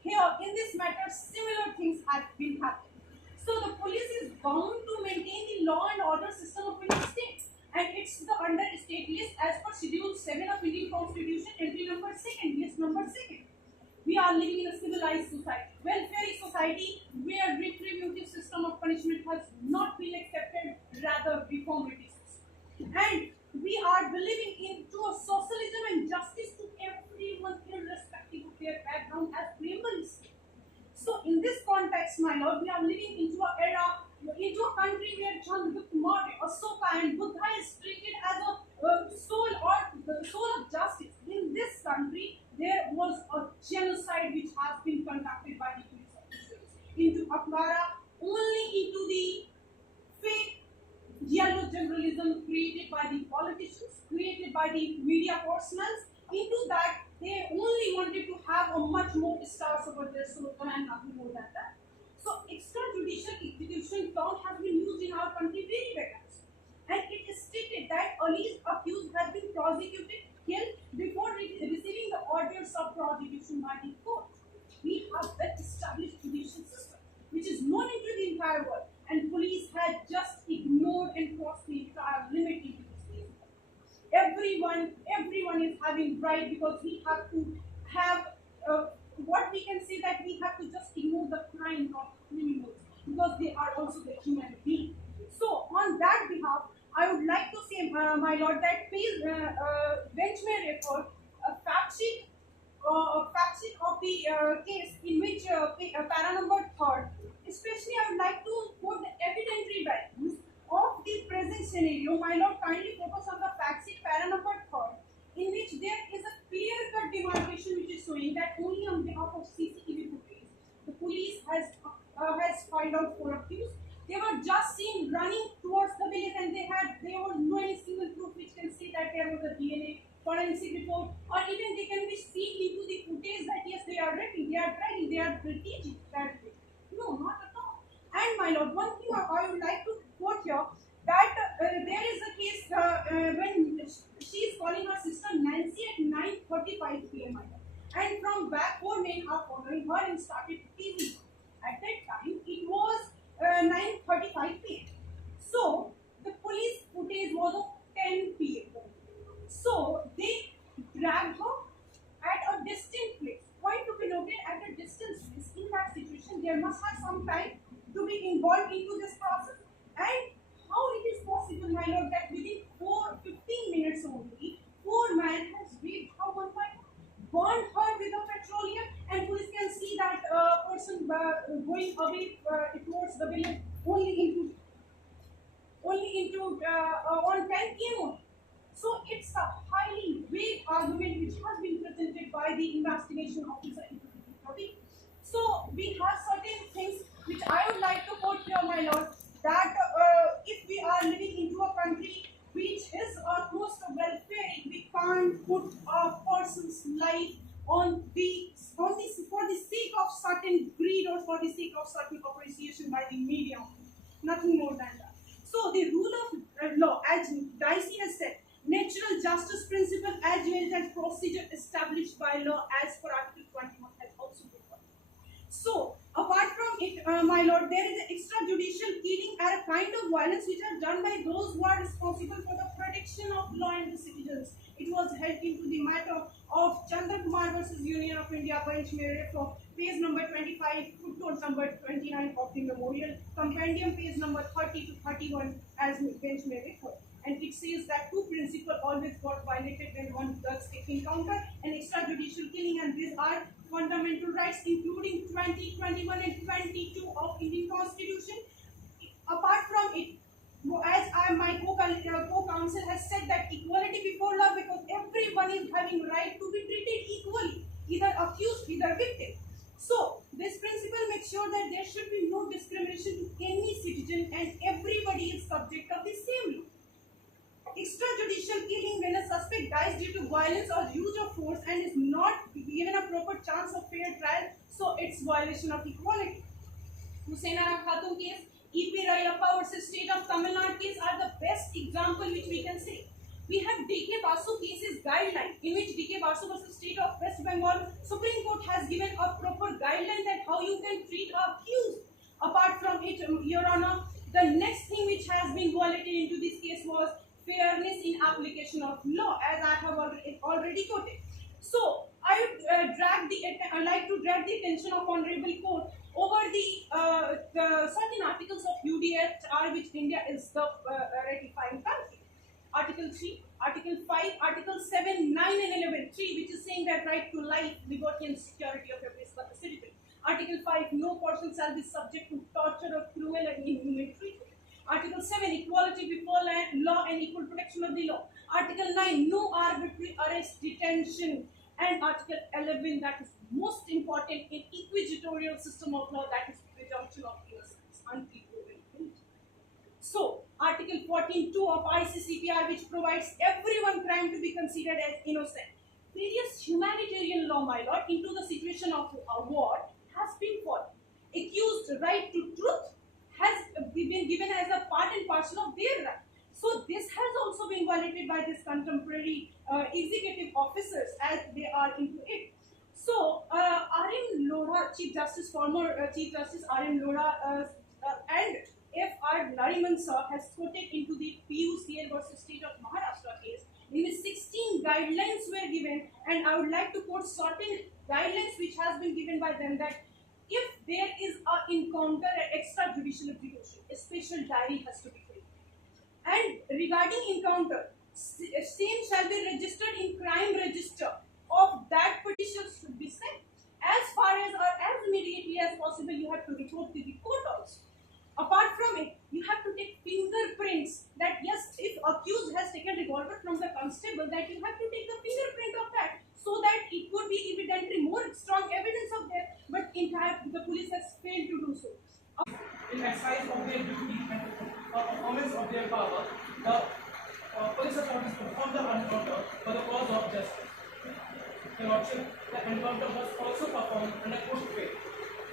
here in this matter, similar things have been happening. So the police is bound to maintain the law and order system of Indian state, and it's the under state list as per Schedule 7 of Indian Constitution, entry number 2nd, list number 2nd. We are living in a civilized society, welfare society, where retributive system of punishment has not been accepted, rather reformative system. And we are believing into a socialism and justice to everyone, irrespective of their background, as Preamble is. So in this context, my lord, we are living into a era, into a country where Chandra Kumar, Asoka and Buddha is treated as a soul or the soul of justice. In this country, there was a genocide which has been conducted by the police officers into Akhbara, only into the fake yellow journalism created by the politicians, created by the media personals. Into that, they only wanted to have a much more stars over their slogan and nothing more than that. So extrajudicial execution term has been used in our country very vigorously, and it is stated that Ali's accused has been prosecuted, killed before receiving the orders of prosecution by the court. We have an established judicial system which is known into the entire world, and police had just ignored and crossed the entire limit into this case. Everyone is having right, because we have to have what we can say, that we have to just ignore the crime of criminals, because they are also the human beings. So on that behalf, I would like to say, my lord, that please bench may refer a fact sheet of the case in which para number 3rd. Especially, I would like to quote the evidentiary values of the present scenario. My lord, kindly focus on the fact sheet para number 3rd, in which there is a clear-cut demarcation which is showing that only on behalf of CCTV footage, the police has filed out 4 accused. They were just seen running towards the village, and there was no any single proof which can say that there was a DNA forensic report, or even they can be seen into the footage that yes, they are raping, they are dragging, they are teaching that way. No, not at all. And my lord, one thing I would like to quote here, that there is a case when she is calling her sister Nancy at 9:35 p.m. and from back 4 men are following her and started teasing her. At that time, it was 9:35 p.m. So the police footage was of 10 p.m. So they dragged her at a distant place. Point to be noted, at a distant place. In that situation, there must have some time to be involved into this process. And how it is possible, my lord, that within 15 minutes only, 4 men has raped her one by one, burned her with a petroleum, and police can see that person going away towards the village only into on 10 p.m. So it's a highly vague argument which has been presented by the investigation officer in 2014. So we have certain things which I would like to quote here, my lord, that if we are living into a country which is almost welfare, we can't put a person's life for the sake of certain greed or for the sake of certain appreciation by the media. Nothing more than that. So the rule of law, as Dicey has said, natural justice principle as well as procedure established by law as per Article 21 has also been followed. So apart from it, my lord, there is an extrajudicial killing and a kind of violence which are done by those who are responsible for the protection of law and the citizens. It was held into the matter of Chandra Kumar versus Union of India, bench may refer page number 25, footnote number 29 of the memorial, compendium page number 30 to 31 as bench may refer. And it says that 2 principles always got violated when one does encounter an extrajudicial killing, and these are fundamental rights including 20, 21 and 22 of Indian Constitution. Apart from it, as my co-counsel has said, that equality before law, because everyone is having right to be treated equally, either accused, either victim. So this principle makes sure that there should be no discrimination to any citizen and everybody is subject of the same law. Extrajudicial killing, when a suspect dies due to violence or use of force and is not given a proper chance of fair trial, so it's violation of equality. Husainara Khatun case, E.P. Rayappa versus State of Tamil Nadu case are the best example which we can say. We have DK Basu cases guideline, in which DK Basu versus State of West Bengal, Supreme Court has given a proper guideline that how you can treat a accused. Apart from it, Your Honor, the next thing which has been violated into this case was fairness in application of law, as I have already quoted. So I would like to drag the attention of Honorable Court over the certain articles of UDHR which India is the ratifying country. Article 3, Article 5, Article 7, 9 and 11, 3, which is saying that right to life, liberty and security of every citizen. Article 5, no person shall be subject to torture or cruel and inhuman treatment. Article 7, equality before law and equal protection of the law. Article 9, no arbitrary arrest, detention. And Article 11, that is most important in inquisitorial system of law, that is presumption of innocence until proven guilty. So, Article 14.2 of ICCPR, which provides everyone crime to be considered as innocent. Various humanitarian law, my lord, into the situation of war has been followed. Accused right to truth has been given as a part and parcel of their right. So this has also been violated by this contemporary executive officers as they are into it. So R.M. Lodha, Chief Justice, former Chief Justice R.M. Lodha and F.R. Nariman sir has quoted into the PUCL versus State of Maharashtra case, in which 16 guidelines were given, and I would like to quote certain guidelines which has been given by them, that if there is an encounter at extrajudicial execution, a special diary has to be created. And regarding encounter, same shall be registered in crime register of that petition should be sent. As far as or as immediately as possible, you have to report to the court also. Apart from it, you have to take fingerprints, that yes, if accused has taken revolver from the constable, that you have to take the fingerprint of that, so that it could be evidently more strong evidence of that, but in fact the police has failed to do so. In exercise of their duty and performance of their power, the police authorities perform the encounter for the cause of justice. Your Lordship, the encounter was also performed under good faith.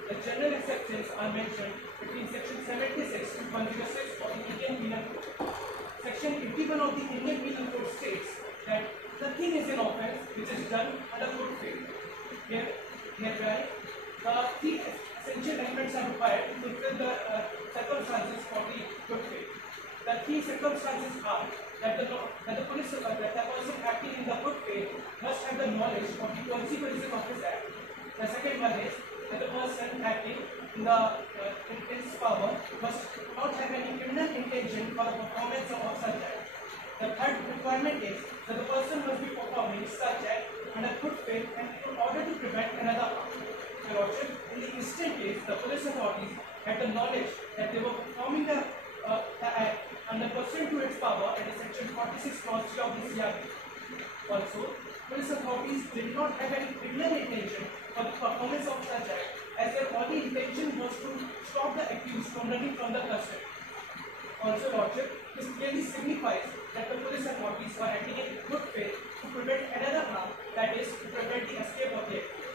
The general exceptions are mentioned between Section 76 to 106 of the Indian Penal Code. Section 81 of the Indian Penal Code states that nothing is an offence which is done under good faith. Hereby, the three essential elements are required to fulfill the circumstances for the good faith. The three circumstances are that the person acting in the good faith must have the knowledge of the consequences of his act. The second one is that the person acting in his power must not have any criminal intention for the performance of such act. The third requirement is that the person must be performing such act under good faith and in order to prevent another harm. Your Lordship, in the instant case, the police authorities had the knowledge that they were performing the act under pursuant to its power under Section 46 Clause 3 of the CRP. Also, police authorities did not have any criminal intention for the performance of such act, as their only intention was to stop the accused from running from the custody. Also, Lordship, this clearly signifies that the police authorities were acting in good faith to prevent another harm, that is, to prevent the escape of the accused.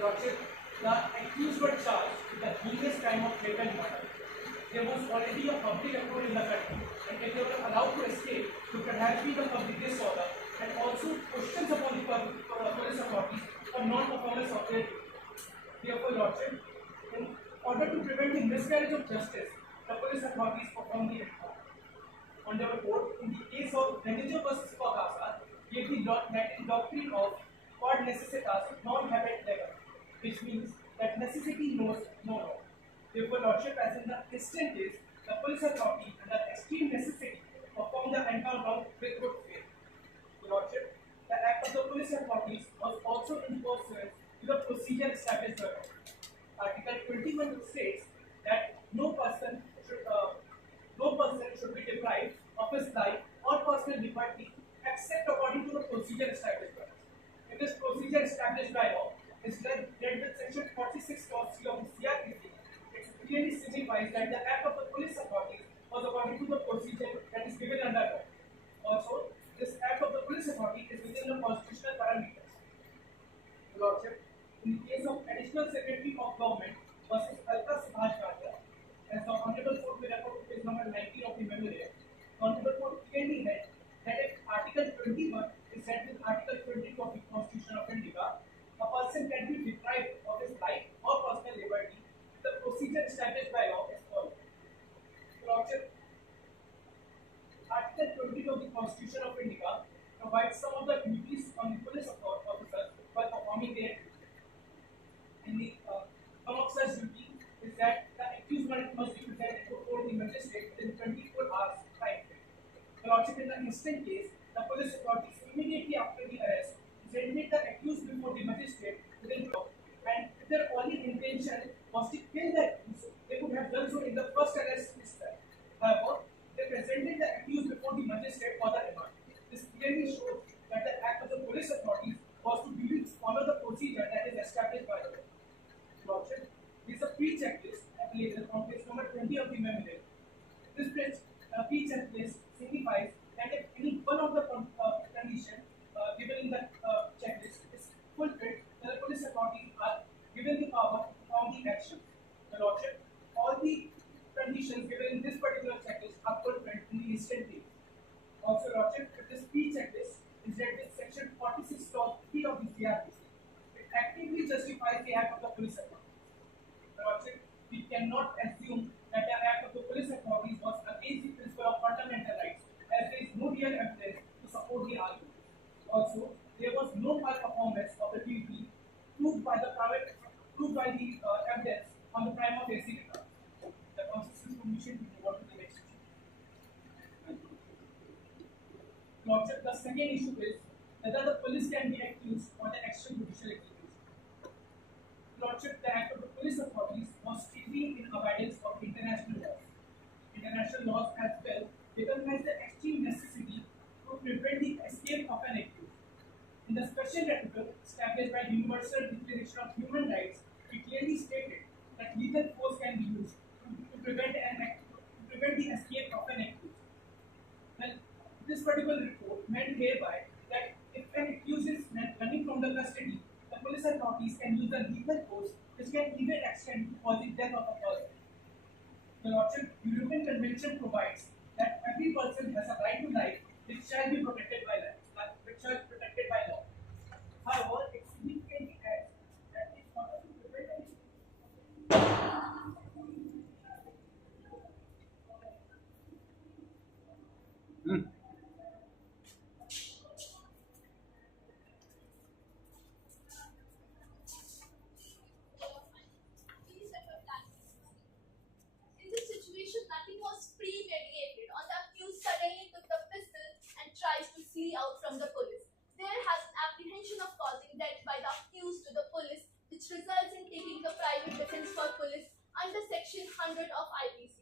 Lordship, the accused were charged with the heinous crime of rape and murder. There was already a public uproar in the country, and if they were allowed to escape, to perhaps be the public disorder, and also questions upon the police authorities for non-performance of their duty. Therefore, Lordship, in order to prevent the miscarriage of justice, the police authorities performed the encounter. On the report, in the case of Venezuela versus Pagasa, gave the Latin doctrine of quod necessitas non habet legem, which means that necessity knows no law. Therefore, Lordship, as in the instant case, the police authority, under extreme necessity, performed the encounter with good faith. Lordship, the act of the police authorities was also in pursuance to the procedure established by law. Article 21 states that no person should be deprived of his life or personal liberty except according to the procedure established by law. If this procedure established by law is read with Section 46 Clause 3 of the CRPC, it clearly signifies that the act of the police authorities was according to the procedure that is given under law. Also, this act of the police authority is within the constitutional parameters. Lordship, in the case of Additional Secretary of Government versus Alka Subhash Gandhi, as the Honorable Court will refer to page number 19 of the memorial, the Honorable Court clearly read that 21 is said with Article 22 of the Constitution of India, a person can be deprived of his life or personal liberty if the procedure established by law is followed. Article 22 of the Constitution of India provides some of the duties on the police officers while performing their duty. In the one of such duty is that the accused must be presented before the magistrate within 24 hours time frame. The Lordship, in the instant case, the police authorities immediately after the arrest presented the accused before the magistrate within 24 hours, and if their only intention was to kill the accused, they could have done so in the first arrest itself. However, they presented the accused before the magistrate for the remand. This clearly shows that the act of the police authorities was to duly follow the procedure that is established by the law. Lordship, there is a pre-checklist available on page number 20 of the memorandum. This pre-checklist signifies that if any one of the conditions given in the checklist is fulfilled, then the police authorities are given the power to perform the action. The Lordship, all the conditions given in this particular checklist are fulfilled in the instant case. Also, Lordship, if this pre-checklist is read with section 46 clause 3 of the CRPC, it actively justifies the act of the police authorities. Lordship, we cannot assume that the act of the police authorities was against the principle of fundamental rights, as there is no real evidence to support the argument. Also, there was no performance of the duty proved by the evidence on the prima facie record. The Constitutional Commission will move on to the next issue. Lordship, the second issue is whether the police can be accused for the extrajudicial execution. Lordship, the act of the police authorities was strictly in abidance of international laws. International laws as well recognize the extreme necessity to prevent the escape of an accused. In the special article established by the Universal Declaration of Human Rights, it clearly stated that lethal force can be used to prevent the escape of an accused. Well, this particular report meant hereby that if an accused is running from the custody, the police authorities can use the lethal force, which can even extend to causing death of a person. The Lordship, European Convention provides that every person has a right to life, which shall be protected by law. However, it significantly adds that in order to prevent In this situation, nothing was premeditated. On the accused suddenly took the pistol and tries to flee out from the police. There has an apprehension of causing death by the accused to the police, which results in taking the private defense for police under section 100 of IPC.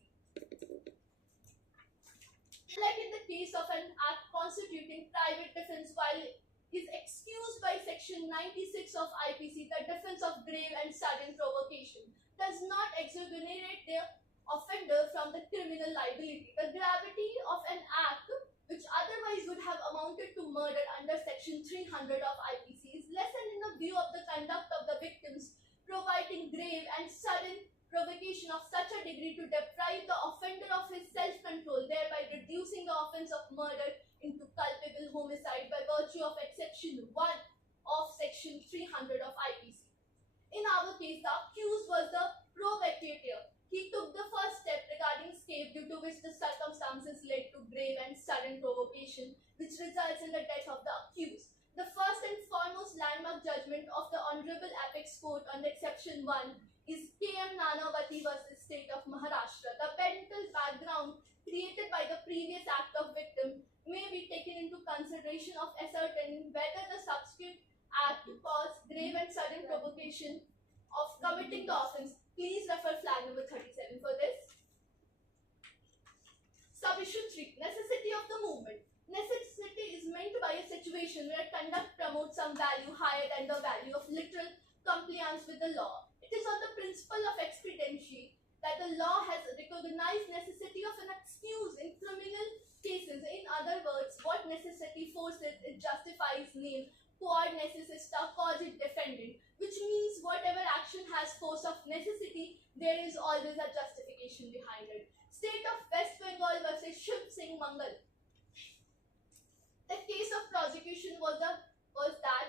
Like in the case of an act constituting private defense while is excused by section 96 of IPC, the defense of grave and sudden provocation does not exonerate the offender from the criminal liability. The gravity of an act which otherwise would have amounted to murder under section 300 of IPC is lessened in the view of the conduct of the victims, providing grave and sudden provocation of such a degree to deprive the offender of his self-control, thereby reducing the offense of murder into culpable homicide by virtue of exception 1 of section 300 of IPC. In our case, the accused was the provocateur. He took the first step regarding escape, due to which the circumstances led to grave and sudden provocation, which results in the death of the accused. The first and foremost landmark judgment of the Honorable Apex Court on the exception 1 is K.M. Nanavati vs. State of Maharashtra. The parental background created by the previous act of victim may be taken into consideration of ascertaining whether the subsequent act caused grave and sudden provocation of committing the offence. Please refer flag number 37 for this. Submission 3. Necessity of the movement. Necessity is meant by a situation where conduct promotes some value higher than the value of literal compliance with the law. It is on the principle of expediency that the law has recognized necessity of an excuse in criminal cases. In other words, what necessity forces it justifies name quod necessita cogit defendant, which means whatever action has force of necessity, there is always a justification behind it. State of West Bengal versus Shiv Singh Mangal. The case of prosecution was that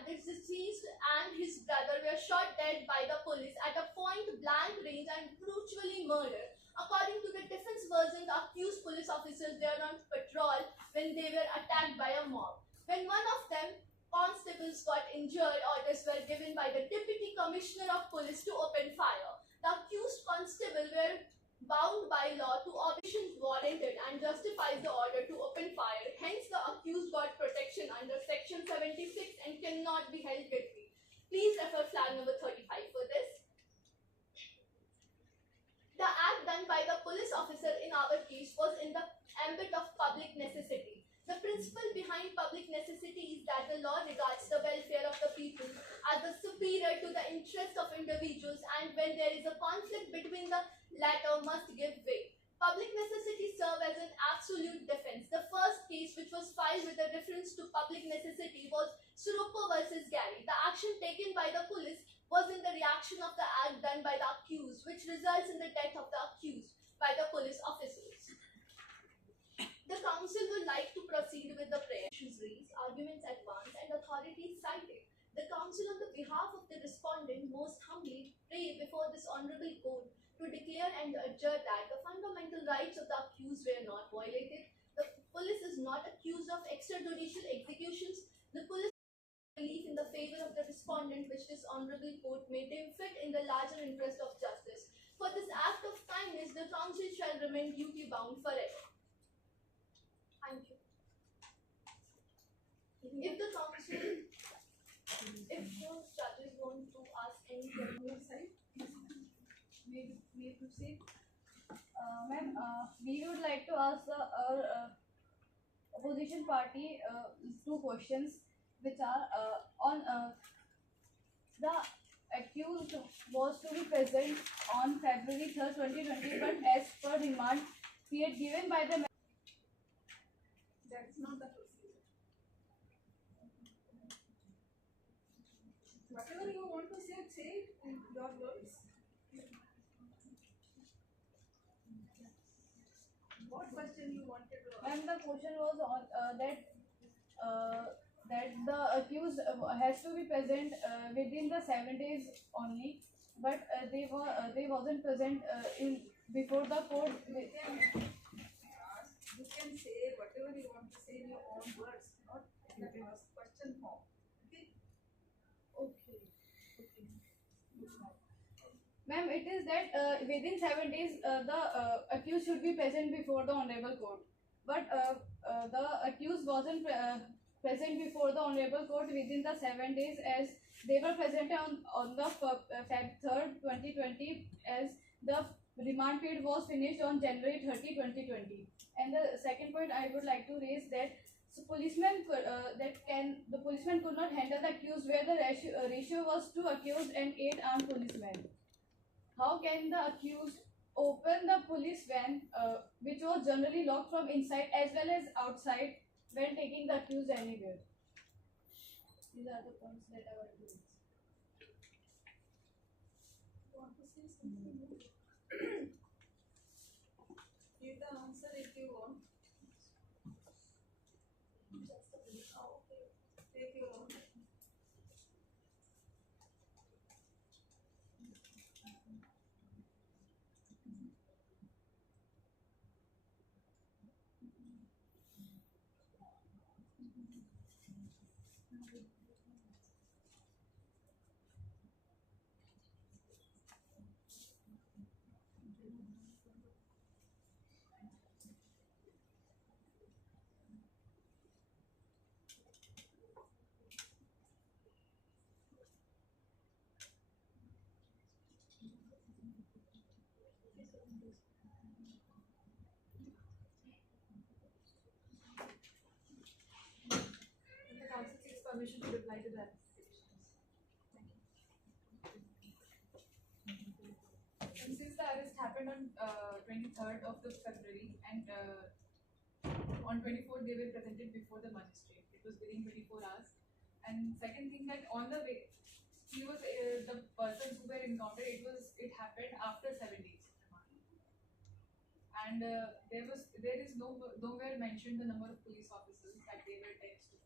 the deceased and his brother were shot dead by the police at a point-blank range and brutally murdered. According to the defense version, the accused police officers were on patrol when they were attacked by a mob. When one of them constables got injured, orders were given by the Deputy Commissioner of Police to open fire. The accused constable were bound by law to obtain warranted and justifies the order to open fire. Hence, the accused got protection under Section 76 and cannot be held guilty. Please refer flag number 35 for this. The act done by the police officer in our case was in the ambit of public necessity. The principle behind public necessity is that the law regards the welfare of the people as the superior to the interest of individuals, and when there is a conflict between the latter must give way. Public necessity serves as an absolute defense. The first case which was filed with a reference to public necessity was Surupo versus Gary. The action taken by the police was in the reaction of the act done by the accused, which results in the death of the accused by the police officers. The council would like to proceed with the prayer. Issues raised, arguments advanced, and authorities cited. The council, on the behalf of the respondent, most humbly pray before this honorable court to declare and adjure that the fundamental rights of the accused were not violated. The police is not accused of extrajudicial executions. The police belief in the favor of the respondent, which this honorable court may deem fit in the larger interest of justice. For this act of kindness, the council shall remain duty bound forever. Thank you. If the council, if the judges want to ask any question, may proceed. Ma'am, we would like to ask our opposition party two questions, which are on the accused was to be present on February 3rd, 2020, but as per remand period given by the That's not the procedure. Whatever you want to say it in your words. What question you wanted to ask? And the question was on that the accused has to be present within the 7 days only, but they wasn't present in before the court. You can say whatever you want to say in your own words, not in the question form. Okay? Okay. Ma'am, it is that within 7 days the accused should be present before the honorable court, but the accused wasn't present before the honorable court within the 7 days, as they were present on the Feb 3rd, 2020, as the remand period was finished on January 30, 2020. And the second point I would like to raise that the policeman could not handle the accused where the ratio was 2 accused and 8 armed policemen. How can the accused open the police van, which was generally locked from inside as well as outside, when taking the accused anywhere? These are the points that I want to raise. Want to say something? Give the answer if you want. Just a minute. Oh, okay. Take your own. The council seeks permission to reply to that. And since the arrest happened on 23rd of the February, and on 24th they were presented before the magistrate. It was within 24 hours. And second thing, that on the way, he was the persons who were encountered. It happened after 7 days. And there is nowhere mentioned the number of police officers that they were taxed for.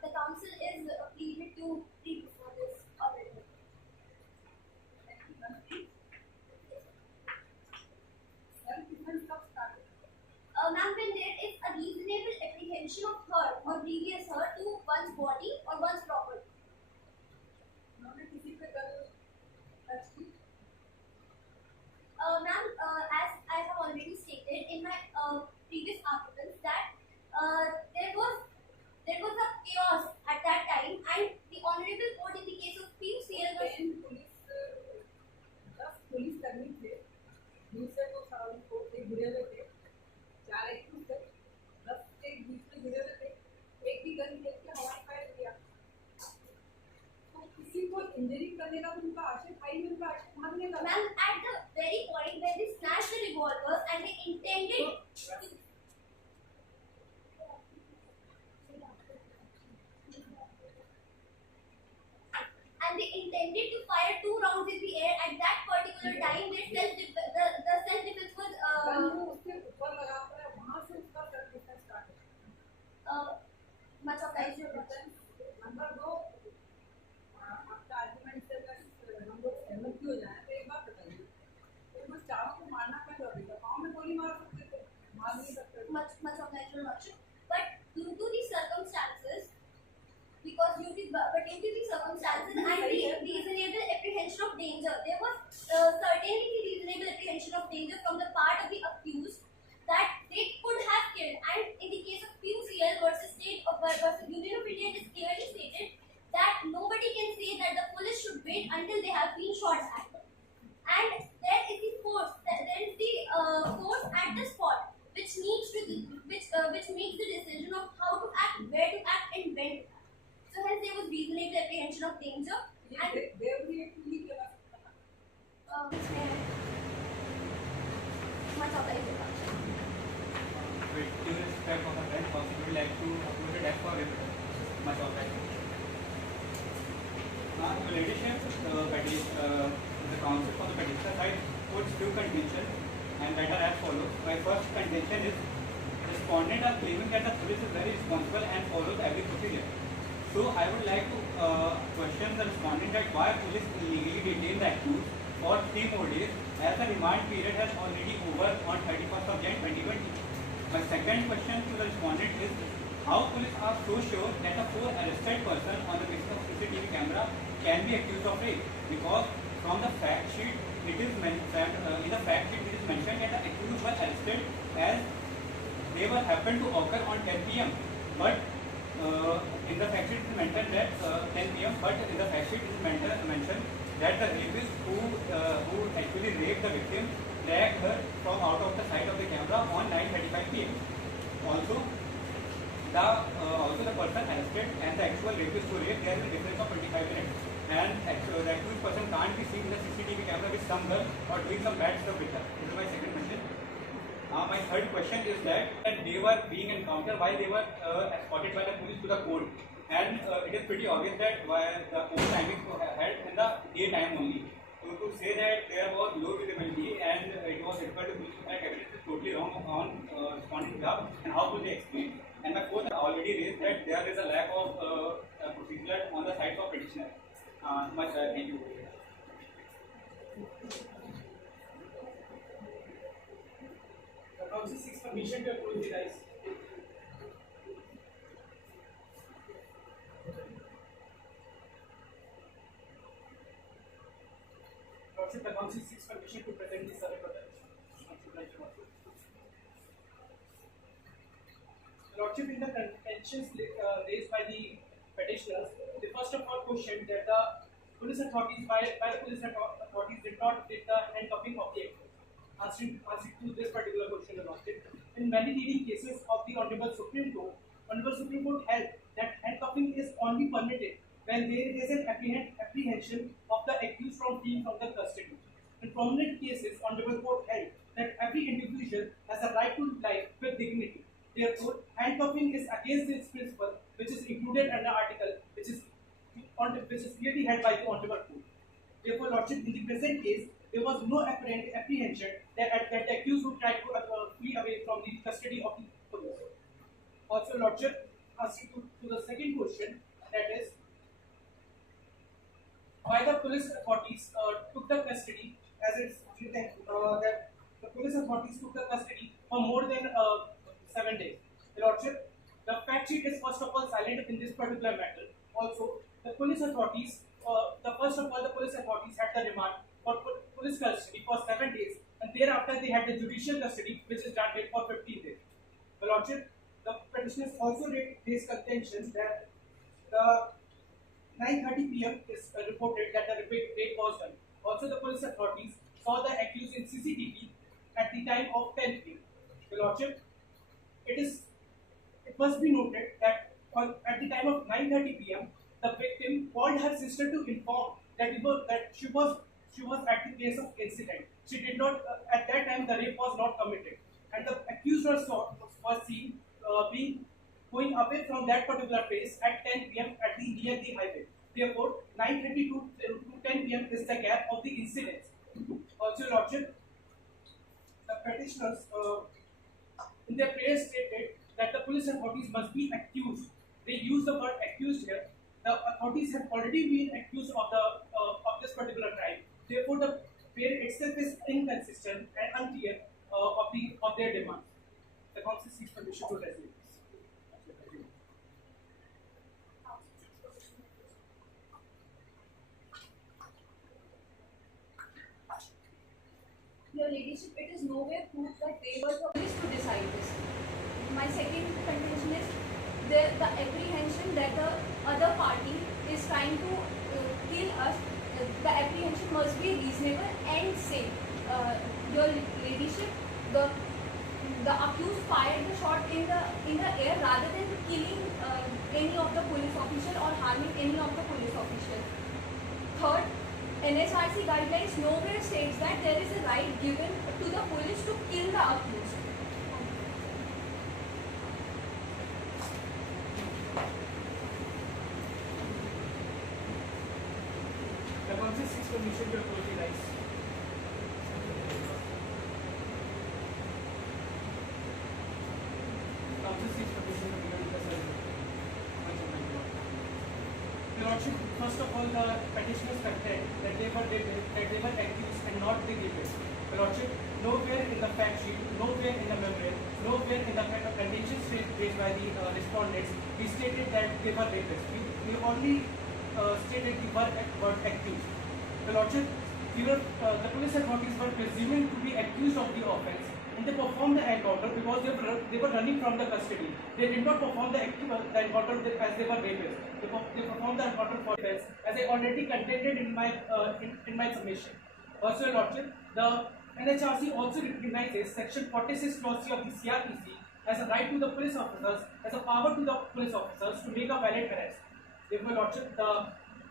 The council there was a chaos at that time, and the honorable court in the case of PUCL was police कर्मी थे, दूसरे को को एक गिरे हुए थे, 4 एक थे, 10 एक दूसरे गिरे हुए थे, एक ही गन लेके हवाई फायर किया, तो किसी को इंजरी करने का उनका आशय था ही नहीं, उनका आशय भागने का। Ma'am, at the very point where they snatched the revolvers and they intended to fire 2 rounds in the air at that particular time, the self-defense was उसके ऊपर लगा था, वहाँ से उसका self-defense start much of that is your number 2 आपका argument से अगर हम लोग सहमत हो जाए तो एक बात बताइए, तो बस चारों को मारना क्या जरूरी था? गाँव में गोली मार सकते थे, मार नहीं सकते। much of that your lordship, but due to the circumstances and the reasonable apprehension of danger, there was certainly the reasonable apprehension of danger from the part of the accused that they could have killed. And in the case of PUCL versus Union of India, it is clearly stated that nobody can say that the police should wait until they have been shot at. And there is the force at the spot which makes the decision of how to act, where to act, and when to act. So hence there was reasonable apprehension of danger. And much of that is with due respect of the bench, possibly like to approve the death for evidence. Much of that. Now, the ladyship, the counsel for the petitioner side puts few contentions and that are as follows. My first contention is respondent are claiming that the police is very responsible and follows every procedure. So I would like to question the respondent that why police illegally detained the accused for 3 more days as the remand period has already over on 31st of January 2020. My second question to the respondent is how police are so sure that the 4 arrested person on the basis of CCTV camera can be accused of rape, because from the fact sheet it is mentioned that the accused were arrested as they were happened to occur on 10 p.m. but in the fact sheet it is mentioned that 10 p.m. but in the fact sheet it is mentioned that the rapist who actually raped the victim dragged her from out of the sight of the camera on 9:35 p.m. Also the person arrested and the actual rapist who raped, there is a difference of 25 minutes, and the accused person can't be seen in the CCTV camera with some girl or doing some bad stuff with her. This is my second question. My third question is that they were being encountered while they were escorted by the police to the court, and it is pretty obvious that the court timings were held in the daytime only. So to say that there was low visibility and it was difficult to believe that evidence is totally wrong on responding to that, and how could they explain? And my fourth already raised that there is a lack of procedure on the side of petitioner. Thank you. The council seeks permission to approve the rise. The council seeks permission to present the survey proposal. Lordship, in the contentions raised by the petitioners, they first of all questioned that the police authorities did not take the handcuffing of the accused. Answering to this particular question, Lordship, in many leading cases of the Honorable Supreme Court held that handcuffing is only permitted when there is an apprehension of the accused from fleeing from the custody. In prominent cases, Honorable Court held that every individual has a right to life with dignity. Therefore, handcuffing is against this principle, which is included under article, which is clearly held by the Honorable Court. Therefore, Lordship, in the present case, there was no apparent apprehension that the accused would try to flee away from the custody of the police. Also, Lordship, answering to the second question, that is, why the police authorities took the custody, as it's written that the police authorities took the custody for more than 7 days. Lordship, the fact sheet is first of all silent in this particular matter. Also, the police authorities, the police authorities had the remand for police custody for 7 days, and thereafter they had the judicial custody, which is granted for 15 days. Lordship, the petitioners also raised contention that the 9:30 p.m. is reported that the rape was done. Also, the police authorities saw the accused in CCTV at the time of 10 p.m. Your Lordship, it must be noted that at the time of 9:30 p.m., the victim called her sister to inform that she was at the place of incident. She did not at that time the rape was not committed, and the accused was seen going away from that particular place at 10 p.m. at the near the highway. Therefore, 9:30 to 10 p.m. is the gap of the incidents. Also, Your Lordship, the petitioners in their prayer stated that the police authorities must be accused. They use the word accused here. The authorities have already been accused of this particular crime. Therefore, the prayer itself is inconsistent and unclear of their demands. The council seeks permission to resume. Your Ladyship, it is nowhere proof that they were the police to decide this. My second contention is the apprehension that the other party is trying to kill us. The apprehension must be reasonable and safe. Your Ladyship, the accused fired the shot in the air rather than killing any of the police official or harming any of the police official. Third, NHRC guidelines nowhere states that there is a right given to the police to kill the accused. The council seeks permission to close the rise. Council seeks permission to begin the ceremony. Your Lordship, first of all, the petitioners contend that they were accused and not the rapist. Your Lordship, nowhere in the fact sheet, nowhere in the memorial, nowhere in the contentions raised by the respondents, we stated that they were rapists. We only stated the word accused. Your Lordship, the police authorities were presuming to be accused of the offence, and they performed the encounter because they were running from the custody. They did not perform the encounter as they were rapists. They performed the encounter for defense, as I already contended in my submission. Also, Your Lordship, the NHRC also recognizes Section 46 Clause C of the CRPC as a right to the police officers, as a power to the police officers to make a valid arrest. Therefore, Your Lordship, the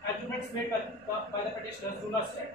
arguments made by the petitioners do not stand.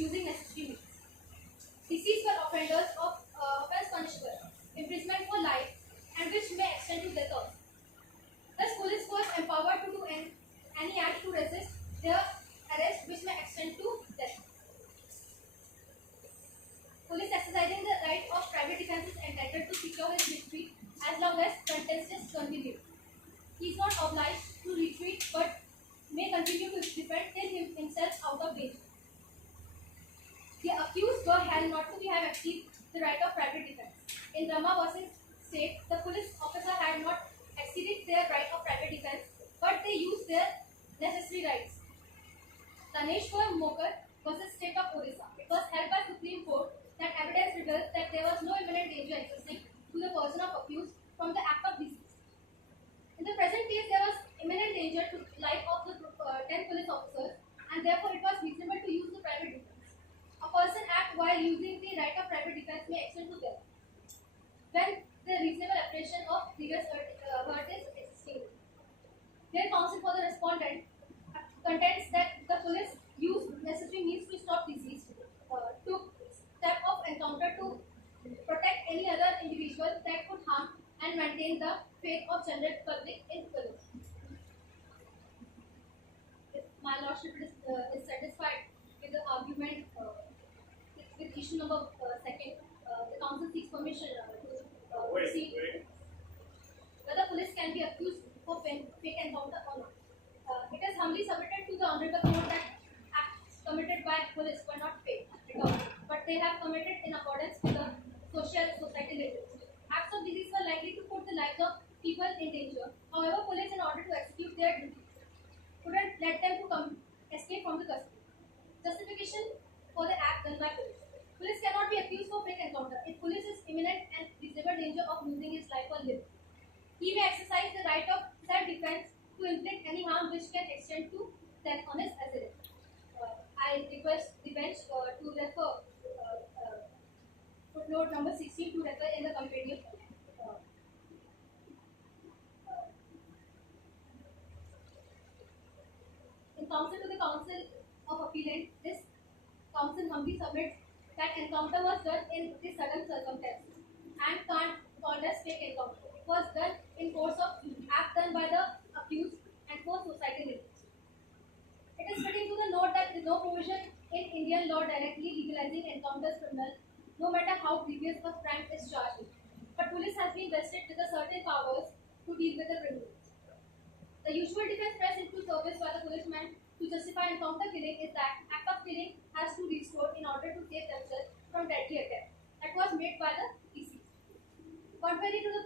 using necessary means. Deceased were offenders of offense punishable, imprisonment for life, and which may extend to death also. Thus, police was empowered to do any act to resist their arrest which may extend to death. Police exercising the right of private defense is entitled to secure his retreat as long as contests continue. He is not obliged to retreat but may continue to defend till himself out of danger. The accused were held not to have exceeded the right of private defense. In Rama versus State, the police officer had not exceeded their right of private defense, but they used their necessary rights. Taneshwar Mokar versus State of Odisha. It was held by Supreme Court that evidence reveals that there was no imminent danger existing to the person of accused from the act of disease. In the present case, there was imminent danger to the life of the 10 police officers, and therefore it was reasonable to use the private defense. A person act while using the right of private defense may extend to death when the reasonable apprehension of previous hurt is extinguished. Their counsel for the respondent contends that the police used necessary means to stop disease, took step of encounter to protect any other individual that could harm and maintain the faith of general public in police. If my lordship is satisfied with the argument with issue number second, the council seeks permission to proceed whether police can be accused for fake encounter or not. It is humbly submitted to the Honorable Court that acts committed by police were not fake at all, but they have committed in accordance with the societal limits. Acts of disease were likely to put the lives of people in danger. However, police, in order to execute their duties, couldn't let them to escape from the custody. Justification for the act done by police. Police cannot be accused for fake encounter if police is imminent and reasonable danger of losing his life or limb. He may exercise the right of self-defense to inflict any harm which can extend to death on his assailant. I request the bench to refer footnote number 16 to refer in the compendium. In counsel to the Council of Appealant, this council humbly submits that encounter was done in this sudden circumstances and can't call as fake encounter. It was done in course of act done by the accused and for societal limits. It is fitting to the note that there is no provision in Indian law directly legalizing encounters criminal, no matter how previous a crime is charged. But police has been vested with a certain powers to deal with the criminals. The usual defense pressed into service by the policeman to justify encounter killing is that act of killing has to be restored in order to save themselves from deadly attack. That was made by the deceased. Contrary to the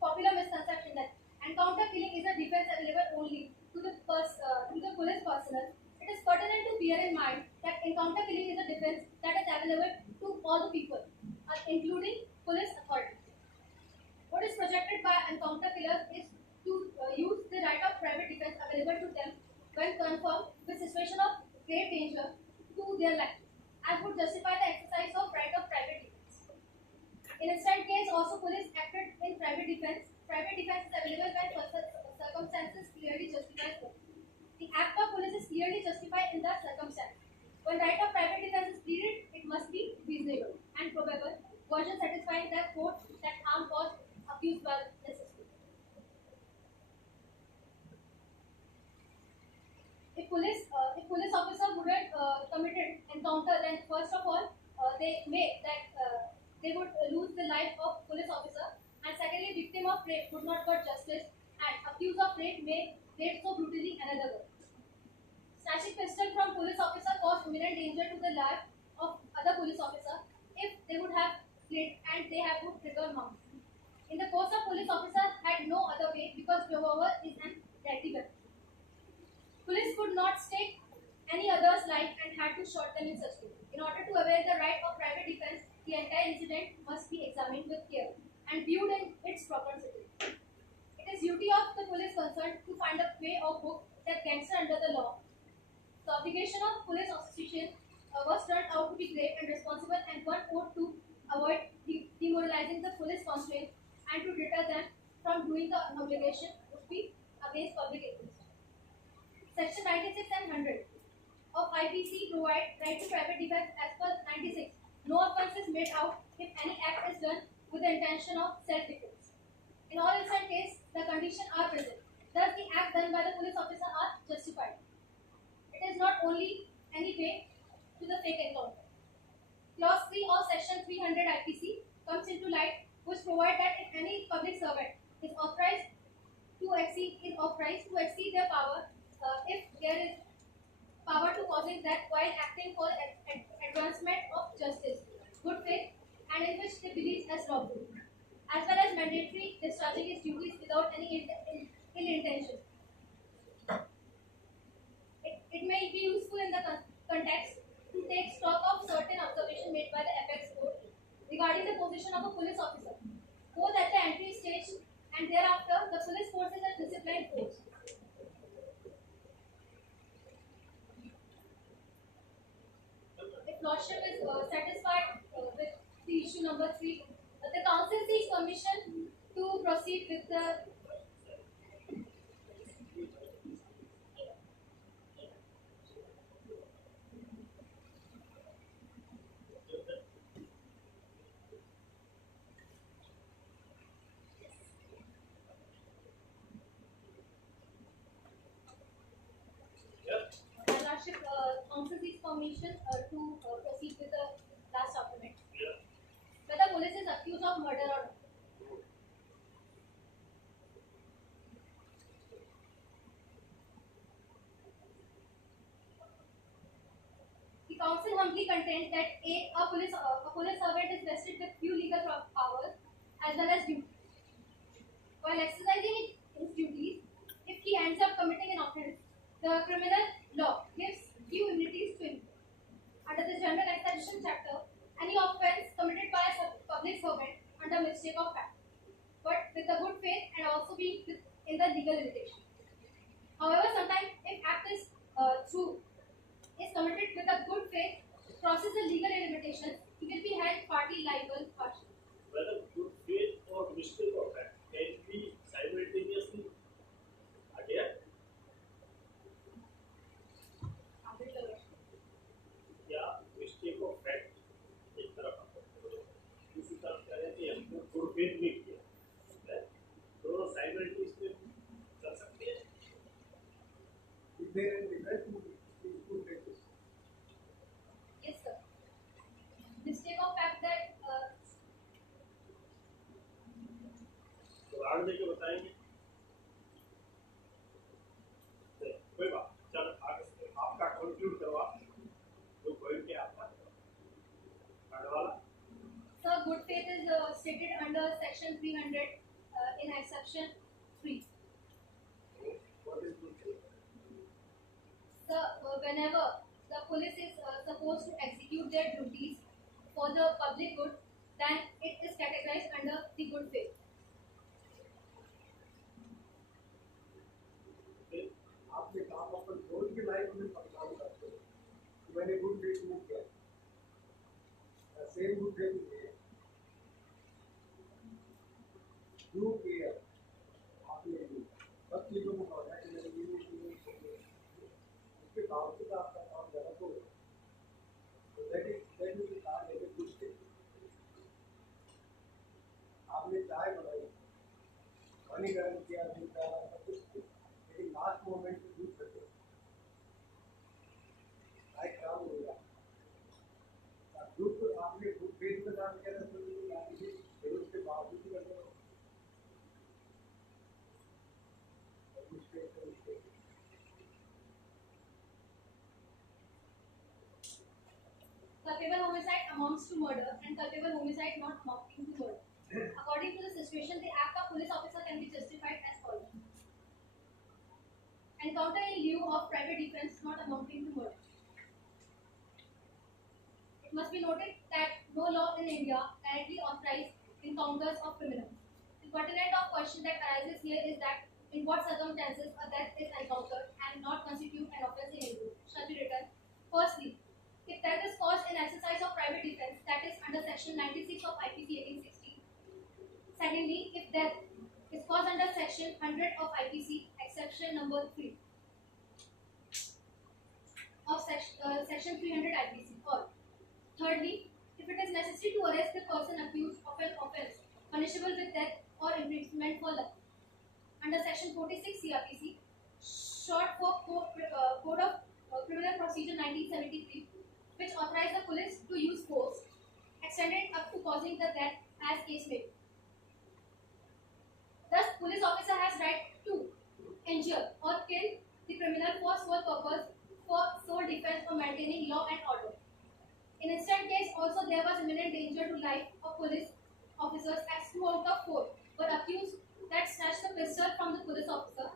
popular misconception that encounter killing is a defense available only to the police personnel, it is pertinent to bear in mind that encounter killing is a defense that is available to all the people, including police authorities. What is projected by encounter killers is to use the right of private defense available to them when confirmed with situation of great danger to their life, as would justify the exercise of right of private defense. In instant case, also police acted in private defense. Private defense is available when circumstances clearly justify it. The act of police is clearly justified in the circumstance. When right of private defense is pleaded, it must be reasonable and probable, version satisfying the court that harm was accused was necessary. If police officer wouldn't committed encounter, then first of all they would lose the life of police officer, and secondly, victim of rape would not get justice, and accused of rape may rape so brutally another girl. Snatching pistol from police officer caused imminent danger to the life of other police officer if they would have fled and they have put trigger mount. In the course of police officer had no other way because revolver is an deadly weapon. Police could not stake any other's life and had to shoot them in such way. In order to avail the right of private defense, the entire incident must be examined with care and viewed in its proper setting. It is duty of the police concerned to find a way or hook that gangster under the law. The obligation of police association was turned out to be grave and responsible, and one ought to avoid demoralizing the police constraint and to deter them from doing the obligation would be against public interest. Section 96 and 100. of IPC provide right to private defense as per 96. No offence is made out if any act is done with the intention of self-defense. In all instant cases, the conditions are present. Thus, the act done by the police officer are justified. It is not only any way to the fake encounter. Clause 3 of Section 300 IPC comes into light, which provide that if any public servant is authorized to exceed their power, if there is power to causing that while acting for advancement of justice, good faith, and in which they believe as lawful, as well as mandatory discharging his duties without any ill intention. It may be useful in the context to take stock of certain observations made by the apex court regarding the position of a police officer, both at the entry stage and thereafter. The police force is a disciplined force. If Lordship is satisfied with the issue number 3, the council seeks permission to proceed with the Lordship council seeks permission to proceed with the last document. Whether police is accused of murder or not. The council humbly contends that a police servant is vested with few legal powers as well as duties. While exercising his duties, if he ends up committing an offence, the criminal law gives few immunities to him. Under the general exception chapter, any offence committed by a public servant under mistake of fact, but with the good faith and also being in the legal limitation. However, sometimes if act is committed with a good faith, crosses the legal limitations, he will be held partly liable partially. Whether good faith or mistake of fact can be simultaneously adhered. या mistake of fact एक तरफ दूसरी तरफ कह रहे थे हमने good faith भी किया, दोनों simultaneously कर सकते हैं. Yes, sir. Mistake of fact that उदाहरण देके बताएंगे. कोई बात, चलो आगे आपका कंक्लूड करवा जो पॉइंट है आपका वाला. Sir, good faith is stated under section 300 in exception 3. What is good faith? Sir, whenever the police is supposed to execute their duties for the public good, then it is categorized under the good faith. आपने काम अपन रोज की life में काम करते हो, मैंने good faith नहीं किया, सेम गुड फेथ नहीं है, यू केयर आपने सब चीजों को पढ़ा कि मैंने ये उसके बावजूद आपका काम गलत हो गया, तो दैट इज कहा है गुड फेथ. आपने चाय बनाई, पानी गर्म किया, दूध डाला, सब कुछ, लेकिन लास्ट मोमेंट में दूध कर दिया, चाय खराब हो गया. दूध को आपने गुड फेथ में काम किया था, तो उसके बावजूद भी कर दिया. Culpable homicide amounts to murder and culpable homicide not amounting to murder. According to the situation, the act of police officer can be justified as follows. Encounter in lieu of private defense not amounting to murder. It must be noted that no law in India directly authorizes encounters of criminals. The pertinent of question that arises here is that in what circumstances a death is encountered and not constitute an offence in India shall be written. Firstly, if death is caused in exercise of private defense, that is under section 96 of IPC 1860. Secondly, if death is caused under section 100 of IPC, exception number 3 of section Section 300 IPC. Or thirdly, if it is necessary to arrest the person accused of an offence punishable with death or imprisonment for life, under Section 46 CRPC, short for Code of Criminal Procedure 1973, which authorized the police to use force, extended up to causing the death as case may be. Thus, police officer has right to injure or kill the criminal for sole purpose, for sole defense or maintaining law and order. In instant case, also there was imminent danger to life of police officers, as 2 out of 4 were accused that snatched the pistol from the police officer.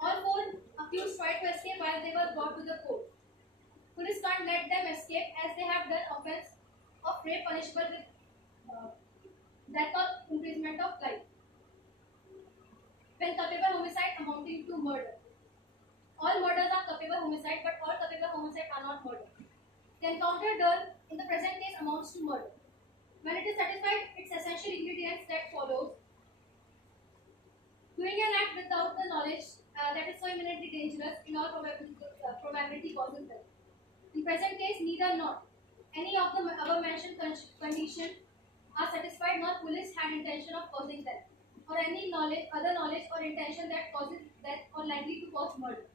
All 4 accused tried to escape while they were brought to the court. Police can't let them escape as they have done offence of rape punishable with death or imprisonment of life. When culpable homicide amounting to murder. All murders are culpable homicide, but all culpable homicide are not murder. The encounter done in the present case amounts to murder. When it is satisfied its essential ingredients that follows: doing an act without the knowledge that is so imminently dangerous, in all probability causes death. In present case, neither nor any of the above mentioned conditions are satisfied, nor police had intention of causing death, or any other knowledge or intention that causes death or likely to cause murder.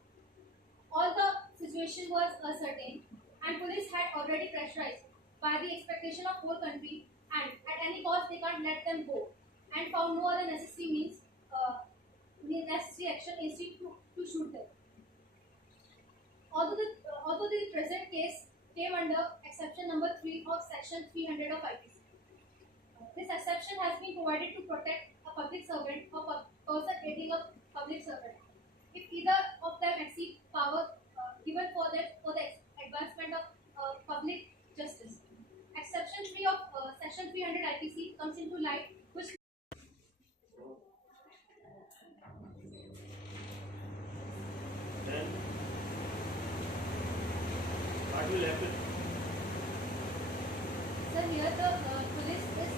All the situation was ascertained, and police had already pressurized by the expectation of whole country, and at any cost they can't let them go, and found no other necessary means, necessary action instead to shoot them. Although the present case came under exception number 3 of Section 300 of IPC. This exception has been provided to protect a public servant or person aiding a public servant if either of them exceed power given for the advancement of public justice. Exception 3 of Section 300 IPC comes into light, which then what will happen? Sir, here the police is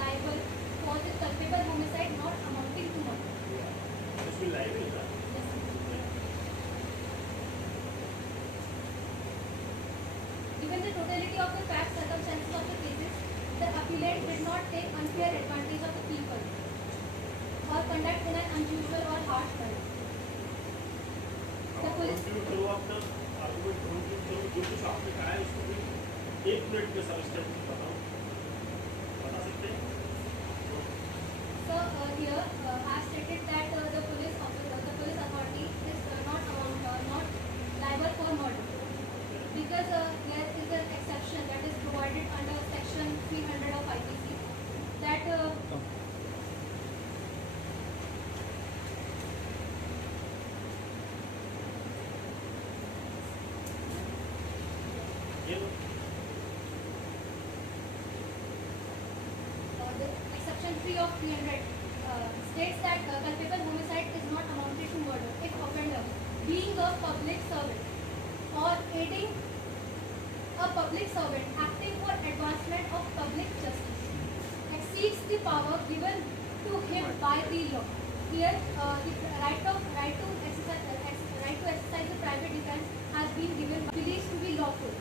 liable for the culpable homicide not amounting to murder. This will liable, huh? Yes, sir. Given the totality of the facts, circumstances of the cases, the appellant did not take unfair advantage of the people or conduct in an unusual or harsh manner. The police. करो अपना argument conclude करो, जो कुछ आपने कहा है उसको भी 1 मिनट में सब स्टेप बताओ, बता सकते हैं? So here I stated that the police authority is not liable for murder because there is an exception that is provided under Section 300 of IPC that the exception 3 of 300 states that culpable homicide is not amounted to murder if offender, being a public servant or aiding a public servant acting for advancement of public justice, exceeds the power given to him by the law. Here, the right to exercise the private defense has been given believed to be lawful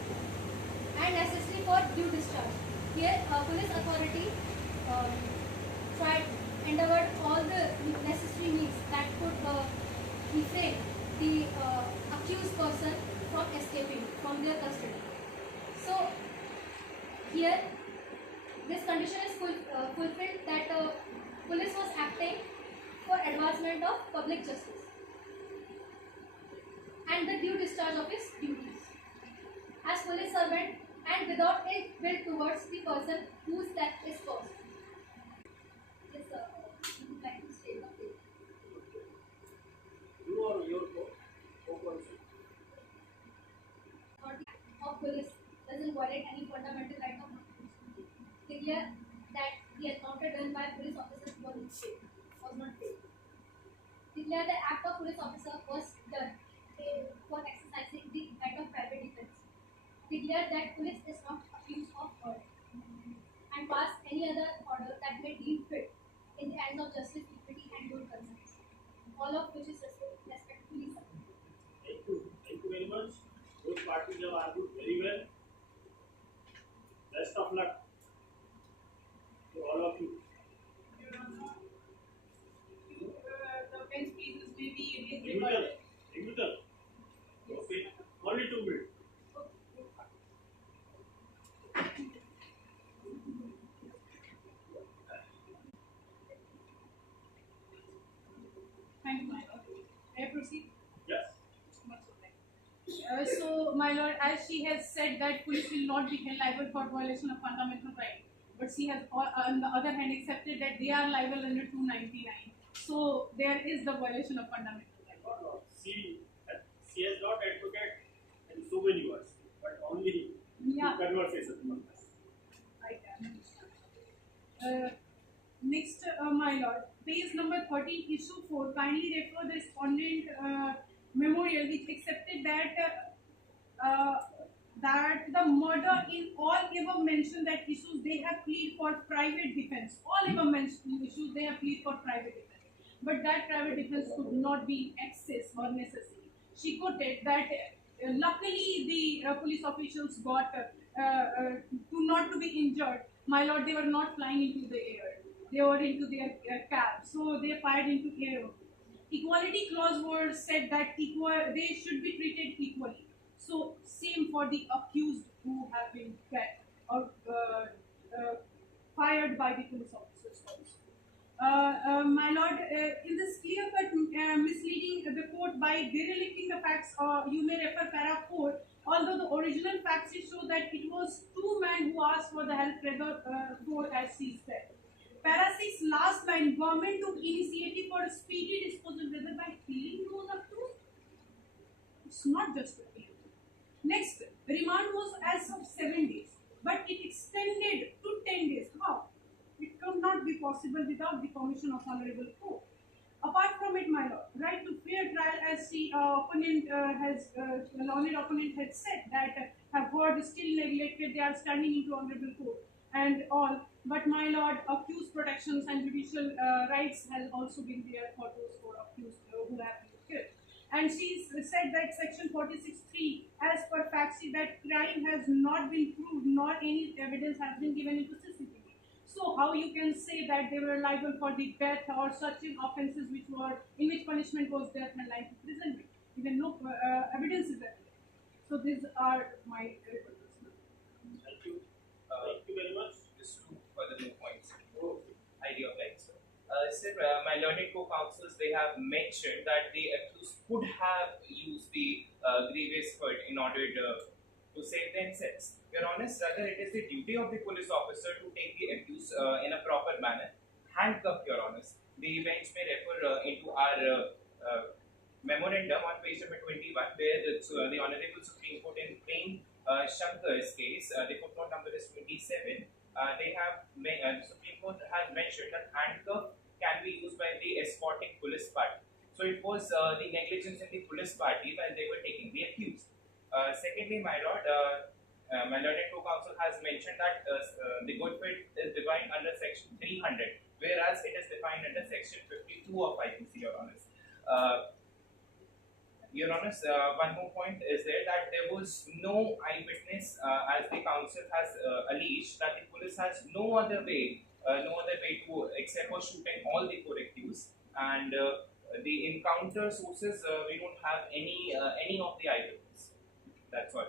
and necessary for due discharge. Here, police authority endeavored all the necessary means that could refrain the accused person from escaping from their custody. So, here, this condition is fulfilled that police was acting for advancement of public justice and the due discharge of its duties as police servant and without ill will towards the person whose death is caused. Yes, sir. I would like to state the case. You or your co-counsel? Of police doesn't violate any fundamental right of non-prosecution. Declare that the encounter done by police officers was not fair. Declare the act of police officer was done for exercising the right of private defense. Declare that police is not accused of murder. And pass any other order that may deem fit in the hands of justice, equity, and good conscience. All of which is respectfully submitted. Thank you very much. Both parties have argued very well. Best of luck to all of you. The bench pieces may be Rebuttal. Okay. Only 2 minutes. Thank you, my lord. May I proceed? Yes. So, my lord, as she has said that police will not be held liable for violation of fundamental right, but she has, on the other hand, accepted that they are liable under 299. So, there is the violation of fundamental right. No. She has not advocated in so many words, but only conversation. I can understand. Next, my lord, page number 13, issue 4, kindly refer the respondent memorial which accepted that that the murder in all above mentioned that issues they have plead for private defense. All above mentioned issues they have plead for private defense. But that private defense could not be excess or necessary. She quoted that luckily the police officials got not to be injured. My lord, they were not flying into the air. They were into their cab. So they fired into air. Equality clause was said that they should be treated equally. So same for the accused who have been fired by the police officers also. My lord, in this clear-cut misleading the court by derelicting the facts, you may refer para 4, although the original facts show that it was 2 men who asked for the help rather 4 as she said. Para 6 last line, government took initiative for speedy disposal whether by killing those accused. It's not just a killing. Next, remand was as of 7 days, but it extended to 10 days. How? It could not be possible without the permission of Honorable Court. Apart from it, my lord, right to fair trial, as the opponent learned opponent had said that have heard still neglected, they are standing into Honorable Court and all. But my lord, accused protections and judicial rights has also been there for those who are accused who have been killed. And she said that section 46(3), as per fact sheet, that crime has not been proved nor any evidence has been given into CCTV. So how you can say that they were liable for the death or such offences in which punishment was death and life imprisonment? Even no evidence is available. So these are my Thank you. Thank you very much. Just 2 further new points. Idea of like sir. Sir, my learned co-counsels, they have mentioned that the accused could have used the grievous hurt in order to save themselves. Your Honor, rather it is the duty of the police officer to take the accused in a proper manner, handcuff, Your Honor. The bench may refer into our memorandum on page number 21, where the Honorable Supreme Court in Prem Shankar's case, the footnote number is 27. The Supreme Court has mentioned that handcuff can be used by the escorting police party. So it was the negligence in the police party while they were taking the accused. Secondly, my lord, my learned co-counsel has mentioned that the good faith is defined under section 300, whereas it is defined under section 52 of IPC, Your Honor. Your Honor, one more point is there that there was no eyewitness, as the counsel has alleged, that the police has no other way to except for shooting all the 4 accused, and the encounter sources we don't have any of the eyewitness. That's all.